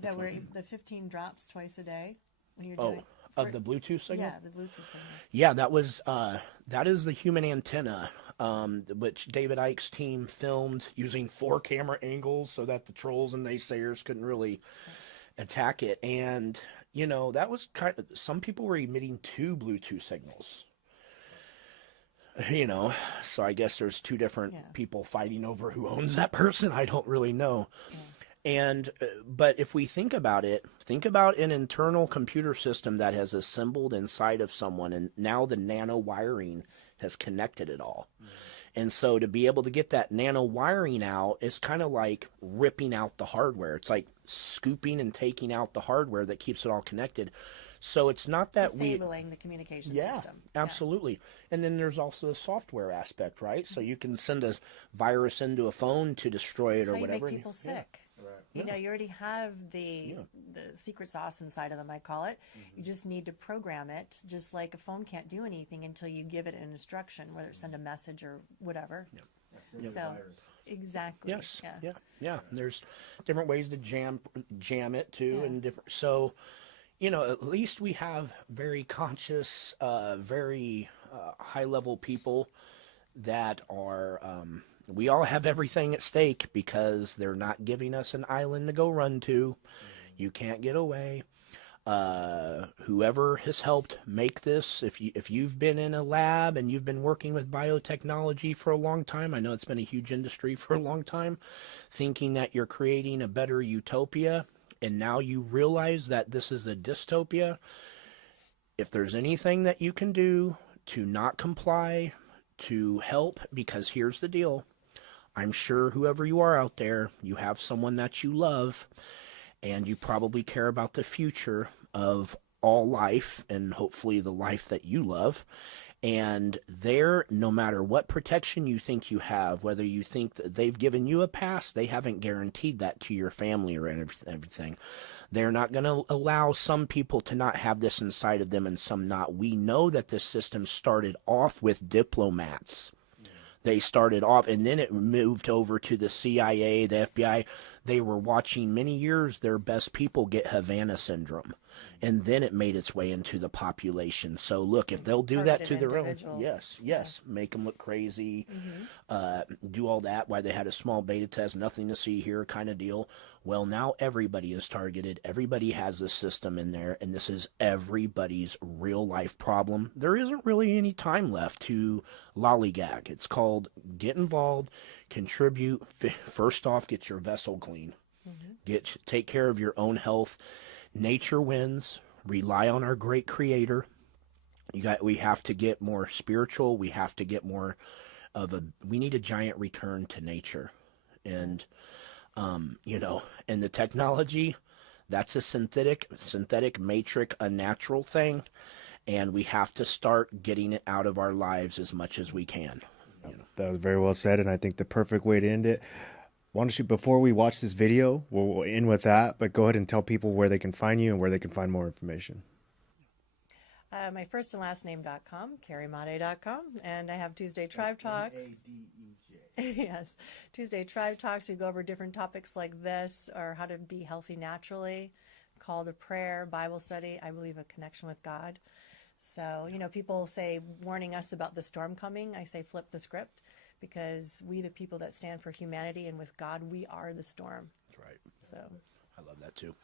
that were the 15 drops twice a day when you're doing of the Bluetooth signal? Yeah, the Bluetooth signal. Yeah, that is the human antenna, which David Icke's team filmed using 4 camera angles so that the trolls and naysayers couldn't really attack it. And that was some people were emitting 2 Bluetooth signals. So I guess there's 2 different people fighting over who owns that person. I don't really know. And but if we think about an internal computer system that has assembled inside of someone, and now the nano wiring has connected it all. And so to be able to get that nano wiring out is kind of like ripping out the hardware. It's like scooping and taking out the hardware that keeps it all connected. So it's not that disabling the communication system. Absolutely. And then there's also the software aspect, right? So you can send a virus into a phone to destroy it or whatever. You make people sick. Right. You already have the secret sauce inside of them, I call it. You just need to program it, just like a phone can't do anything until you give it an instruction, whether it's send a message or whatever. So exactly. Yes. Yeah. There's different ways to jam it too, and different. So, at least we have very conscious, very high level people that are. We all have everything at stake because they're not giving us an island to go run to. You can't get away. Whoever has helped make this, if you've been in a lab and you've been working with biotechnology for a long time, I know it's been a huge industry for a long time, thinking that you're creating a better utopia, and now you realize that this is a dystopia. If there's anything that you can do to not comply, to help, because here's the deal. I'm sure whoever you are out there, you have someone that you love, and you probably care about the future of all life, and hopefully the life that you love. And no matter what protection you think you have, whether you think that they've given you a pass, they haven't guaranteed that to your family or everything. They're not going to allow some people to not have this inside of them and some not. We know that this system started off with diplomats. They started off, and then it moved over to the CIA, the FBI. They were watching many years their best people get Havana syndrome, and then it made its way into the population. So look, if they'll do that to their own, yes, make them look crazy, do all that, why they had a small beta test, nothing to see here kind of deal. Well, now everybody is targeted. Everybody has this system in there, and this is everybody's real life problem. There isn't really any time left to lollygag. It's called get involved, contribute. First off, get your vessel clean. Take care of your own health. Nature wins. Rely on our great creator. We have to get more spiritual. We have to get more we need a giant return to nature. And and the technology, that's a synthetic matrix, a natural thing. and we have to start getting it out of our lives as much as we can. That was very well said, and I think the perfect way to end it. Why don't you, before we watch this video, we'll end with that, but go ahead and tell people where they can find you and where they can find more information. My first and last name.com, carriemadej.com, and I have Tuesday Tribe Talks. Yes, Tuesday Tribe Talks. We go over different topics like this, or how to be healthy naturally, call to prayer, Bible study. I believe a connection with God. So, you know, people say, warning us about the storm coming. I say, flip the script, because we, the people that stand for humanity and with God, we are the storm. That's right. So I love that too.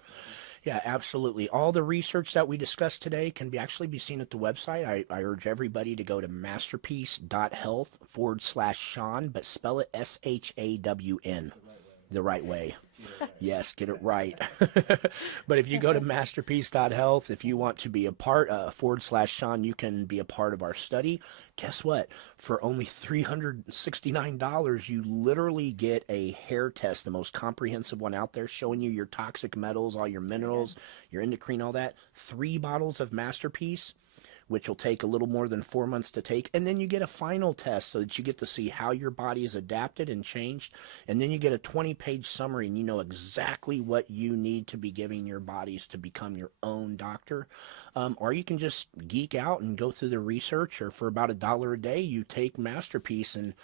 Yeah, absolutely. All the research that we discussed today can actually be seen at the website. I urge everybody to go to masterpeace.health/Sean, but spell it SHAWN the right way. Yes, get it right. But if you go to masterpeace.health, if you want to be a part /Sean, you can be a part of our study. Guess what? For only $369, you literally get a hair test, the most comprehensive one out there, showing you your toxic metals, all your minerals, your endocrine, all that. 3 bottles of MasterPeace, which will take a little more than 4 months to take. And then you get a final test so that you get to see how your body is adapted and changed. And then you get a 20-page summary, and you know exactly what you need to be giving your bodies to become your own doctor. Or you can just geek out and go through the research, or for about $1 a day, you take MasterPeace, and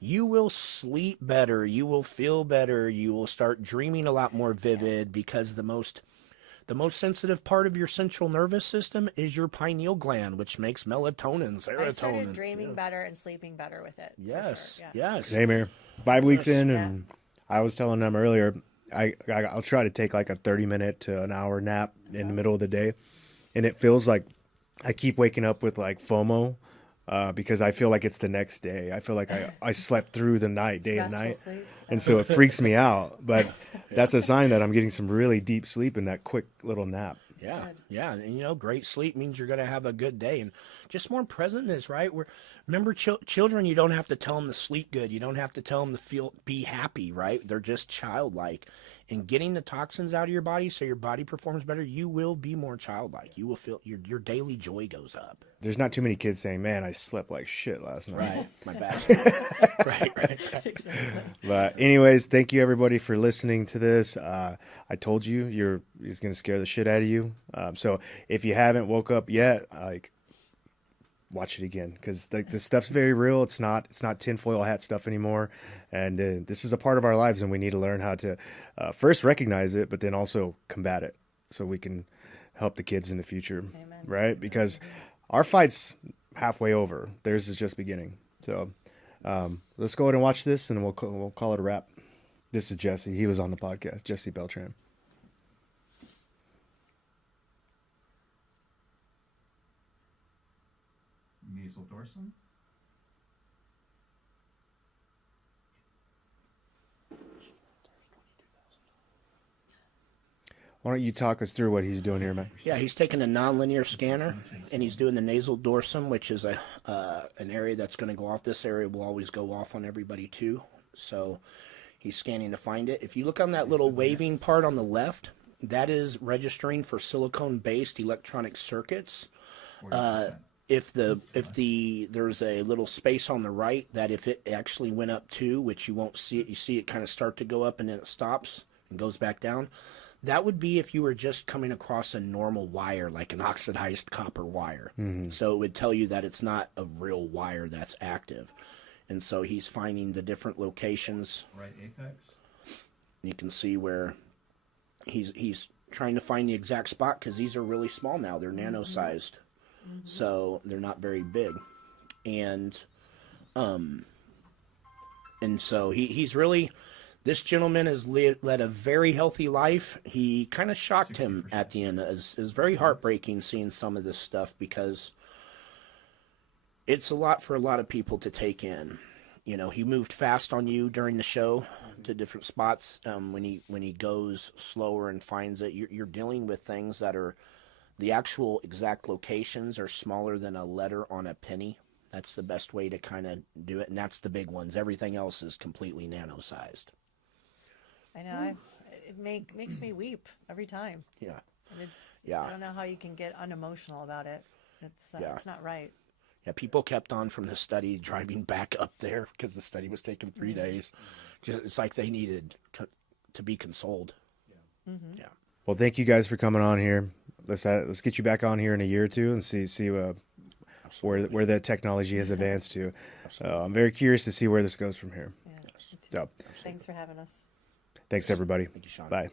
you will sleep better. You will feel better. You will start dreaming a lot more vivid, because the most sensitive part of your central nervous system is your pineal gland, which makes melatonin, serotonin. I started dreaming better and sleeping better with it. Yes, for sure. Yeah. yes. Same here. 5 weeks in, and I was telling them earlier, I'll try to take like a 30-minute to an hour nap in the middle of the day, and it feels like I keep waking up with like FOMO, because I feel like it's the next day. I feel like I slept through the night, day and night. Sleep. And so it freaks me out. But that's a sign that I'm getting some really deep sleep in that quick little nap. Yeah, yeah. And, you know, great sleep means you're going to have a good day. And just more presentness, right? Remember, children, you don't have to tell them to sleep good. You don't have to tell them to be happy, right? They're just childlike. And getting the toxins out of your body so your body performs better, you will be more childlike. You will feel your daily joy goes up. There's not too many kids saying, man, I slept like shit last night. Right, my bad. right. Exactly. But anyways, thank you everybody for listening to this. I told you, it's going to scare the shit out of you. So if you haven't woke up yet, watch it again, because this stuff's very real. It's not tinfoil hat stuff anymore, and this is a part of our lives, and we need to learn how to first recognize it, but then also combat it, so we can help the kids in the future. Amen. Right? Because our fight's halfway over. Theirs is just beginning. So let's go ahead and watch this, and we'll call it a wrap. This is Jesse. He was on the podcast, Jesse Beltran. Nasal dorsum. Why don't you talk us through what he's doing here, man? Yeah, he's taking a nonlinear scanner, and he's doing the nasal dorsum, which is an area that's going to go off. This area will always go off on everybody too. So he's scanning to find it. If you look on that little waving part on the left, that is registering for silicone-based electronic circuits. If there's a little space on the right, that if it actually went up too, which you won't see it, you see it kind of start to go up and then it stops and goes back down. That would be if you were just coming across a normal wire, like an oxidized copper wire. Mm-hmm. So it would tell you that it's not a real wire that's active. And so he's finding the different locations. Right apex. You can see where he's trying to find the exact spot, because these are really small now. They're nano-sized. Mm-hmm. So they're not very big. And so he's really... This gentleman has led a very healthy life. He kind of shocked him at the end. It was very heartbreaking seeing some of this stuff, because it's a lot for a lot of people to take in. You know, he moved fast on you during the show to different spots. When he goes slower and finds it, you're dealing with things that are, the actual exact locations are smaller than a letter on a penny. That's the best way to kind of do it, and that's the big ones. Everything else is completely nano-sized. I know. It makes me weep every time. Yeah. And Yeah. I don't know how you can get unemotional about it. Yeah. It's not right. Yeah, people kept on from the study driving back up there because the study was taking 3 days. Just, it's like they needed to be consoled. Yeah. Well, thank you guys for coming on here. Let's get you back on here in a year or two and see where the technology has advanced to. I'm very curious to see where this goes from here. Yeah. So, Thanks for having us. thanks everybody. Thank you, Sean. Bye.